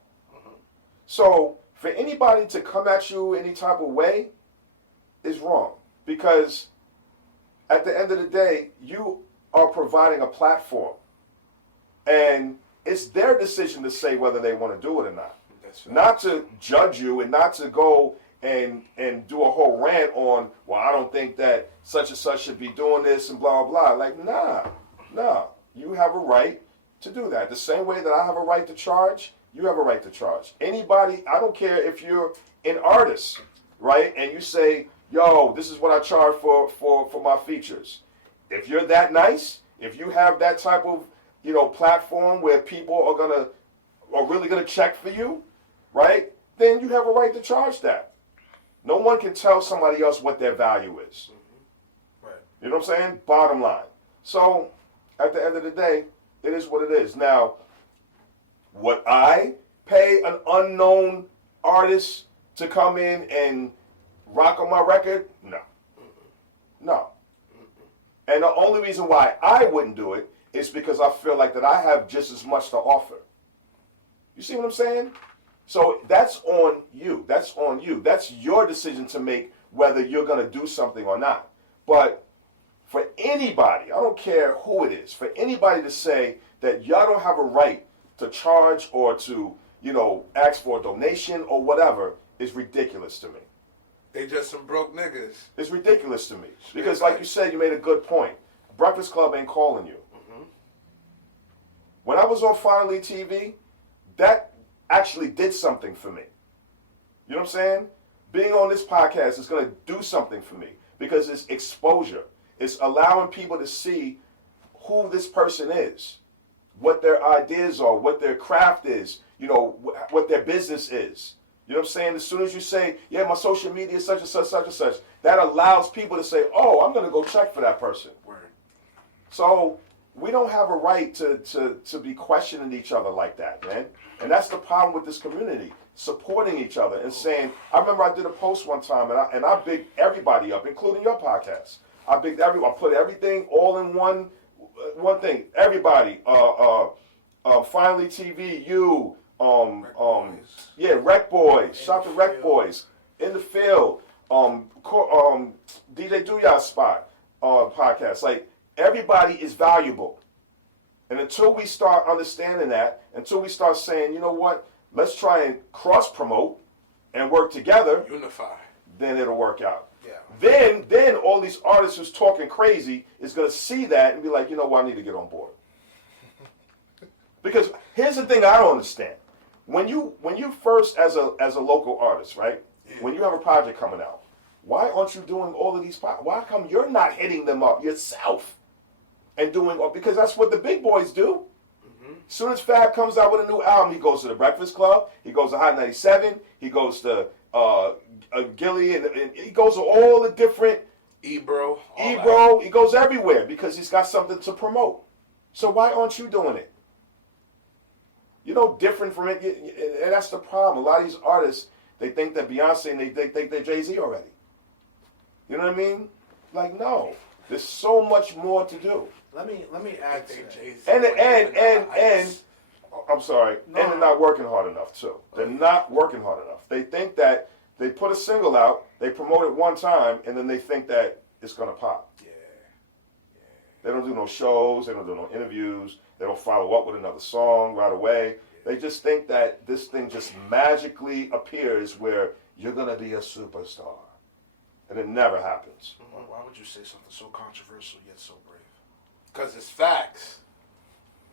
So for anybody to come at you any type of way, is wrong because at the end of the day, you are providing a platform, and it's their decision to say whether they want to do it or not. That's right. Not to judge you and not to go and do a whole rant on, well, I don't think that such and such should be doing this and blah, blah, blah. Like, nah. You have a right to do that. The same way that I have a right to charge, you have a right to charge. Anybody, I don't care if you're an artist, right? And you say, yo, this is what I charge for my features. If you're that nice, if you have that type of, platform where people are really gonna check for you, right? Then you have a right to charge that. No one can tell somebody else what their value is. Right. You know what I'm saying? Bottom line. So at the end of the day, it is what it is. Now, would I pay an unknown artist to come in and rock on my record? No. And the only reason why I wouldn't do it is because I feel like that I have just as much to offer. You see what I'm saying? So that's on you. That's on you. That's your decision to make whether you're going to do something or not. But for anybody, I don't care who it is, for anybody to say that y'all don't have a right to charge or to, ask for a donation or whatever is ridiculous to me. They just some broke niggas. It's ridiculous to me. Because like you said, you made a good point. Breakfast Club ain't calling you. When I was on Finally TV, that actually did something for me. You know what I'm saying? Being on this podcast is going to do something for me because it's exposure. It's allowing people to see who this person is, what their ideas are, what their craft is, what their business is. You know what I'm saying? As soon as you say, yeah, my social media is such and such, such and such, that allows people to say, oh, I'm going to go check for that person. Word. So we don't have a right to be questioning each other like that, man. And that's the problem with this community, supporting each other and saying, I remember I did a post one time and I bigged everybody up, including your podcast. I put everything all in one thing. Everybody, Finally TV, you, Rec Boys, shout to Rec Boys, In the Field, DJ Dooyah Spot podcast. Like, everybody is valuable. And until we start understanding that, until we start saying, you know what, let's try and cross-promote and work together, unify, then it'll work out. Yeah. Then all these artists who's talking crazy is going to see that and be like, you know what, I need to get on board. Because here's the thing I don't understand. When you first, as a local artist, right, when you have a project coming out, why aren't you doing all of these why come you're not hitting them up yourself and doing all, because that's what the big boys do. As soon as Fab comes out with a new album, he goes to the Breakfast Club, he goes to Hot 97, he goes to Gilly, and he goes to all the different Ebro, he goes everywhere because he's got something to promote. So why aren't you doing it? Different from it, and that's the problem. A lot of these artists, they think that Beyonce and they think they're Jay-Z already. You know what I mean? Like, no. There's so much more to do. Let me add to that. And I'm sorry, they're not working hard enough too. They're not working hard enough. They think that they put a single out, they promote it one time, and then they think that it's gonna pop. Yeah. They don't do no shows, they don't do no interviews, they don't follow up with another song right away. They just think that this thing just magically appears where you're gonna be a superstar. And it never happens. Why would you say something so controversial yet so brave? Because it's facts.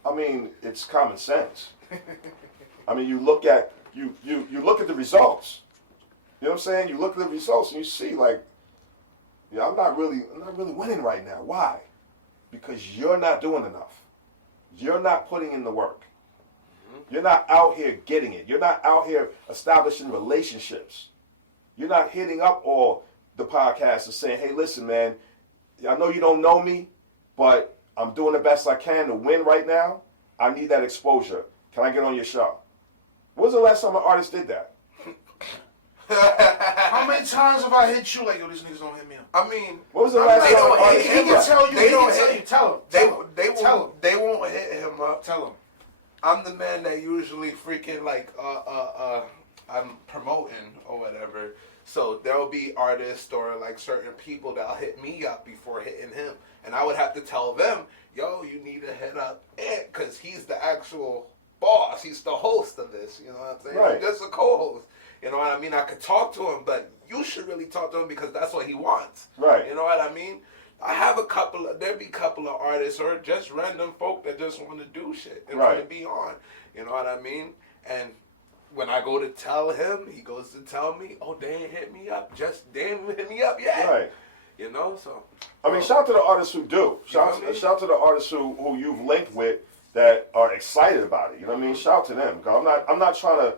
I mean, it's common sense. I mean, you look at the results. You know what I'm saying? You look at the results and you see, like, yeah, I'm not really winning right now. Why? Because you're not doing enough. You're not putting in the work. You're not out here getting it. You're not out here establishing relationships. You're not hitting up all the podcasts and saying, hey, listen, man, I know you don't know me, but I'm doing the best I can to win right now. I need that exposure. Can I get on your show? When was the last time an artist did that? How many times have I hit you like, yo, these niggas don't hit me up? I mean, When was the last time an artist He did can that? tell you. They He don't can tell hit- you. Tell him. They won't hit him up. Tell him. I'm the man that usually freaking I'm promoting or whatever. So there'll be artists or like certain people that'll hit me up before hitting him, and I would have to tell them, yo, you need to hit up Ant, because he's the actual boss. He's the host of this. You know what I'm saying? Right. I'm just a co-host. You know what I mean? I could talk to him, but you should really talk to him because that's what he wants. Right. You know what I mean? I have there'll be a couple of artists or just random folk that just want to do shit and want to be on. You know what I mean? And when I go to tell him, he goes to tell me, oh, they ain't hit me up. They ain't hit me up yet. Right. You know, so. I mean, shout out to the artists who do. Shout out to the artists who you've linked with that are excited about it. You know what I mean? Shout out to them. Because I'm not trying to,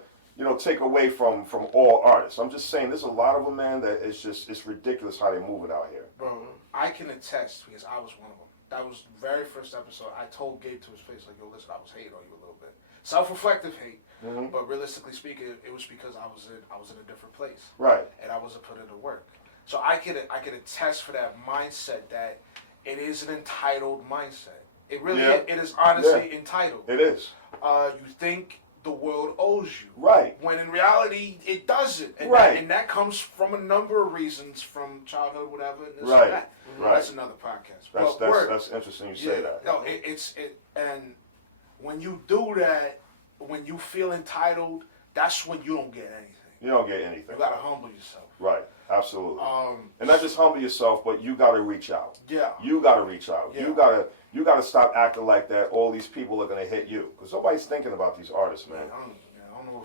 take away from all artists. I'm just saying there's a lot of them, man, that it's ridiculous how they're moving out here. Bro, I can attest because I was one of them. That was the very first episode. I told Gabe to his face, like, yo, listen, I was hating on you a little bit. Self-reflective hate. Mm-hmm. But realistically speaking, it was because I was in a different place. Right. And I wasn't putting in the work. So I could attest for that mindset that it is an entitled mindset. It really it is honestly entitled. It is. You think the world owes you. Right. When in reality, it doesn't. And right. And that comes from a number of reasons, from childhood, whatever, and this right. and that. Right. That's another podcast. That's interesting you say that. No, and when you do that, when you feel entitled, that's when you don't get anything. You don't get anything. You gotta humble yourself. Right. Absolutely. And not just humble yourself, but you gotta reach out. Yeah. You gotta reach out. Yeah. You gotta stop acting like that. All these people are gonna hit you because nobody's thinking about these artists, man. I don't know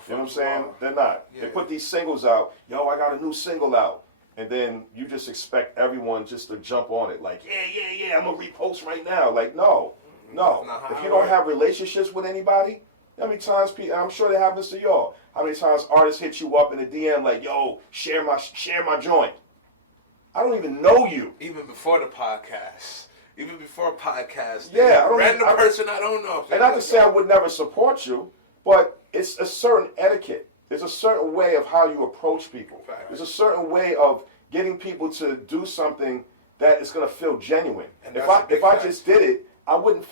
you know what I'm saying? They're not. Yeah. They put these singles out. Yo, I got a new single out. And then you just expect everyone just to jump on it. Like, yeah, I'm going to repost right now. Like, no. If you don't have relationships with anybody, how many times, I'm sure that happens to y'all, how many times artists hit you up in a DM like, yo, share my joint. I don't even know you. Even before the podcast. Yeah. Random person I don't know. And not to say I would never support you, but it's a certain etiquette. There's a certain way of how you approach people. Right. There's a certain way of getting people to do something that is going to feel genuine. And if I just did it, it wouldn't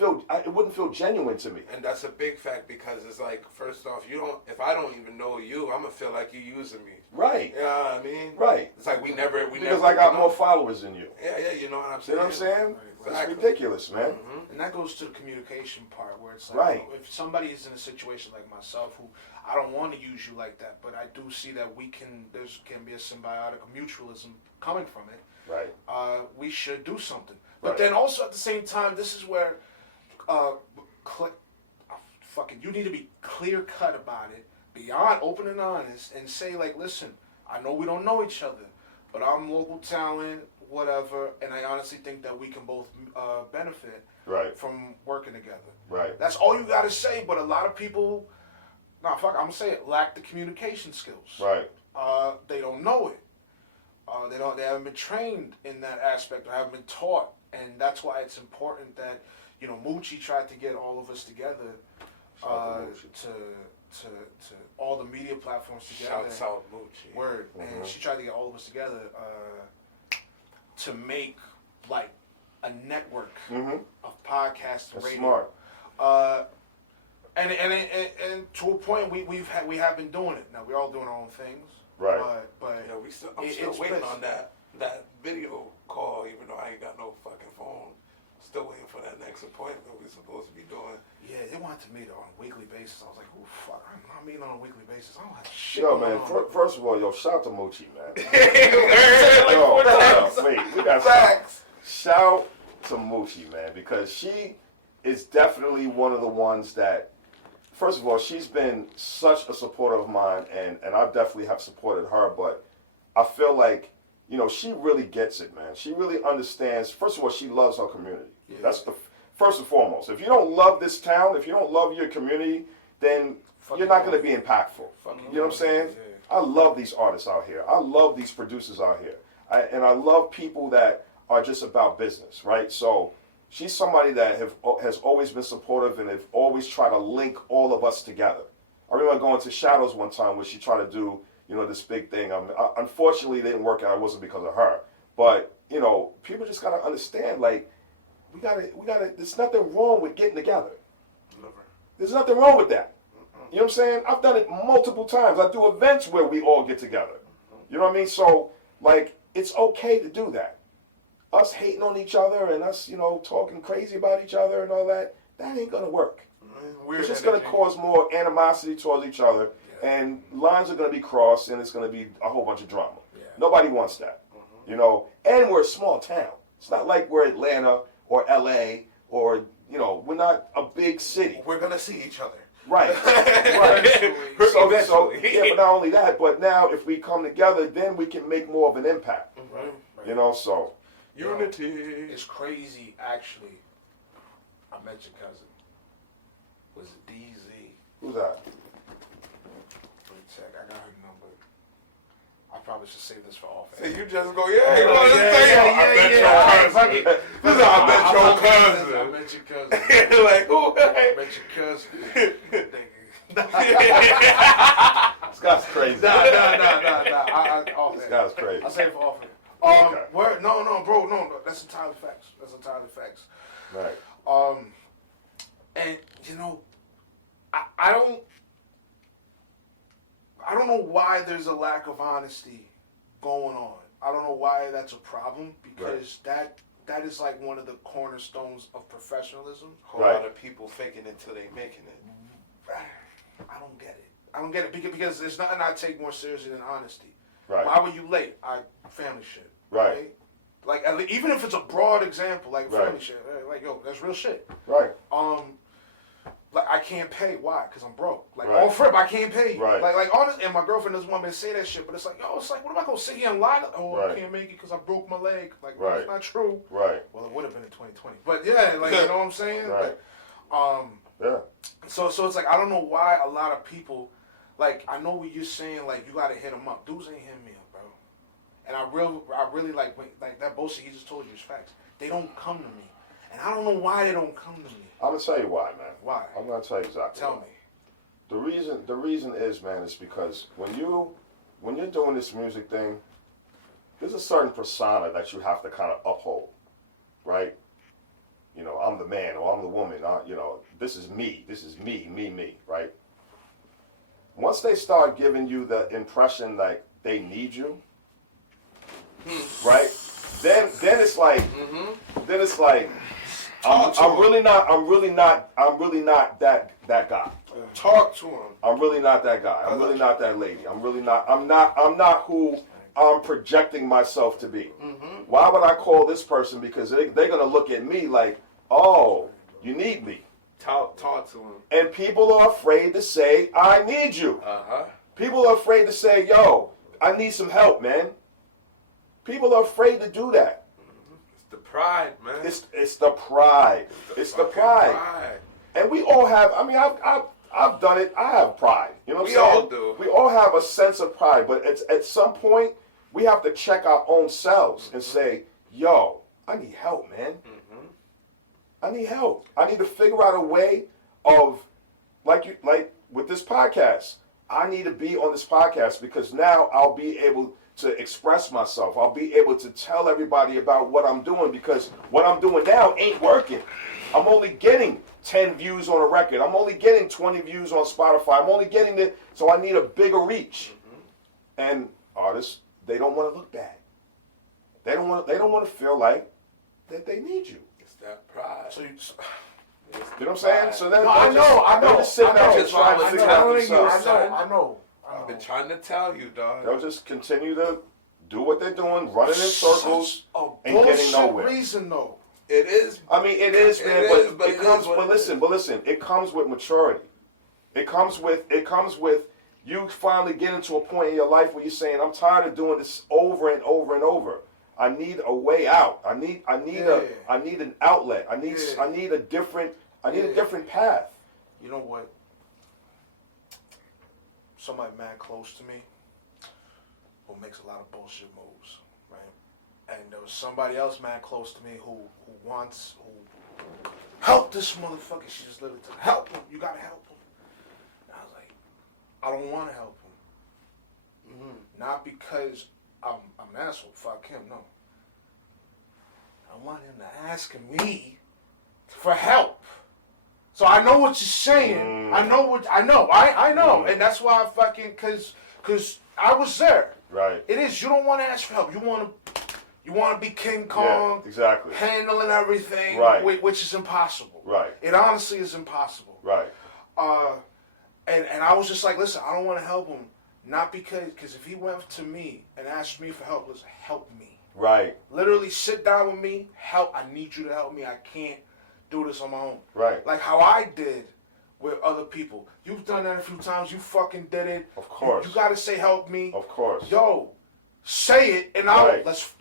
feel genuine to me. And that's a big fact because it's like, first off, if I don't even know you, I'm gonna feel like you using me. Right. You know what I mean? Right. It's like we never. Because I got more followers than you. Yeah, you know what I'm saying? You know what I'm saying? Right. Exactly. It's ridiculous, man. Mm-hmm. And that goes to the communication part where it's like, right. If somebody is in a situation like myself who I don't want to use you like that, but I do see that there can be a symbiotic mutualism coming from it. Right. We should do something. But then also at the same time, this is where you need to be clear cut about it, beyond open and honest, and say like, listen, I know we don't know each other, but I'm local talent, whatever, and I honestly think that we can both benefit from working together. Right. That's all you got to say. But a lot of people, I'm gonna say it, lack the communication skills. Right. They don't know it. They haven't been trained in that aspect or haven't been taught, and that's why it's important that Moochie tried to get all of us together to all the media platforms together. Shouts out Moochie. Word. Mm-hmm. And she tried to get all of us together to make like a network of podcasts and radio. Smart. And to a point we have been doing it. Now we're all doing our own things. Right. But I'm still waiting on that video call, even though I ain't got no fucking phone. Still waiting for that next appointment we're supposed to be doing. Yeah, they wanted to meet on a weekly basis. I was like, oh fuck, I'm not meeting on a weekly basis. I don't have shit. Yo, man, first of all, shout out to Moochie, man. Wait, we got facts. Shout to Moochie, man, because she is definitely one of the ones that, first of all, she's been such a supporter of mine, and I definitely have supported her, but I feel like, she really gets it, man. She really understands. First of all, she loves her community. Yeah. That's the first and foremost. If you don't love this town, if you don't love your community, then you're not going to be impactful. You know what I'm saying? Yeah. I love these artists out here. I love these producers out here. And I love people that are just about business, right? So she's somebody that has always been supportive and have always tried to link all of us together. I remember going to Shadows one time where she tried to do, this big thing. Unfortunately, it didn't work out. It wasn't because of her. But, people just got to understand, like, we gotta, there's nothing wrong with getting together. There's nothing wrong with that. You know what I'm saying? I've done it multiple times. I do events where we all get together. You know what I mean? So, like, it's okay to do that. Us hating on each other and us, you know, talking crazy about each other and all that, that ain't gonna work. It's just gonna cause more animosity towards each other, and lines are gonna be crossed, and it's gonna be a whole bunch of drama. Nobody wants that. You know, and we're a small town. It's not like we're Atlanta or LA or, you know, we're not a big city. We're gonna see each other. Right. Right. So, yeah, but not only that, but now if we come together, then we can make more of an impact. Right. You know, so. Unity. It's crazy, actually. I met your cousin. Was it DZ? Who's that? Let me check. I got her number. I probably should save this for off air. So you just go, yeah, you want to say, I bet your cousin. This is I bet your cousin. I met your cousin. Like, who? I met your cousin. This guy's crazy. Nah. This guy's crazy. I'll save it for off air. Okay. Word, no, bro, no, that's entirely facts. That's entirely facts. Right. And you know, I don't know why there's a lack of honesty going on. I don't know why that's a problem, because that is like one of the cornerstones of professionalism. A lot of people faking it till they making it. I don't get it because there's nothing I take more seriously than honesty. Right. Why were you late? Family shit. Right. Like even if it's a broad example, like family Right. shit, like yo, that's real shit. Right. Like I can't pay. Why? Because I'm broke. Like Right. on frip, I can't pay you. Right. Like honest, and my girlfriend doesn't want me to say that shit, but it's like, yo, it's like, what am I gonna sit here and lie? Oh, Right. I can't make it because I broke my leg. Like Right. that's not true. Right. Well, it would have been in 2020, but yeah, like you know what I'm saying. Right. Like, Yeah. So it's like I don't know why a lot of people, like I know what you're saying, like you gotta hit them up. Dudes ain't hitting me up, bro. And I really like that bullshit he just told you is facts. They don't come to me, and I don't know why they don't come to me. I'm gonna tell you why, man. Why? I'm gonna tell you exactly. Tell why. me. The reason is, man, is because when you're doing this music thing, there's a certain persona that you have to kind of uphold, right? You know, I'm the man or I'm the woman. You know, this is me, me, right? Once they start giving you the impression like they need you, right? Then it's like, I'm really not that guy. Talk to him. I'm really not that guy. I'm really not that lady. I'm not who I'm projecting myself to be. Why would I call this person? Because they're gonna look at me like, oh, you need me. Talk to him. And people are afraid to say, I need you. People are afraid to say, yo, I need some help, man. People are afraid to do that. It's the pride, man. It's the pride. It's the pride. And we all have, I mean, I've done it. I have pride. You know what I'm saying? We all do. We all have a sense of pride, but at some point, we have to check our own selves and say, yo, I need help, man. I need help. I need to figure out a way of, like with this podcast, I need to be on this podcast because now I'll be able to express myself. I'll be able to tell everybody about what I'm doing because what I'm doing now ain't working. I'm only getting 10 views on a record. I'm only getting 20 views on Spotify. I'm only getting it, so I need a bigger reach. And artists, they don't want to look bad. They don't want to feel like that they need you. It's that pride. So you know what I'm saying? So then I know. They'll just sit there and try to I figure it out I themselves. know. I've been trying to tell you, dog. They'll just continue to do what they're doing, running in circles, and getting Bullshit nowhere. reason though. It is. I mean, it is, man. It is, but it it comes. is what But it listen. But listen. It comes with maturity. It comes with you finally getting to a point in your life where you're saying, "I'm tired of doing this over and over and over. I need a way out. I need an outlet. I need a different path." You know what? Somebody mad close to me who makes a lot of bullshit moves, right? And there was somebody else mad close to me who help this motherfucker. She just literally said, help him. You gotta help him. And I was like, I don't want to help him. Not because I'm an asshole. Fuck him. No. I want him to ask me for help. So I know what you're saying. I know. I know. And that's why I fucking, cause I was there. Right. It is. You don't want to ask for help. You want to be King Kong. Yeah, exactly. Handling everything. Right. Which is impossible. Right. It honestly is impossible. Right. And I was just like, listen, I don't want to help him. Not because if he went to me and asked me for help, listen, help me. Right. Literally sit down with me, help. I need you to help me. I can't do this on my own. Right. Like how I did with other people. You've done that a few times. You fucking did it. Of course. You gotta say help me. Of course. Yo, say it and let's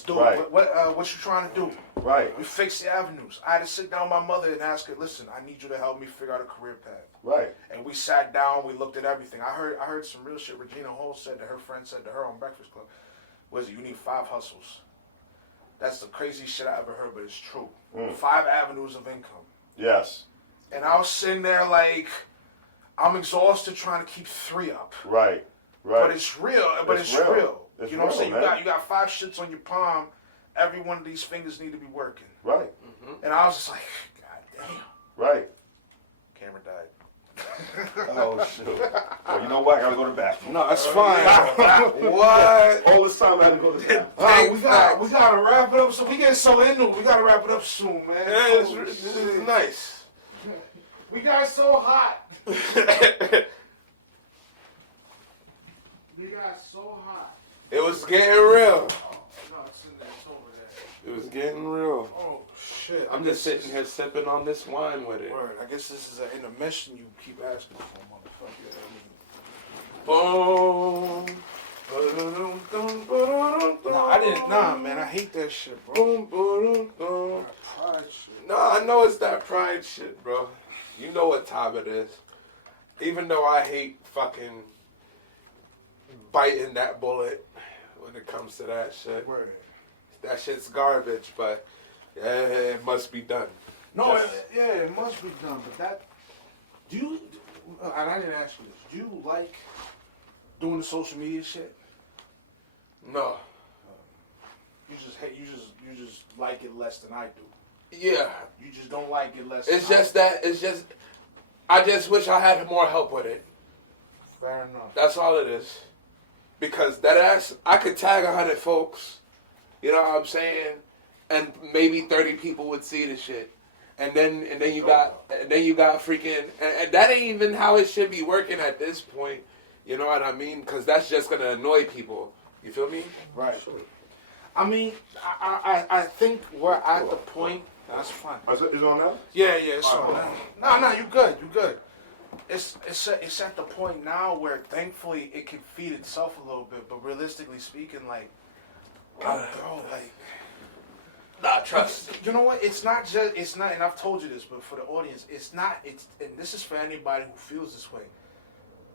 do Right. it. What you trying to do? Right. We fix the avenues. I had to sit down with my mother and ask her, listen, I need you to help me figure out a career path. Right. And we sat down, we looked at everything. I heard some real shit. Regina Hall said that her friend said to her on Breakfast Club, you need 5 hustles. That's the craziest shit I ever heard, but it's true. 5 avenues of income. Yes. And I was sitting there like, I'm exhausted trying to keep 3 up. Right. Right. But it's real. It's real. It's You know what I'm saying? real, man. You got 5 shits on your palm. Every one of these fingers need to be working. Right. And I was just like, God damn. Right. Camera died. Oh shoot. Well, you know what? I gotta go to the bathroom. No, that's fine. What? All this time I had to go to the bathroom. We gotta wrap it up. So we get so into it. We gotta wrap it up soon, man. Yeah, this is nice. We got so hot. We got so hot. It was getting real. No, it's in there. It's over there. It was getting real. Oh shit. I'm just sitting here sipping on this wine with it. Word. I guess this is an intermission you keep asking for, motherfucker. Boom. No, I didn't. Nah, man, I hate that shit, bro. Pride shit. Nah, I know it's that pride shit, bro. You know what time it is. Even though I hate fucking biting that bullet when it comes to that shit. Word. That shit's garbage, but it must be done. No, it must be done. But that, do you? And I didn't ask you this. Do you like doing the social media shit? No. You just hate. You just like it less than I do. Yeah. You just don't like it less. It's than just that. It's just. I just wish I had more help with it. Fair enough. That's all it is. Because that ass, I could tag 100 folks. You know what I'm saying? And maybe 30 people would see the shit. And then you got freaking, and that ain't even how it should be working at this point. You know what I mean? Because that's just gonna annoy people. You feel me? Right. I mean, I think we're at the point. That's fine. Is it on now? Yeah, it's on now. No, you good. It's at the point now where thankfully it can feed itself a little bit, but realistically speaking, like, bro, like. Nah, trust. You know what? It's not, and I've told you this, but for the audience, and this is for anybody who feels this way.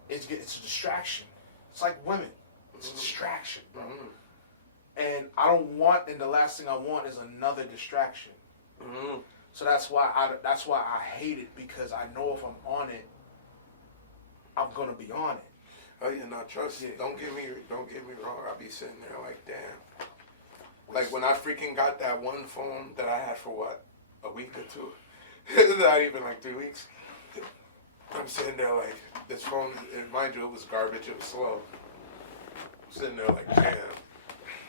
It's a distraction. It's like women. It's a distraction, bro. And I don't want, and the last thing I want is another distraction. So that's why I hate it, because I know if I'm on it, I'm gonna be on it. Oh yeah, no, trust. Yeah. Don't get me wrong. I'll be sitting there like, damn. Like when I freaking got that one phone that I had for what, a week or 2, not even like 3 weeks. I'm sitting there like, this phone, and mind you, it was garbage. It was slow. I'm sitting there like, damn.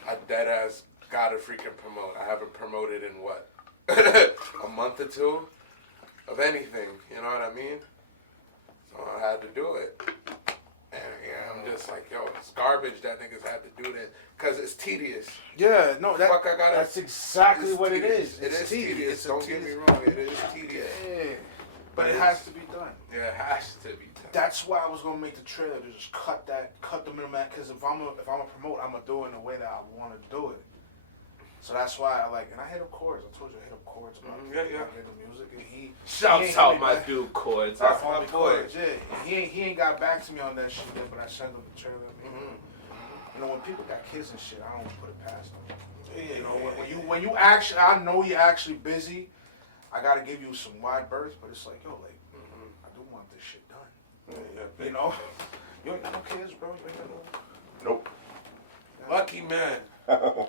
I dead ass gotta freaking promote. I haven't promoted in what, a month or 2 of anything. You know what I mean? So I had to do it. And yeah, I'm just like, yo, it's garbage that niggas had to do that because it's tedious. Yeah, no, that's exactly what it is. It is tedious. Don't get me wrong, it is tedious. Yeah, but it has to be done. Yeah, it has to be done. That's why I was gonna make the trailer to just cut the middleman. Because if I'm a promote, I'm gonna do it in the way that I want to do it. So that's why I like, and I hit up Chords. I told you I hit up Chords about the music, and he shouts out my dude Chords. That's my boy. Yeah, he ain't got back to me on that shit yet, but I sent him the trailer. You know, when people got kids and shit, I don't put it past them. You know, when you actually, I know you're actually busy. I gotta give you some wide berth, but it's like, yo, like, I do want this shit done. You know, you ain't got no kids, bro. You ain't got no. Nope. Lucky man. Some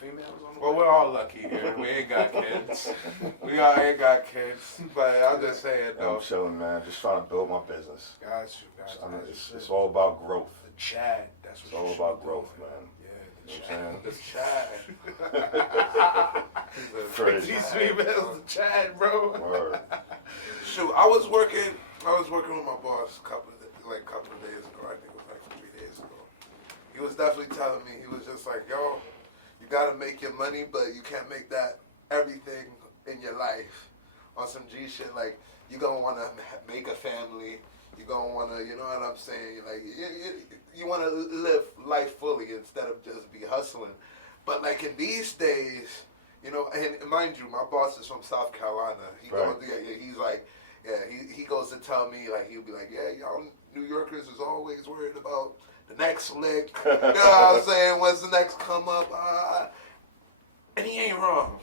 females on the Well, way. we're all lucky here. We ain't got kids. We all ain't got kids. But I'm just saying, I'm though. chilling, man. Just trying to build my business. Got you. I mean, it's all about growth. The Chad. That's It's what all you about should be growth, doing. man. Yeah, the You Chad. know what This Chad. Crazy. These females, the Chad, bro. I'm saying? Word. Shoot, I was working with my boss a couple of days ago. I think it was like 3 days ago. He was definitely telling me, he was just like, yo, you gotta make your money, but you can't make that everything in your life. On some G shit, like, you gonna wanna make a family. You gonna wanna, you know what I'm saying? Like, you wanna live life fully instead of just be hustling. But like in these days, you know, and mind you, my boss is from South Carolina. He's like, he goes to tell me, like, he'll be like, yeah, y'all New Yorkers is always worried about the next lick. You know what I'm saying? When's the next come up? And he ain't wrong.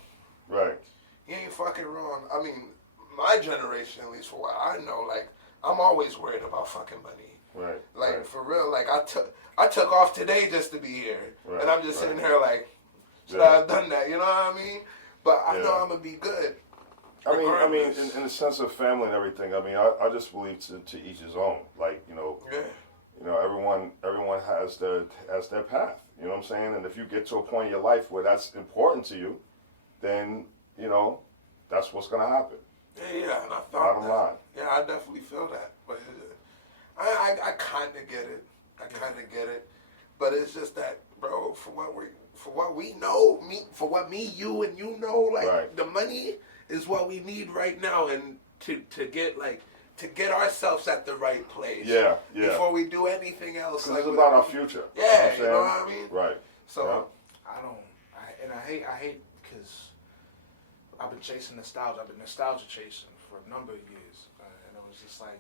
Right. He ain't fucking wrong. I mean, my generation, at least for what I know, like, I'm always worried about fucking money. Right. Like, right. for real, like, I took off today just to be here. Right, And I'm just sitting right. here like, should Yeah. I have done that? You know what I mean? But I know Yeah. I'm going to be good. I mean, regardless. in the sense of family and everything, I mean, I just believe to each his own. Like, Yeah. everyone has their path. You know what I'm saying? And if you get to a point in your life where that's important to you, then, that's what's going to happen. Yeah, and I thought Bottom that. line. Yeah, I definitely feel that. But I kind of get it. I kind of get it. But it's just that, bro, for what we know, you and you know, like, Right. the money is what we need right now, and to get ourselves at the right place. Yeah, yeah. Before we do anything else. Because it's about our future. Yeah, you you know know what what I mean? Right. So, I hate because I've been chasing nostalgia. I've been nostalgia chasing for a number of years, and it was just like,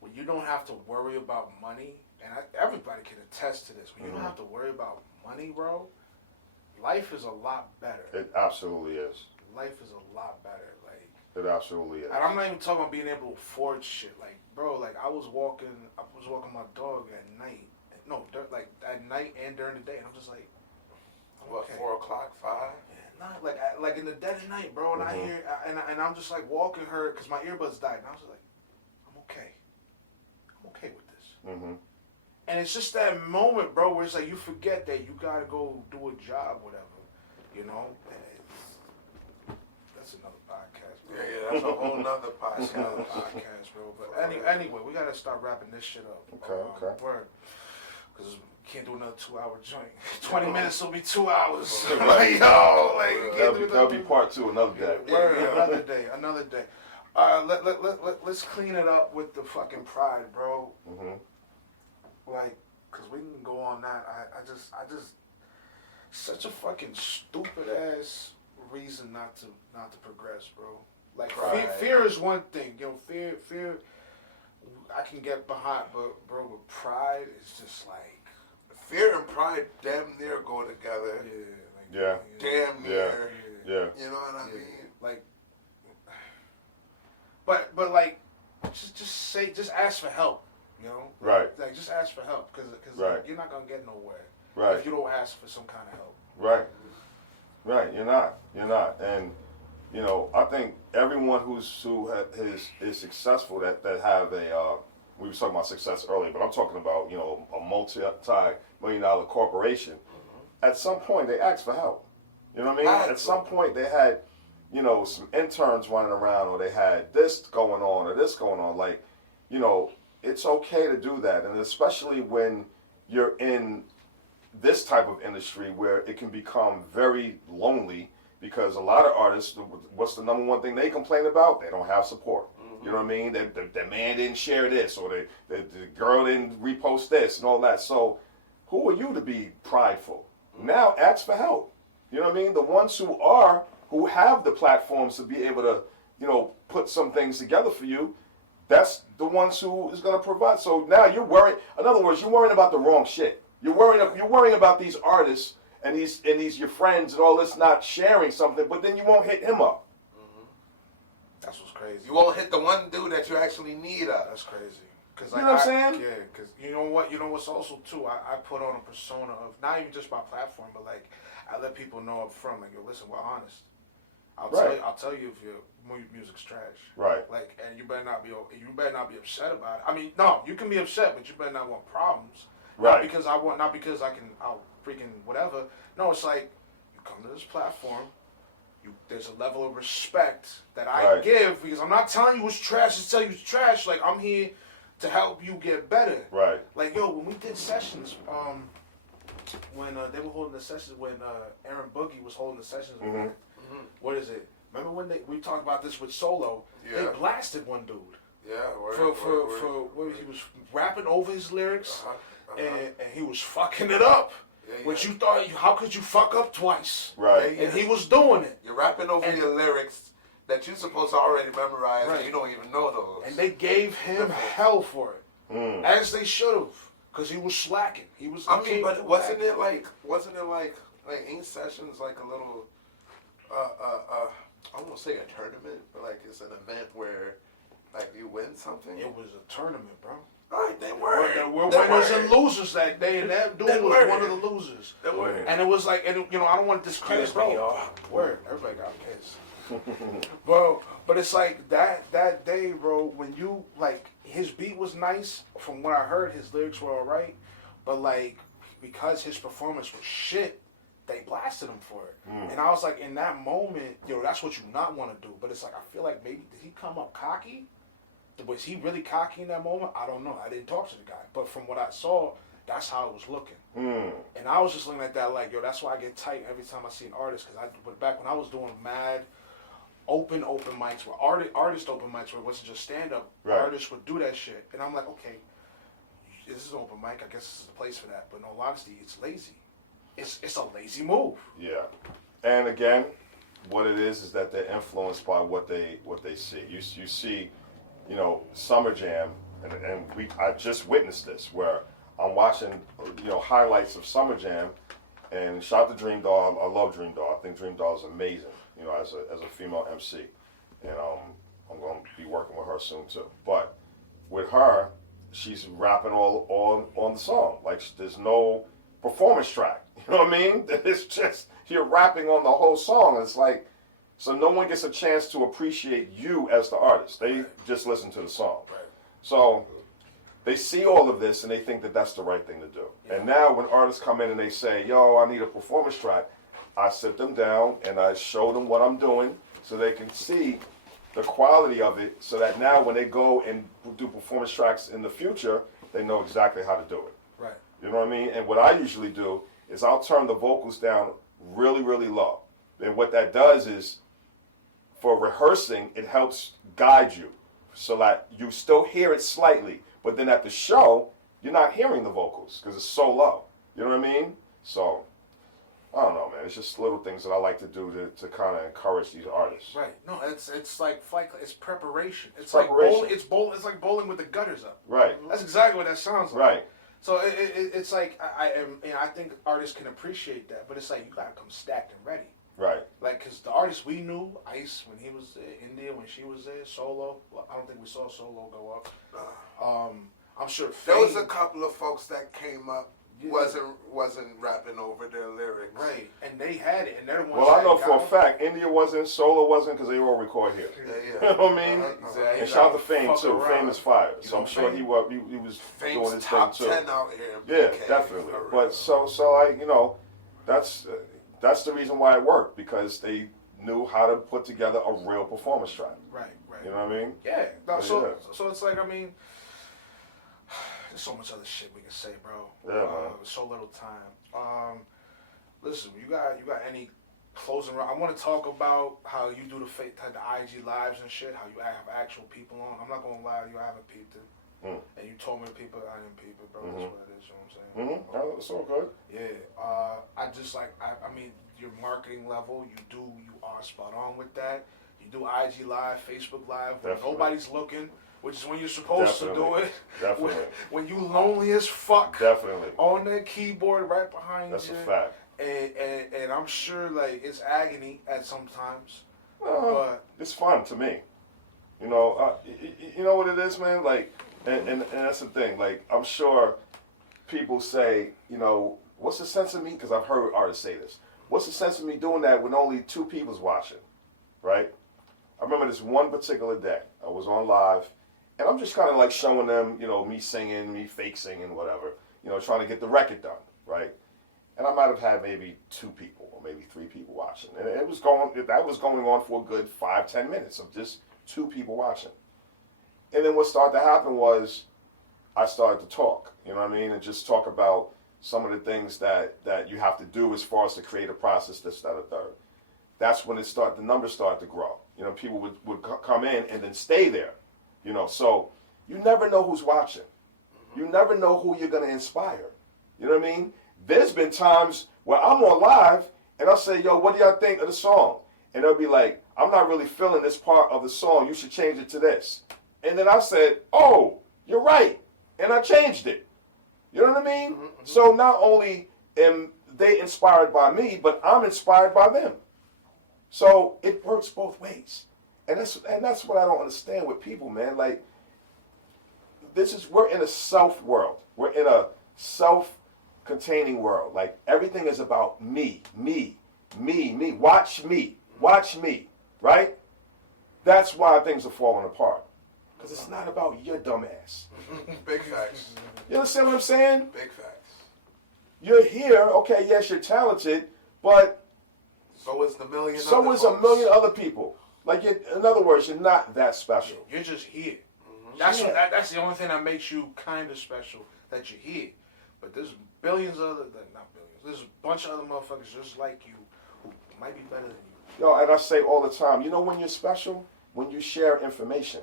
when you don't have to worry about money, and everybody can attest to this. When you don't have to worry about money, bro, life is a lot better. It absolutely is. Life is a lot better. Like, It absolutely is. and I'm not even talking about being able to afford shit. Like, bro, like I was walking my dog at night. No, like at night and during the day, and I'm just like, what, okay. 4 o'clock, 5? Not like in the dead of night, bro. And I hear, and I'm just like walking her because my earbuds died, and I was like, I'm okay with this. Mm-hmm. And it's just that moment, bro, where it's like you forget that you gotta go do a job, whatever, And that's another podcast, bro. Yeah, that's a whole nother That's another podcast. podcast, bro. But anyway, we gotta start wrapping this shit up. Okay. Word. Because we can't do another 2-hour joint. 20 minutes will be 2 hours. Right. Like, yo, like, you can't do That'll be part 2 another day. Word, Yeah. another day. Let's clean it up with the fucking pride, bro. Mm-hmm. Like, cause we can go on that. I just, such a fucking stupid ass reason not to progress, bro. Like, fear is one thing, fear. I can get behind, but bro, with pride, it's just like Fear and pride damn near go together. Yeah. Damn near. Yeah. You know what I mean? Like, but like, just ask for help. Right. Like, just ask for help, cause Right. you're not gonna get nowhere Right. if you don't ask for some kind of help. Right. You're not. And I think everyone who is successful that have a we were talking about success earlier, but I'm talking about a multi-million-dollar corporation. At some point, they asked for help. You know what I mean? At some point, they had some interns running around, or they had this going on or this going on. Like, it's okay to do that, and especially when you're in this type of industry where it can become very lonely, because a lot of artists, what's the number one thing they complain about? They don't have support. You know what I mean? The man didn't share this, or the girl didn't repost this, and all that. So who are you to be prideful? Now ask for help. You know what I mean? The ones who have the platforms to be able to, put some things together for you, that's the ones who is going to provide. So now you're worried. In other words, you're worrying about the wrong shit. You're worrying about these artists and these your friends and all this not sharing something, but then you won't hit him up. That's what's crazy. You won't hit the one dude that you actually need. That's crazy. Cause You know what I'm saying? Yeah, because you know what? You know what's also, too, I put on a persona of, not even just my platform, but, like, I let people know up front, like, yo, listen, we're honest. I'll tell you if your music's trash. Right. Like, and you better not be upset about it. I mean, no, you can be upset, but you better not want problems. Right. Not because I'll freaking whatever. No, it's like, you come to this platform, there's a level of respect that I give, because I'm not telling you it's trash to tell you it's trash. Like, I'm here to help you get better. Right. Like, yo, when we did sessions, when they were holding the sessions, when Aaron Boogie was holding the sessions, what is it? Remember when we talked about this with Solo? Yeah. They blasted one dude. Yeah, For what, he was rapping over his lyrics, and he was fucking it up. Which you thought, how could you fuck up twice? Right. And he was doing it. You're rapping over your lyrics that you're supposed to already memorize, and you don't even know those. And they gave him hell for it, as they should have, because he was slacking. He was. I mean, but wasn't it like ain't sessions like a little, I won't say a tournament, but like it's an event where, like, you win something. It was a tournament, bro. All right, they were. There were winners and losers that day, and that dude was one of the losers. They were. And it was like, and you know, I don't want to discredit, bro. Word, everybody got pissed. Bro, but it's like that day, bro, when you, like, his beat was nice. From what I heard, his lyrics were all right. But, like, because his performance was shit, they blasted him for it. And I was like, in that moment, yo, that's what you not want to do. But it's like, I feel like maybe, did he come up cocky? Was he really cocky in that moment? I don't know. I didn't talk to the guy. But from what I saw, that's how it was looking. And I was just looking at that like, yo, that's why I get tight every time I see an artist. Because back when I was doing mad open mics, where artist open mics, where it wasn't just stand-up, artists would do that shit. And I'm like, okay, this is an open mic. I guess this is the place for that. But in all honesty, it's lazy. It's a lazy move. Yeah. And again, what it is that they're influenced by what they see. You see, you know, Summer Jam, and I just witnessed this, where I'm watching, you know, highlights of Summer Jam, and shout out to Dream Doll. I love Dream Doll. I think Dream Doll is amazing, you know, as a female MC, and I'm going to be working with her soon too. But with her, she's rapping all on the song. Like, there's no performance track. You know what I mean? It's just, you're rapping on the whole song. It's like, so no one gets a chance to appreciate you as the artist. They just listen to the song. So they see all of this and they think that that's the right thing to do. And now when artists come in and they say, yo, I need a performance track, I sit them down and I show them what I'm doing so they can see the quality of it, so that now when they go and do performance tracks in the future, they know exactly how to do it. Right. You know what I mean? And what I usually do is I'll turn the vocals down really, really low. And what that does is, for rehearsing, it helps guide you so that you still hear it slightly. But then at the show, you're not hearing the vocals because it's so low. You know what I mean? So, I don't know, man. It's just little things that I like to do to kind of encourage these artists. Right. No, it's like fight. It's preparation. It's preparation. Like bowling. It's like bowling with the gutters up. Right. That's exactly what that sounds like. Right. So it's like I think artists can appreciate that, but it's like you gotta come stacked and ready. Right. Like, cause the artists we knew, Ice when he was there, India when she was there, Solo. Well, I don't think we saw Solo go up. I'm sure There was a couple of folks that came up. Wasn't rapping over their lyrics. Right, and they had it, and they're the ones. Well, I know for a fact, India wasn't, Solo wasn't, because they all record here. Yeah. You know what I mean? Exactly. And shout out to Fame too. Fame is fire. So I'm sure he was Fame's doing his top thing too. 10 out here. Yeah, BK, definitely. for But real. so like, you know, that's the reason why it worked, because they knew how to put together a real performance track. Right. You know what I mean? Yeah. No, Yeah. so it's like, I mean, there's so much other shit we can say, bro. Yeah, man. So little time. Listen, you got any closing? I want to talk about how you do the IG lives and shit. How you have actual people on. I'm not gonna lie to you, I haven't peeped it. And you told me to peep it, I didn't peep it, bro. That's what it is. You know what I'm saying? Mm-hmm. It's all good. Yeah. I just like. I mean, your marketing level. You are spot on with that. You do IG live, Facebook live when Definitely. nobody's looking. Which is when you're supposed to do it. Definitely. When you lonely as fuck. Definitely. On that keyboard right behind That's you. a fact. And I'm sure like it's agony at sometimes. It's fun to me. You know, you know what it is, man? Like, And that's the thing. Like, I'm sure people say, you know, what's the sense of me? Because I've heard artists say this. What's the sense of me doing that when only 2 people's watching, right? I remember this one particular day. I was on live, and I'm just kind of like showing them, you know, me singing, me fake singing, whatever, you know, trying to get the record done, right? And I might have had maybe 2 people or maybe 3 people watching. And that was going on for a good 5-10 minutes of just 2 people watching. And then what started to happen was I started to talk, you know what I mean? And just talk about some of the things that you have to do as far as the creative process, this, that, or third. That's when the numbers started to grow. You know, people would come in and then stay there, you know. So you never know who's watching. You never know who you're going to inspire. You know what I mean? There's been times where I'm on live and I'll say, yo, what do y'all think of the song? And they'll be like, I'm not really feeling this part of the song. You should change it to this. And then I said, oh, you're right. And I changed it. You know what I mean? Mm-hmm. So not only am they inspired by me, but I'm inspired by them. So it works both ways. And that's what I don't understand with people, man. Like, we're in a self world. We're in a self-containing world. Like, everything is about me, me, me, me. Watch me, right? That's why things are falling apart. Because it's not about your dumb ass. Big facts. You understand what I'm saying? Big facts. You're here, okay, yes, you're talented, but so is a million other people. Like, in other words, you're not that special. You're just here. Mm-hmm. That's the only thing that makes you kind of special, that you're here. But there's billions of not billions, there's a bunch of other motherfuckers just like you who might be better than you. Yo, and I say all the time, you know when you're special? When you share information.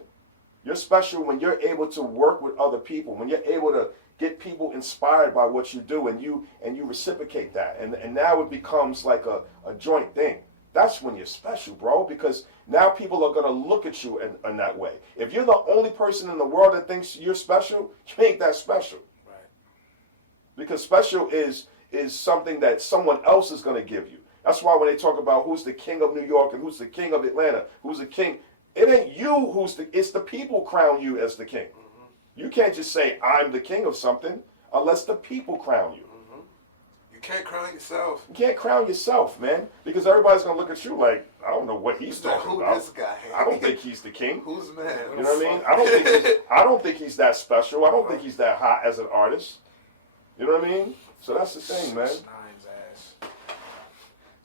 You're special when you're able to work with other people, when you're able to get people inspired by what you do, and you reciprocate that. And now it becomes like a joint thing. That's when you're special, bro, because now people are going to look at you in that way. If you're the only person in the world that thinks you're special, you ain't that special. Right. Because special is something that someone else is going to give you. That's why when they talk about who's the king of New York and who's the king of Atlanta, who's the king, it ain't you it's the people crown you as the king. Mm-hmm. You can't just say, I'm the king of something, unless the people crown you. Mm-hmm. You can't crown yourself. You can't crown yourself, man, because everybody's going to look at you like, I don't know what he's talking about. This guy? I don't think he's the king. Who's man? You know what I mean? I don't think he's that special. I don't think he's that hot as an artist. You know what I mean? So that's the thing, man. 6ix9ine's ass.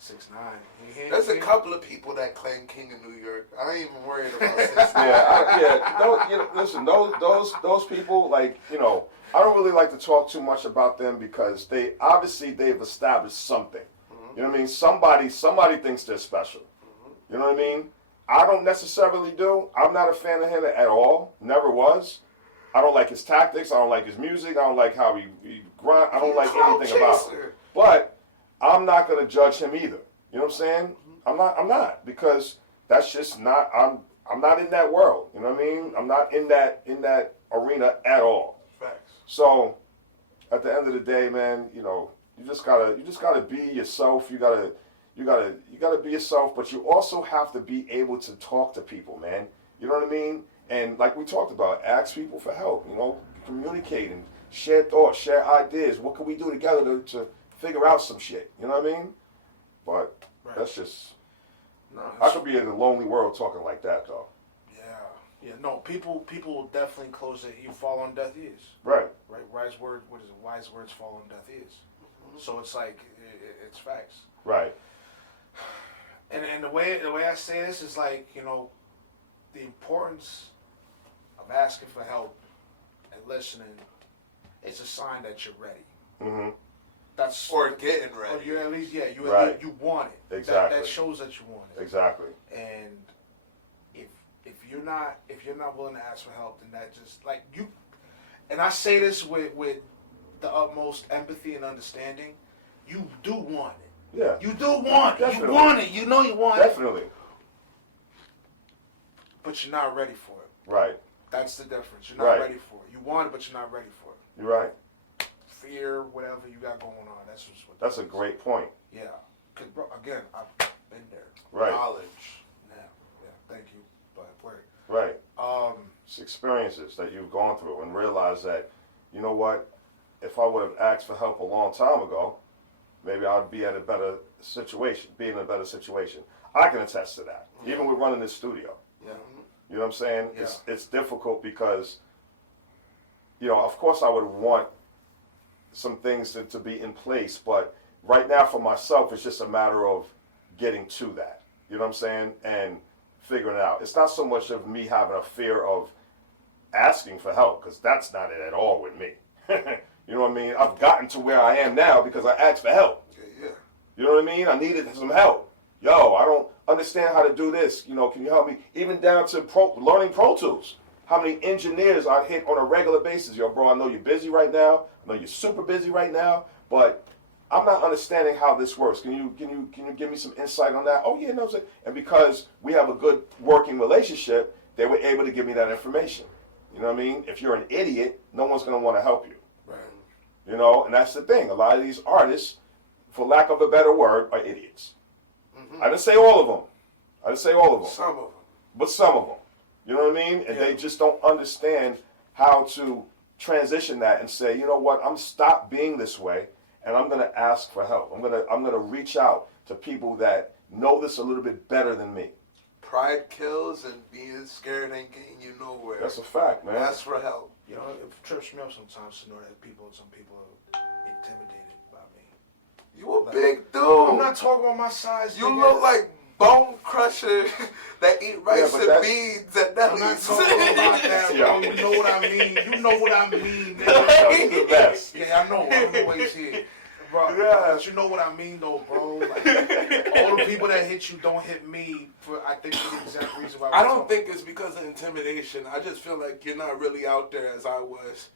6ix9ine. There's a couple of people that claim king of New York. I ain't even worried about 6ix9ine. Listen, those people, like, you know, I don't really like to talk too much about them because they've established something. Mm-hmm. You know what I mean? Somebody thinks they're special. Mm-hmm. You know what I mean? I don't necessarily do. I'm not a fan of him at all. Never was. I don't like his tactics. I don't like his music. I don't like how he grind. I don't like anything about it. But I'm not going to judge him either. You know what I'm saying? I'm not because that's just not. I'm not in that world. You know what I mean? I'm not in that arena at all. Facts. So, at the end of the day, man, you know, you just gotta be yourself. You gotta be yourself, but you also have to be able to talk to people, man. You know what I mean? And like we talked about, ask people for help. You know, communicate and share thoughts, share ideas. What can we do together to figure out some shit? You know what I mean? But that's just. No, I could be in a lonely world talking like that, though. Yeah, no, people will definitely close it. You fall on deaf ears. Right. Wise words fall on deaf ears. Mm-hmm. So it's like it's facts. Right. And the way I say this is like, you know, the importance of asking for help and listening is a sign that you're ready. Mm-hmm. Or getting ready. Or you at least right. You want it. Exactly. That shows that you want it. Exactly. And if you're not willing to ask for help, then that just like you. And I say this with the utmost empathy and understanding. You do want it. Yeah. You do want it. Definitely. You want it. You know you want Definitely. it. But you're not ready for it. Right. That's the difference. You're not ready for it. You want it, but you're not ready for it. You're right. Fear, whatever you got going on. That's just what. That's a great point. Yeah. Because, bro, again, I've been there. Right. Knowledge. Yeah. Thank you. But word. Right. experiences that you've gone through, and realize that, you know what, if I would have asked for help a long time ago, maybe I'd be at a better situation, be in a better situation. I can attest to that, even with running this studio. Yeah. You know what I'm saying? Yeah. It's difficult because, you know, of course I would want some things to be in place, but right now for myself, it's just a matter of getting to that. You know what I'm saying? And figuring it out. It's not so much of me having a fear of asking for help, because that's not it at all with me. You know what I mean? I've gotten to where I am now because I asked for help. Yeah. You know what I mean? I needed some help. Yo, I don't understand how to do this. You know, can you help me? Even down to learning Pro Tools. How many engineers I hit on a regular basis? Yo, bro, I know you're busy right now. I know you're super busy right now, but I'm not understanding how this works. Can you give me some insight on that? Oh yeah, no. And because we have a good working relationship, they were able to give me that information. You know what I mean? If you're an idiot, no one's gonna want to help you. Right. You know, and that's the thing. A lot of these artists, for lack of a better word, are idiots. I didn't say all of them. Some of them. But some of them. You know what I mean? And they just don't understand how to transition that and say, you know what, I'm stop being this way, and I'm gonna ask for help. I'm gonna reach out to people that know this a little bit better than me. Pride kills, and being scared ain't getting you nowhere. That's a fact, man. Ask for help. You know, it trips me up sometimes to know that some people are intimidated by me. You a big dude. I'm not talking about my size. You nigga. look like Bone Crusher that eat rice but and that's- beans at I'm not Nelly's. talking about that, bro. You know what I mean. You know what I mean, nigga. Yo, you the best. Yeah, I know. I'm always here. Bro, Yeah. but you know what I mean, though, bro. Like, all the people that hit you don't hit me for, I think, the exact reason why. I don't think it's because of intimidation. I just feel like you're not really out there as I was.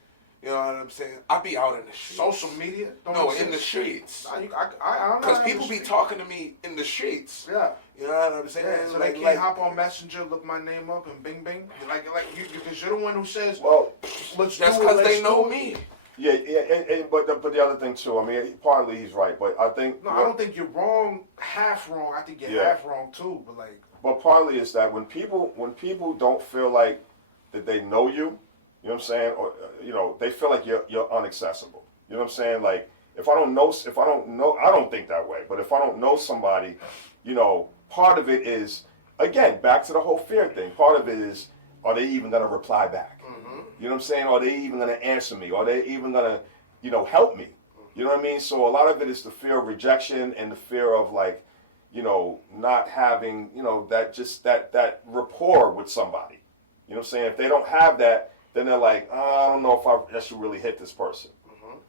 You know what I'm saying? I be out in the streets. Social media? No, in the streets. I'm Because not in people the be street. talking to me in the streets. Yeah. You know what I'm saying? Yeah, so they can't like, hop on Messenger, look my name up, and bing, bing. Like you, because you're the one who says, Well, let's that's do it, because let's they know do it. me. yeah, but the other thing too, I mean, partly he's right, but I think No, I don't think you're wrong, half wrong. I think you're half wrong too, but like. But partly is that when people don't feel like that they know you, you know what I'm saying, or you know, they feel like you're inaccessible. You know what I'm saying? Like if I don't know, I don't think that way. But if I don't know somebody, you know, part of it is, again, back to the whole fear thing. Part of it is, are they even gonna reply back? You know what I'm saying? Are they even gonna answer me? Are they even gonna, you know, help me? You know what I mean? So a lot of it is the fear of rejection and the fear of like, you know, not having, you know, that rapport with somebody. You know what I'm saying? If they don't have that, then they're like, I don't know if I should really hit this person.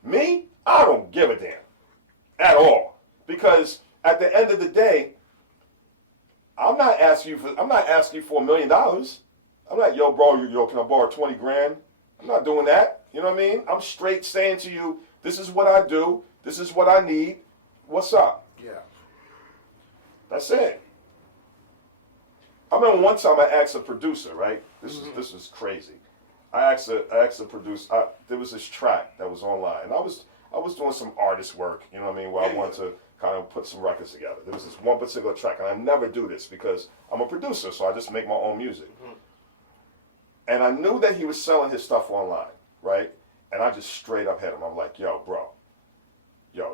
Me? I don't give a damn at all. Because at the end of the day, I'm not asking you for $1 million. I'm not, yo, bro, can I borrow 20 grand? I'm not doing that. You know what I mean? I'm straight saying to you, this is what I do. This is what I need. What's up? Yeah. That's it. I remember one time I asked a producer, right? This is crazy. I asked a producer. There was this track that was online, and I was doing some artist work. You know what I mean? Where I wanted to kind of put some records together. There was this one particular track, and I never do this because I'm a producer, so I just make my own music. And I knew that he was selling his stuff online, right? And I just straight up hit him. I'm like, yo, bro,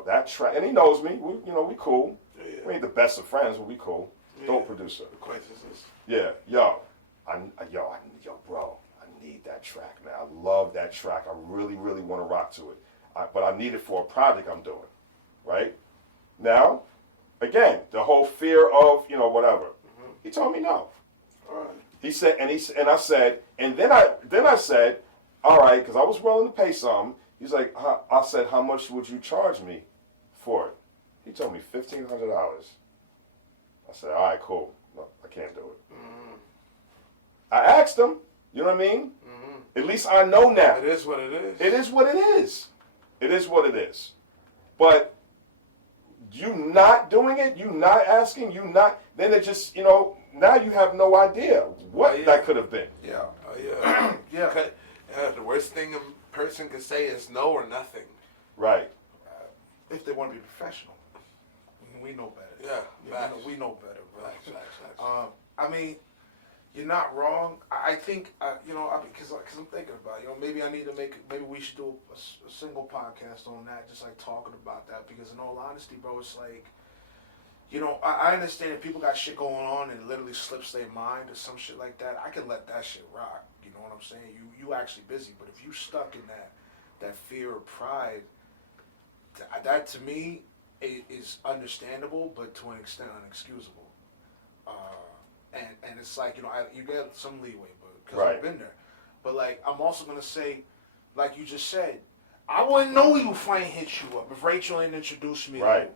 that track, and he knows me. We cool. We ain't the best of friends, but we cool. Dope producer. Acquaintances. Yeah, yo, bro, I need that track, man. I love that track. I really, really want to rock to it. But I need it for a project I'm doing, right? Now, again, the whole fear of, you know, whatever. He told me no. All right. He said, and I said, and then I said, all right, because I was willing to pay some. He's like, I said, how much would you charge me for it? He told me $1,500. I said, all right, cool. No, I can't do it. I asked him, you know what I mean? At least I know now. It is what it is. It is what it is. It is what it is. But you not doing it, you not asking, then it just, you know, now you have no idea what that could have been. Yeah. Yeah. Yeah. The worst thing a person could say is no or nothing. Right. If they want to be professional, we know better. Yeah. We know better, bro. Facts. I mean, you're not wrong. I think, because I'm thinking about it, maybe I need to maybe we should do a single podcast on that, just like talking about that. Because in all honesty, bro, it's like, I understand if people got shit going on and it literally slips their mind or some shit like that. I can let that shit rock. You know what I'm saying? You actually busy, but if you stuck in that fear or pride, that to me is understandable, but to an extent unexcusable. And it's like, you get some leeway, but because I've been there. But like, I'm also gonna say, like you just said, I wouldn't know you if I ain't hit you up. If Rachel ain't introduced me, Right.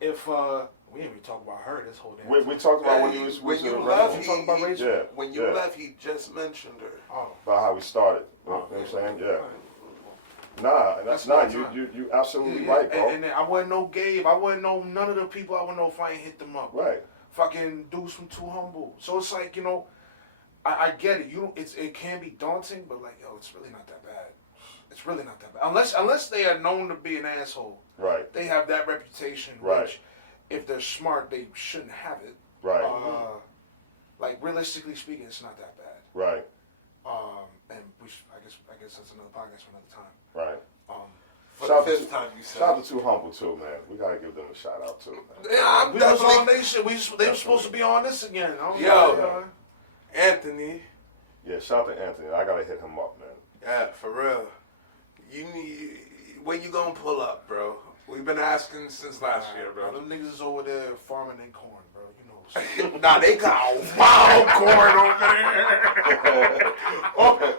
If we ain't even talk about her this whole damn. We talked about when you left. When you left, he just mentioned her. Oh. About how we started. You know what I'm saying? Yeah. Nah, that's not you absolutely right, bro. And I wouldn't know Gabe. I wouldn't know none of the people. I wouldn't know if I ain't hit them up. Right. Fucking dudes from Too Humble. So it's like, I get it. It can be daunting, but like, it's really not that bad. It's really not that bad. Unless they are known to be an asshole. Right. They have that reputation. Right. Which, if they're smart, they shouldn't have it. Right. Like realistically speaking, it's not that bad. Right. And I guess that's another podcast for another time. Right. For the fifth time, you said. Shout out to Too Humble too, man. We gotta give them a shout out too, man. Yeah, We was on they shit. They were supposed to be on this again. Anthony. Yeah, shout out to Anthony. I gotta hit him up, man. Yeah, for real. When you gonna pull up, bro? We've been asking since last year, bro. Them niggas is over there farming in corn, bro. Nah, they got wild corn over there.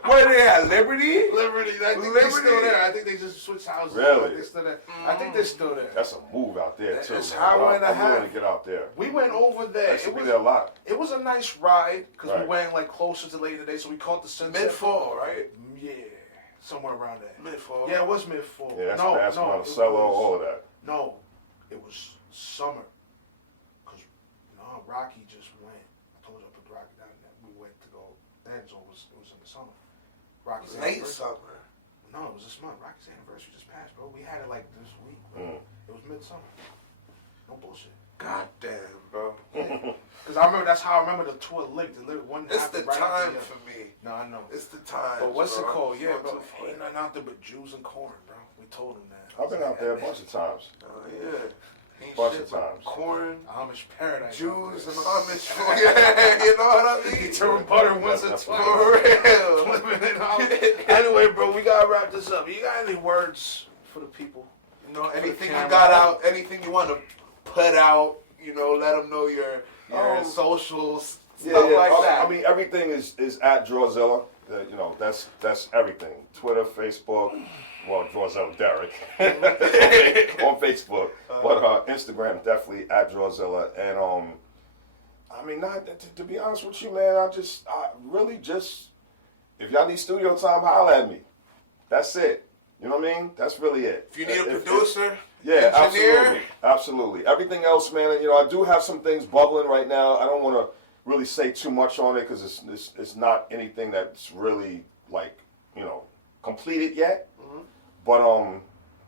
Where they at? Liberty? Liberty. I think they're still there. I think they just switched houses. Really? They're still there. I think they're still there. That's a move out there too. It's man. highway and a I'm half. willing to get out there. We went over there. I used to be there a lot. It was a nice ride because we Right. went like closer to later day, so we caught the sunset. Mid-fall, right? Yeah, somewhere around there. Mid-fall. Yeah, it was mid-fall. Yeah, that's no, past no, Monticello, it was- all of that. No, it was summer. Cause Rocky just went. I told you I put Rocky down there. We went to go. Then so it was in the summer. Rocky's Late anniversary. summer. No, it was this month. Rocky's anniversary just passed, bro. We had it like this week. Bro. It was midsummer. No bullshit. God damn, bro. Cause I remember that's how I remember the tour linked. It's the time for for me. No, I know. It's the time. But what's it bro. called? Yeah, It's bro. not too Ain't nothing out there but Jews and corn, bro. We told him that. I've been out there a bunch of times. Oh yeah. Ain't Bunch shit of but times. Corn, Amish paradise. Jews, and Amish. Yeah, you know what I mean? Turn butter once or That's twice. For real. Flipping it out. Anyway, bro, we gotta wrap this up. You got any words for the people? You know, anything you camera. got out, anything you want to put out, let them know your socials, Yeah, stuff yeah. like that. I mean, everything is at Drawzilla. That's everything. Twitter, Facebook. Well, Drawzilla Derrick on Facebook, but Instagram definitely at Drawzilla. And I mean, to be honest with you, man, I really just, if y'all need studio time, holla at me. That's it. You know what I mean? That's really it. If you need a producer, yeah, engineer, absolutely. Everything else, man. I do have some things bubbling right now. I don't want to really say too much on it because it's not anything that's really completed yet. Mm-hmm. But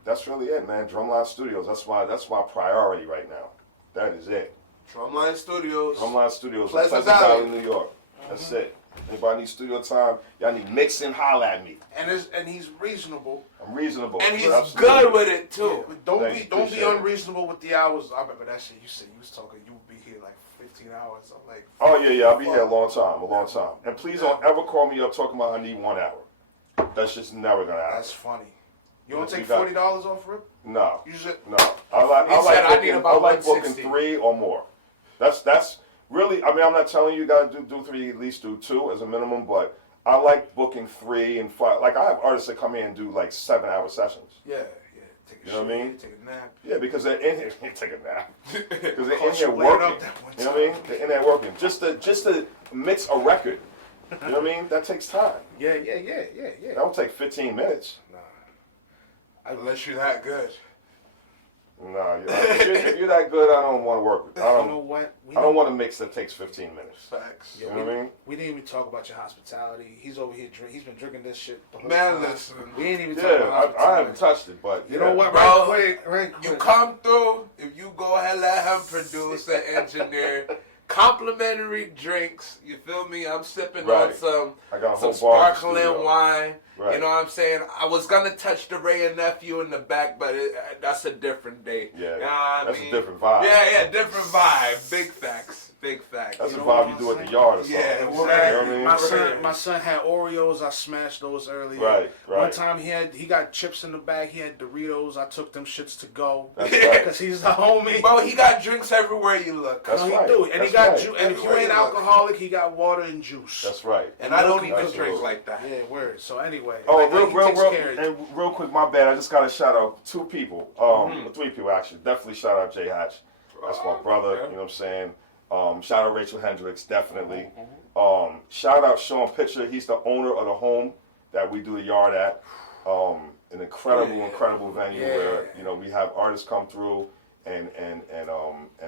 that's really it, man. Drumline Studios. That's my priority right now. That is it. Drumline Studios. Drumline Studios, in Pleasant Pleasant Valley, Valley, New York. That's it. Anybody need studio time? Y'all need mixing? Holla at me. And he's reasonable. I'm reasonable. And he's Absolutely. good with it too. But don't Thank be you, don't be appreciate it. unreasonable with the hours. I remember that shit you said you was talking. You would be here like 15 hours. I'm like, Oh yeah, I'll be here a long time. And please don't ever call me up talking about I need 1 hour. That's just never gonna happen. that's funny. You don't You take got- $40 off, Rip? No. You should. No, I like He said, "I need about booking 160." 3 or more. That's really. I mean, I'm not telling you gotta do 3. At least do 2 as a minimum. But I like booking 3 and 5. Like I have artists that come in and do like 7-hour sessions. Yeah. Take a You know what I mean? Take a nap. Yeah, because they're in here. Take a nap. Because they're in Coach, here you laid up working. that one You know what I mean? time. They're in there working. Just to mix a record. You know what I mean? That takes time. Yeah. That would take 15 minutes. Unless you're that good. No, if you're that good, I don't want to work with. You know what? I don't want to mix that takes 15 minutes. Facts. You know what I mean? We didn't even talk about your hospitality. He's over here he's been drinking this shit the whole Man, time. listen. We ain't even talk Yeah, about hospitality. I haven't touched it, but You know what, Bro, right quick. You come through, if you go ahead, let him produce and engineer, complimentary drinks. You feel me? I'm sipping Right. on some I got a whole some bar in the sparkling studio. wine. Right. You know what I'm saying? I was gonna touch the Ray and nephew in the back, but that's a different day. Yeah, You know what I that's mean? a different vibe. Yeah, different vibe. Big facts. Big facts. That's You a know what vibe you I'm do at saying? the yard or something. Yeah, You know exactly. what I mean? My son had Oreos. I smashed those earlier. Right. One time he got chips in the bag. He had Doritos. I took them shits to go That's right. because he's the homie. Bro, he got drinks everywhere you look. That's No, he right. do. And That's he got right. juice. And if you Everywhere ain't you look. alcoholic, he got water and juice. That's right. And I don't even Absolutely. drink like that. Yeah, word. So anyway. Oh, like, real, he real, takes real, care of you. and real quick, my bad. I just got to shout out 2 people, 3 people actually. Definitely shout out Jay Hatch. That's my brother. okay. You know what I'm saying? Shout out Rachel Hendricks, definitely. Shout out Sean Pitcher. He's the owner of the home that we do the yard at. An incredible venue where we have artists come through and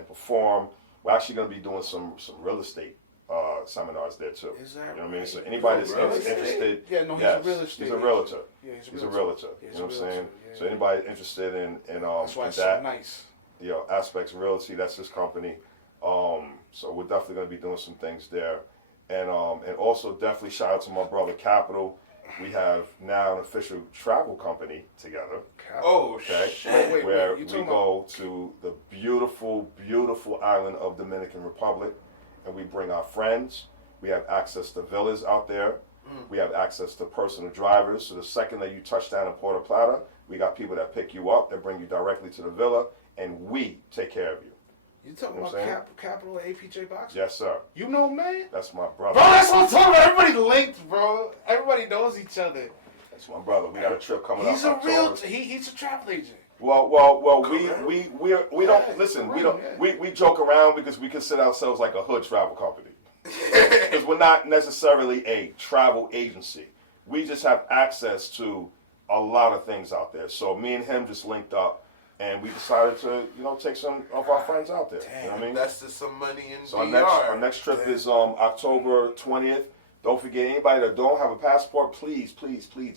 perform. We're actually going to be doing some real estate seminars there too. Is that you know what I mean? right? So anybody that's Real estate? interested, Yeah, no, he's yes, a real estate he's a agent. realtor. Yeah, He's a realtor. Yeah, You know what I'm saying? yeah. So anybody interested in That's why in it's that, so nice. aspects of realty, that's his company. So we're definitely going to be doing some things there, and also definitely shout out to my brother Capital. We have now an official travel company together. Oh, Okay, shit. Wait, where you we talking go to the beautiful island of Dominican Republic, and we bring our friends. We have access to villas out there. We have access to personal drivers. So the second that you touch down in Puerto Plata, we got people that pick you up, that bring you directly to the villa, and we take care of you. You talking You know about what I'm saying? Capital APJ Box? Yes, sir. You know, man. That's my brother. Bro, that's what I'm talking about. Everybody linked, bro. Everybody knows each other. That's my brother. We got a trip coming He's up. a real. October. He's a travel agent. Well, we don't listen. We joke around because we consider ourselves like a hood travel company. Because we're not necessarily a travel agency. We just have access to a lot of things out there. So me and him just linked up, and we decided to take some of our friends out there. You know what I mean? Invested some money in So DR. our next trip is October 20th. Don't forget, anybody that don't have a passport, please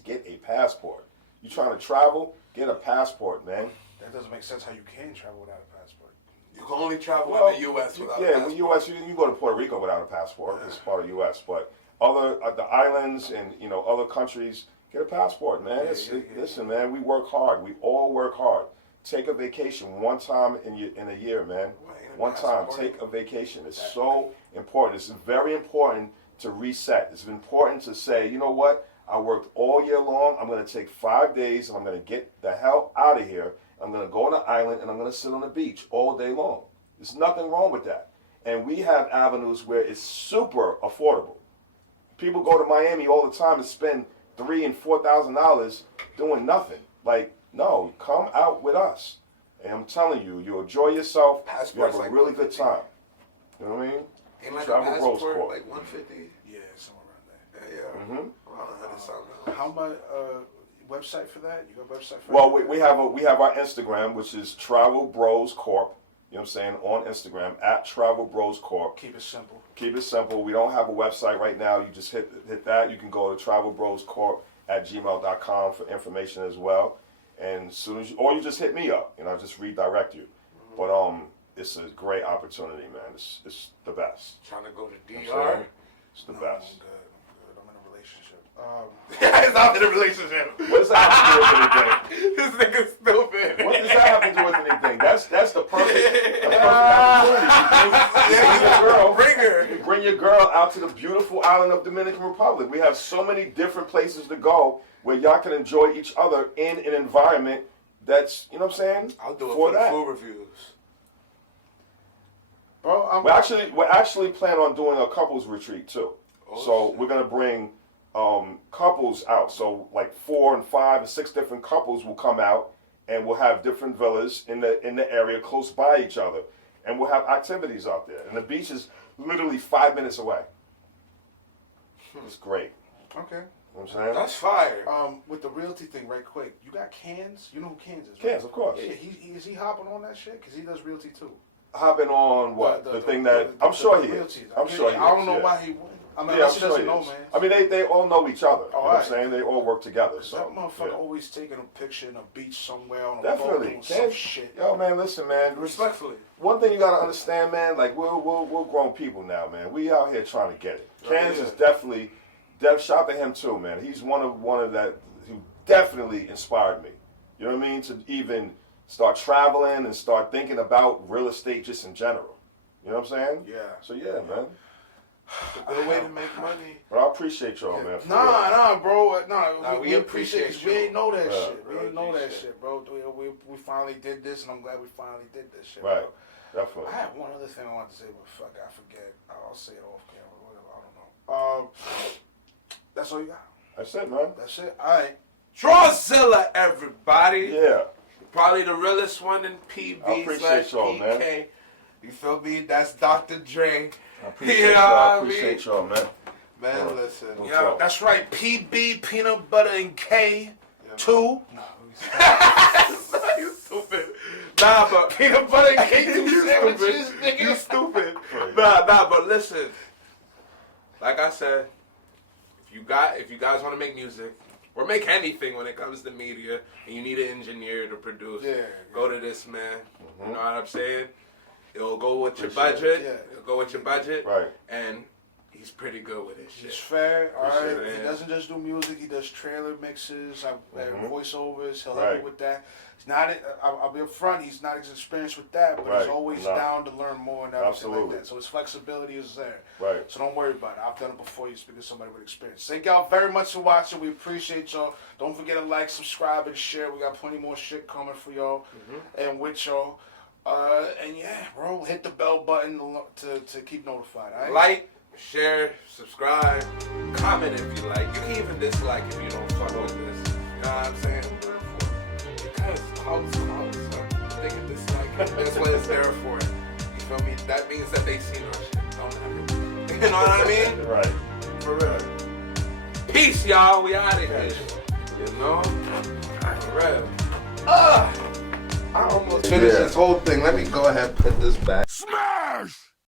get a passport. You trying to travel? Get a passport, man. That doesn't make sense how you can travel without a passport. You can only travel Well, in the U.S. without a Yeah, passport. with U.S. You go to Puerto Rico without a passport. It's part of U.S. But other the islands and other countries, get a passport, man. Listen, man, we work hard. We all work hard. Take a vacation one time in a year, man. One time, take a vacation. It's so important. It's very important to reset. It's important to say, you know what? I worked all year long. I'm going to take 5 days and I'm going to get the hell out of here. I'm going to go on an island and I'm going to sit on the beach all day long. There's nothing wrong with that. And we have avenues where it's super affordable. People go to Miami all the time and spend $3,000 and $4,000 doing nothing. Like, no, come out with us. And I'm telling you, you'll enjoy yourself. Passport's you have a like really good 150. time. You know what I mean? Ain't like Travel a Rose passport, Court. like 150. Yeah, somewhere around there. Yeah. Mhm. How much website for that? You got a website for Well, that? we have our Instagram, which is Travel Bros Corp. You know what I'm saying? On Instagram at Travel Bros Corp. Keep it simple. Keep it simple. We don't have a website right now. You just hit that. You can go to travelbroscorp@gmail.com for information as well. And soon as or you just hit me up and I'll just redirect you. But it's a great opportunity, man. It's the best. Trying to go to You know what I'm DR. saying? It's the best. I'm good. I'm in a relationship. He's not in a relationship. What does that have to do with anything? This nigga's stupid. What does that have to do with anything? That's the perfect opportunity. Bring her. You bring your girl out to the beautiful island of Dominican Republic. We have so many different places to go where y'all can enjoy each other in an environment that's, you know what I'm saying? I'll do it for for the that. food reviews. Bro, We're actually planning on doing a couples retreat too. So we're gonna bring couples out. So like 4 and 5 and 6 different couples will come out, and we'll have different villas in the area close by each other, and we'll have activities out there. And the beach is literally 5 minutes away. It's great. okay. You know what I'm saying? That's fire. With the realty thing, right quick. You got Cans. You know who Cans is? Right? Cans, of course. Yeah, is he hopping on that shit? Because he does realty too. Hopping on what? The thing that I'm sure he is. realty. I'm sure he is. I don't know yeah. why he wouldn't. I mean, Yeah, I'm unless he sure doesn't he know, is. man. I mean, they all know each other. You know what I'm right. saying? They all work together. So That motherfucker yeah. always taking a picture in a beach somewhere on a Definitely. boat doing some Can't- shit. Yo, man, listen, man. Respectfully. One thing you gotta understand, man. Like we're grown people now, man. We out here trying to get it. Cans is definitely. Shout out to him too, man. He's one of that who definitely inspired me. You know what I mean? To even start traveling and start thinking about real estate just in general. You know what I'm saying? Yeah. So yeah, man. A good way to make money. But I appreciate y'all, man. for real. Nah, bro. Nah, we appreciate it. We ain't know that Yeah. shit. We ain't know that shit, bro. We finally did this, and I'm glad we finally did this shit. Right. Bro. Definitely. I had one other thing I wanted to say, but fuck, I forget. I'll say it off camera, whatever. I don't know. That's all you got. That's it, man. That's it. All right. Drawzilla, everybody. Yeah. Probably the realest one in I PB appreciate y'all, /PK. man. You feel me? That's Dr. Dre. I appreciate You know y'all. I what I appreciate y'all, man. Man, Yeah. listen. No Yo, talk. That's right. PB, peanut butter, and K. Yeah, 2. you stupid. Nah, but Peanut butter and K2 you sandwiches, stupid. nigga. You stupid. Nah, but listen. Like I said, if you guys want to make music or make anything when it comes to media, and you need an engineer to produce, go to this man. You know what I'm saying? It'll go with your budget. Yeah. It'll go with your budget. Right. And he's pretty good with his shit. He's fair, all right. Appreciate it. He doesn't just do music. He does trailer mixes, voiceovers. He'll help Right. you with that. He's not. I'll be upfront. He's not as experienced with that, but he's Right. always No. down to learn more and everything Absolutely. like that. So his flexibility is there. Right. So don't worry about it. I've done it before. You speak to somebody with experience. Thank y'all very much for watching. We appreciate y'all. Don't forget to like, subscribe, and share. We got plenty more shit coming for y'all and with y'all. And yeah, bro, hit the bell button to keep notified. All right? Like, share, subscribe, comment if you like. You can even dislike if you don't fuck with this. You know what I'm saying? Because they can dislike it. That's what it's there for. You feel me? That means that they seen our shit. Don't you know what I mean? Right. For real. Peace, y'all. We out of here. You know? For real. I almost finished this whole thing. Let me go ahead and put this back. Smash!